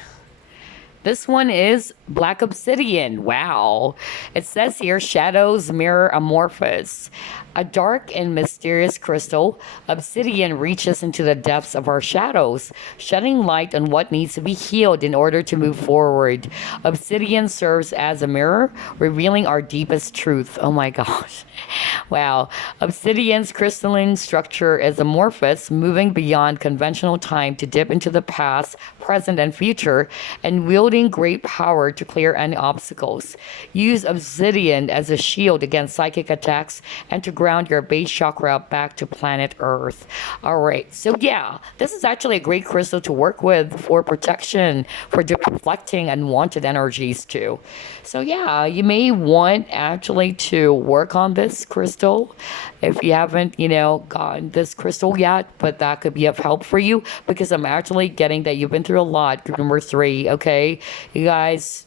This one is Black Obsidian. Wow. It says here, shadows mirror amorphous. A dark and mysterious crystal, obsidian reaches into the depths of our shadows, shedding light on what needs to be healed in order to move forward. Obsidian serves as a mirror, revealing our deepest truth. Oh my gosh. Wow. Obsidian's crystalline structure is amorphous, moving beyond conventional time to dip into the past, present, and future, and wielding great power to clear any obstacles. Use obsidian as a shield against psychic attacks and to ground your base chakra back to planet Earth. All right. So yeah, this is actually a great crystal to work with for protection, for deflecting unwanted energies too. So yeah, you may want actually to work on this crystal if you haven't, gotten this crystal yet, but that could be of help for you, because I'm actually getting that you've been through a lot. Group number 3, okay? You guys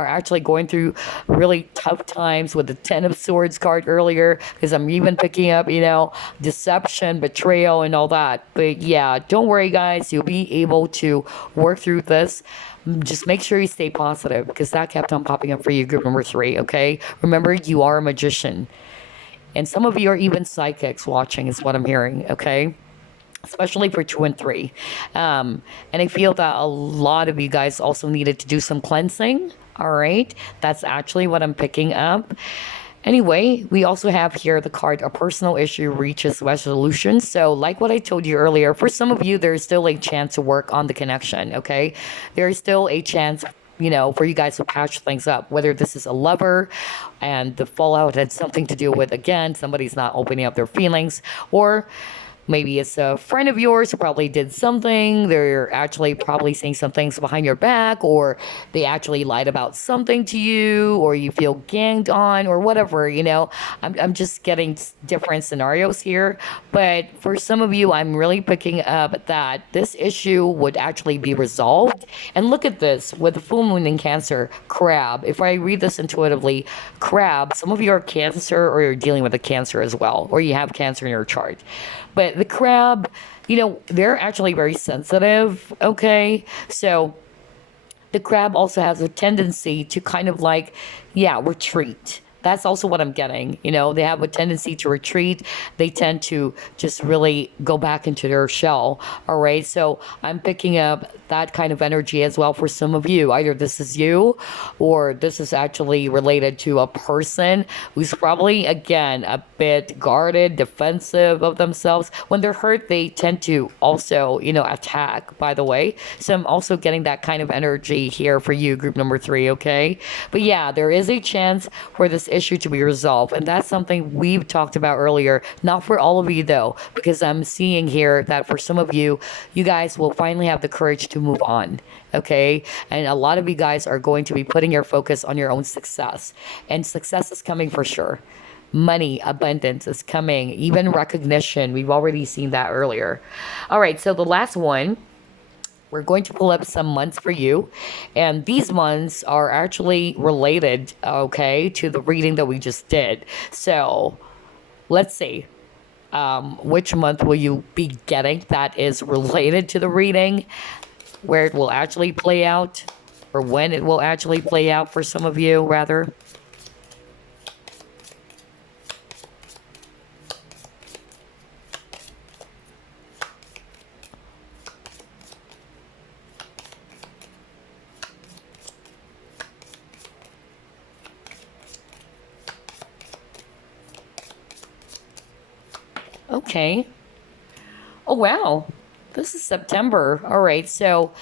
are actually going through really tough times with the Ten of Swords card earlier, because I'm even picking up, you know, deception, betrayal, and all that. But yeah, don't worry, guys. You'll be able to work through this. Just make sure you stay positive, because that kept on popping up for you, group number 3, okay? Remember, you are a magician. And some of you are even psychics watching, is what I'm hearing, okay? Especially for 2 and 3. And I feel that a lot of you guys also needed to do some cleansing, all right? That's actually what I'm picking up. Anyway, we also have here the card, a personal issue reaches resolution. So like what I told you earlier, for some of you, there's still a chance to work on the connection, okay? There's still a chance, you know, for you guys to patch things up, whether this is a lover and the fallout had something to do with, again, somebody's not opening up their feelings, or maybe it's a friend of yours who probably did something. They're actually probably saying some things behind your back, or they actually lied about something to you, or you feel ganged on, or whatever, you know. I'm just getting different scenarios here. But for some of you, I'm really picking up that this issue would actually be resolved. And look at this with the full moon in Cancer, Crab. If I read this intuitively, Crab, some of you are Cancer, or you're dealing with a Cancer as well, or you have Cancer in your chart. But the Crab, you know, they're actually very sensitive, okay? So the Crab also has a tendency to kind of like, yeah, retreat. That's also what I'm getting. You know, they have a tendency to retreat. They tend to just really go back into their shell. All right. So I'm picking up that kind of energy as well for some of you. Either this is you, or this is actually related to a person who's probably, again, a bit guarded, defensive of themselves. When they're hurt, they tend to also, you know, attack, by the way. So I'm also getting that kind of energy here for you, group number 3. Okay. But yeah, there is a chance for this issue to be resolved, and that's something we've talked about earlier. Not for all of you though, because I'm seeing here that for some of you, you guys will finally have the courage to move on, okay? And a lot of you guys are going to be putting your focus on your own success, and success is coming for sure. Money, abundance is coming, even recognition. We've already seen that earlier. All right, so the last one, we're going to pull up some months for you. And these months are actually related, okay, to the reading that we just did. So let's see. Which month will you be getting that is related to the reading, where it will actually play out, or when it will actually play out for some of you, rather. Okay. Oh, wow. This is September. All right. So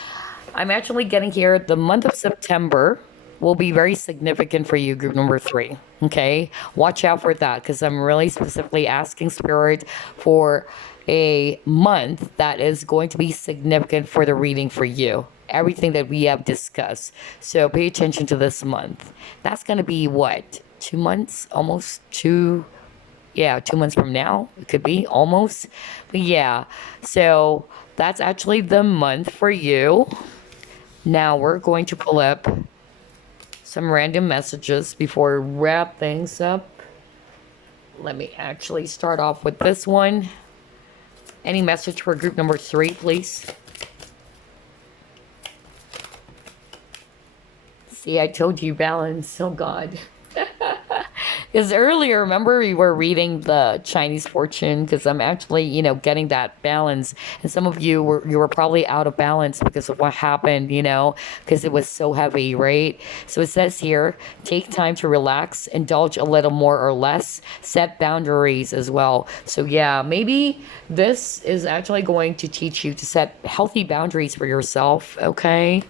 I'm actually getting here the month of September will be very significant for you, group number 3. Okay. Watch out for that, because I'm really specifically asking Spirit for a month that is going to be significant for the reading for you. Everything that we have discussed. So pay attention to this month. That's going to be what? 2 months? Almost 2. Yeah, 2 months from now, it could be almost. But yeah, so that's actually the month for you. Now we're going to pull up some random messages before we wrap things up. Let me actually start off with this one. Any message for group number 3, please? See, I told you balance. Oh, God. Because earlier, remember, we were reading the Chinese fortune, because I'm actually, you know, getting that balance. And some of you were probably out of balance because of what happened, you know, because it was so heavy, right? So it says here, take time to relax, indulge a little more or less, set boundaries as well. So yeah, maybe this is actually going to teach you to set healthy boundaries for yourself, okay?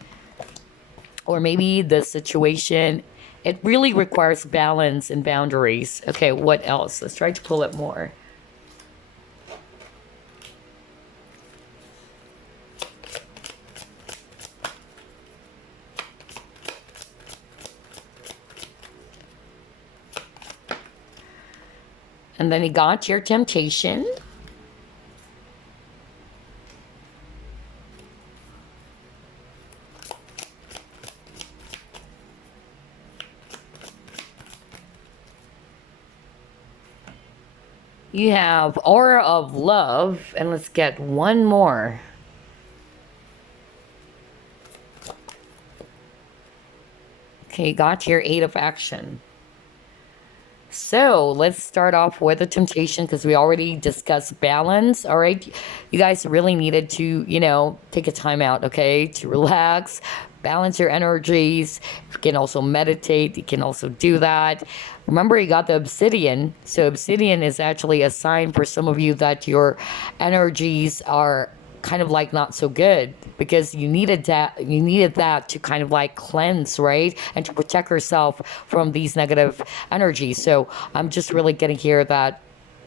Or maybe the situation, it really requires balance and boundaries. Okay, what else? Let's try to pull it more. And then he got your temptation. You have Aura of Love, and let's get one more. Okay, got your Eight of Action. So let's start off with the temptation because we already discussed balance. All right. You guys really needed to, take a time out, okay, to relax, balance your energies. You can also meditate. You can also do that. Remember, you got the obsidian. So, obsidian is actually a sign for some of you that your energies are kind of like not so good because you needed that to kind of like cleanse, right, and to protect yourself from these negative energies. So I'm just really getting here that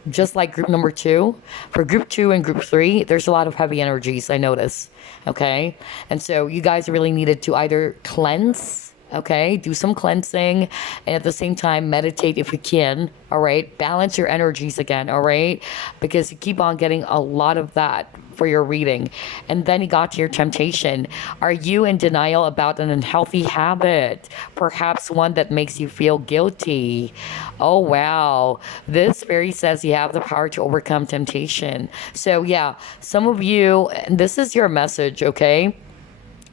just like group number two, for group two and group three, there's a lot of heavy energies, I notice. Okay. And so you guys really needed to either cleanse, okay, do some cleansing, and at the same time, meditate if you can. All right. Balance your energies again. All right. Because you keep on getting a lot of that for your reading. And then you got to your temptation. Are you in denial about an unhealthy habit? Perhaps one that makes you feel guilty. Oh, wow. This fairy says you have the power to overcome temptation. So, yeah, some of you, and this is your message, okay?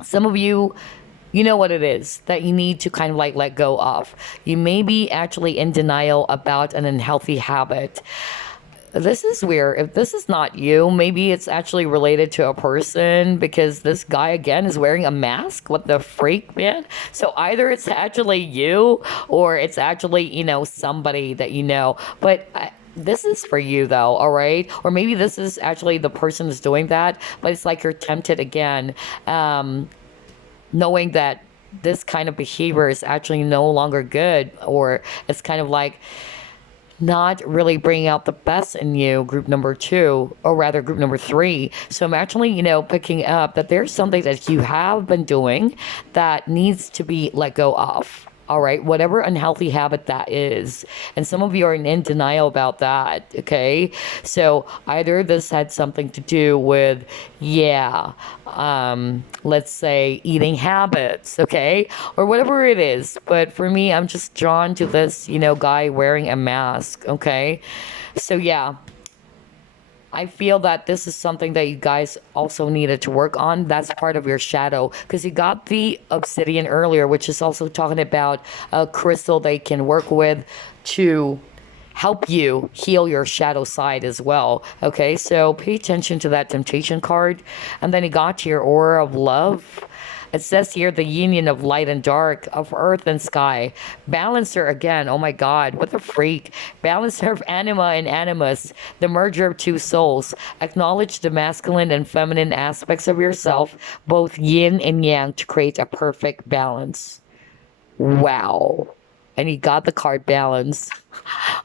Some of you, you know what it is that you need to kind of like let go of. You may be actually in denial about an unhealthy habit. This is weird. If this is not you, maybe it's actually related to a person because this guy again is wearing a mask. What the freak, man? So either it's actually you or it's actually, somebody that you know. But this is for you though, all right? Or maybe this is actually the person who's doing that, but it's like you're tempted again, knowing that this kind of behavior is actually no longer good, or it's kind of like not really bringing out the best in you, group number two, or rather group number three. So I'm actually, picking up that there's something that you have been doing that needs to be let go of. All right, whatever unhealthy habit that is. And some of you are in denial about that. Okay. So either this had something to do with, yeah, let's say eating habits. Okay. Or whatever it is. But for me, I'm just drawn to this, guy wearing a mask. Okay. So yeah. I feel that this is something that you guys also needed to work on. That's part of your shadow because you got the obsidian earlier, which is also talking about a crystal they can work with to help you heal your shadow side as well. Okay, so pay attention to that temptation card. And then you got your aura of love. It says here the union of light and dark, of earth and sky. Balancer again. Oh my God, what a freak. Balancer of anima and animus, the merger of two souls. Acknowledge the masculine and feminine aspects of yourself, both yin and yang, to create a perfect balance. Wow. And he got the card balance.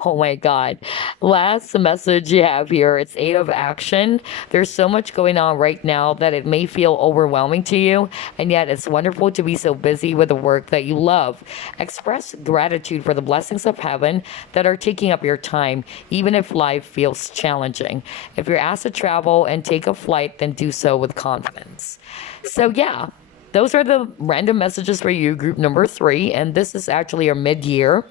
Oh my God. Last message you have here, it's Eight of Action. There's so much going on right now that it may feel overwhelming to you, and yet it's wonderful to be so busy with the work that you love. Express gratitude for the blessings of heaven that are taking up your time, even if life feels challenging. If you're asked to travel and take a flight, then do so with confidence. So yeah, those are the random messages for you, group number three. And this is actually our mid-year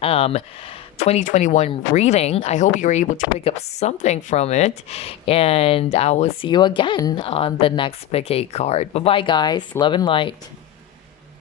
2021 reading. I hope you're able to pick up something from it. And I will see you again on the next Pick 8 card. Bye-bye, guys. Love and light.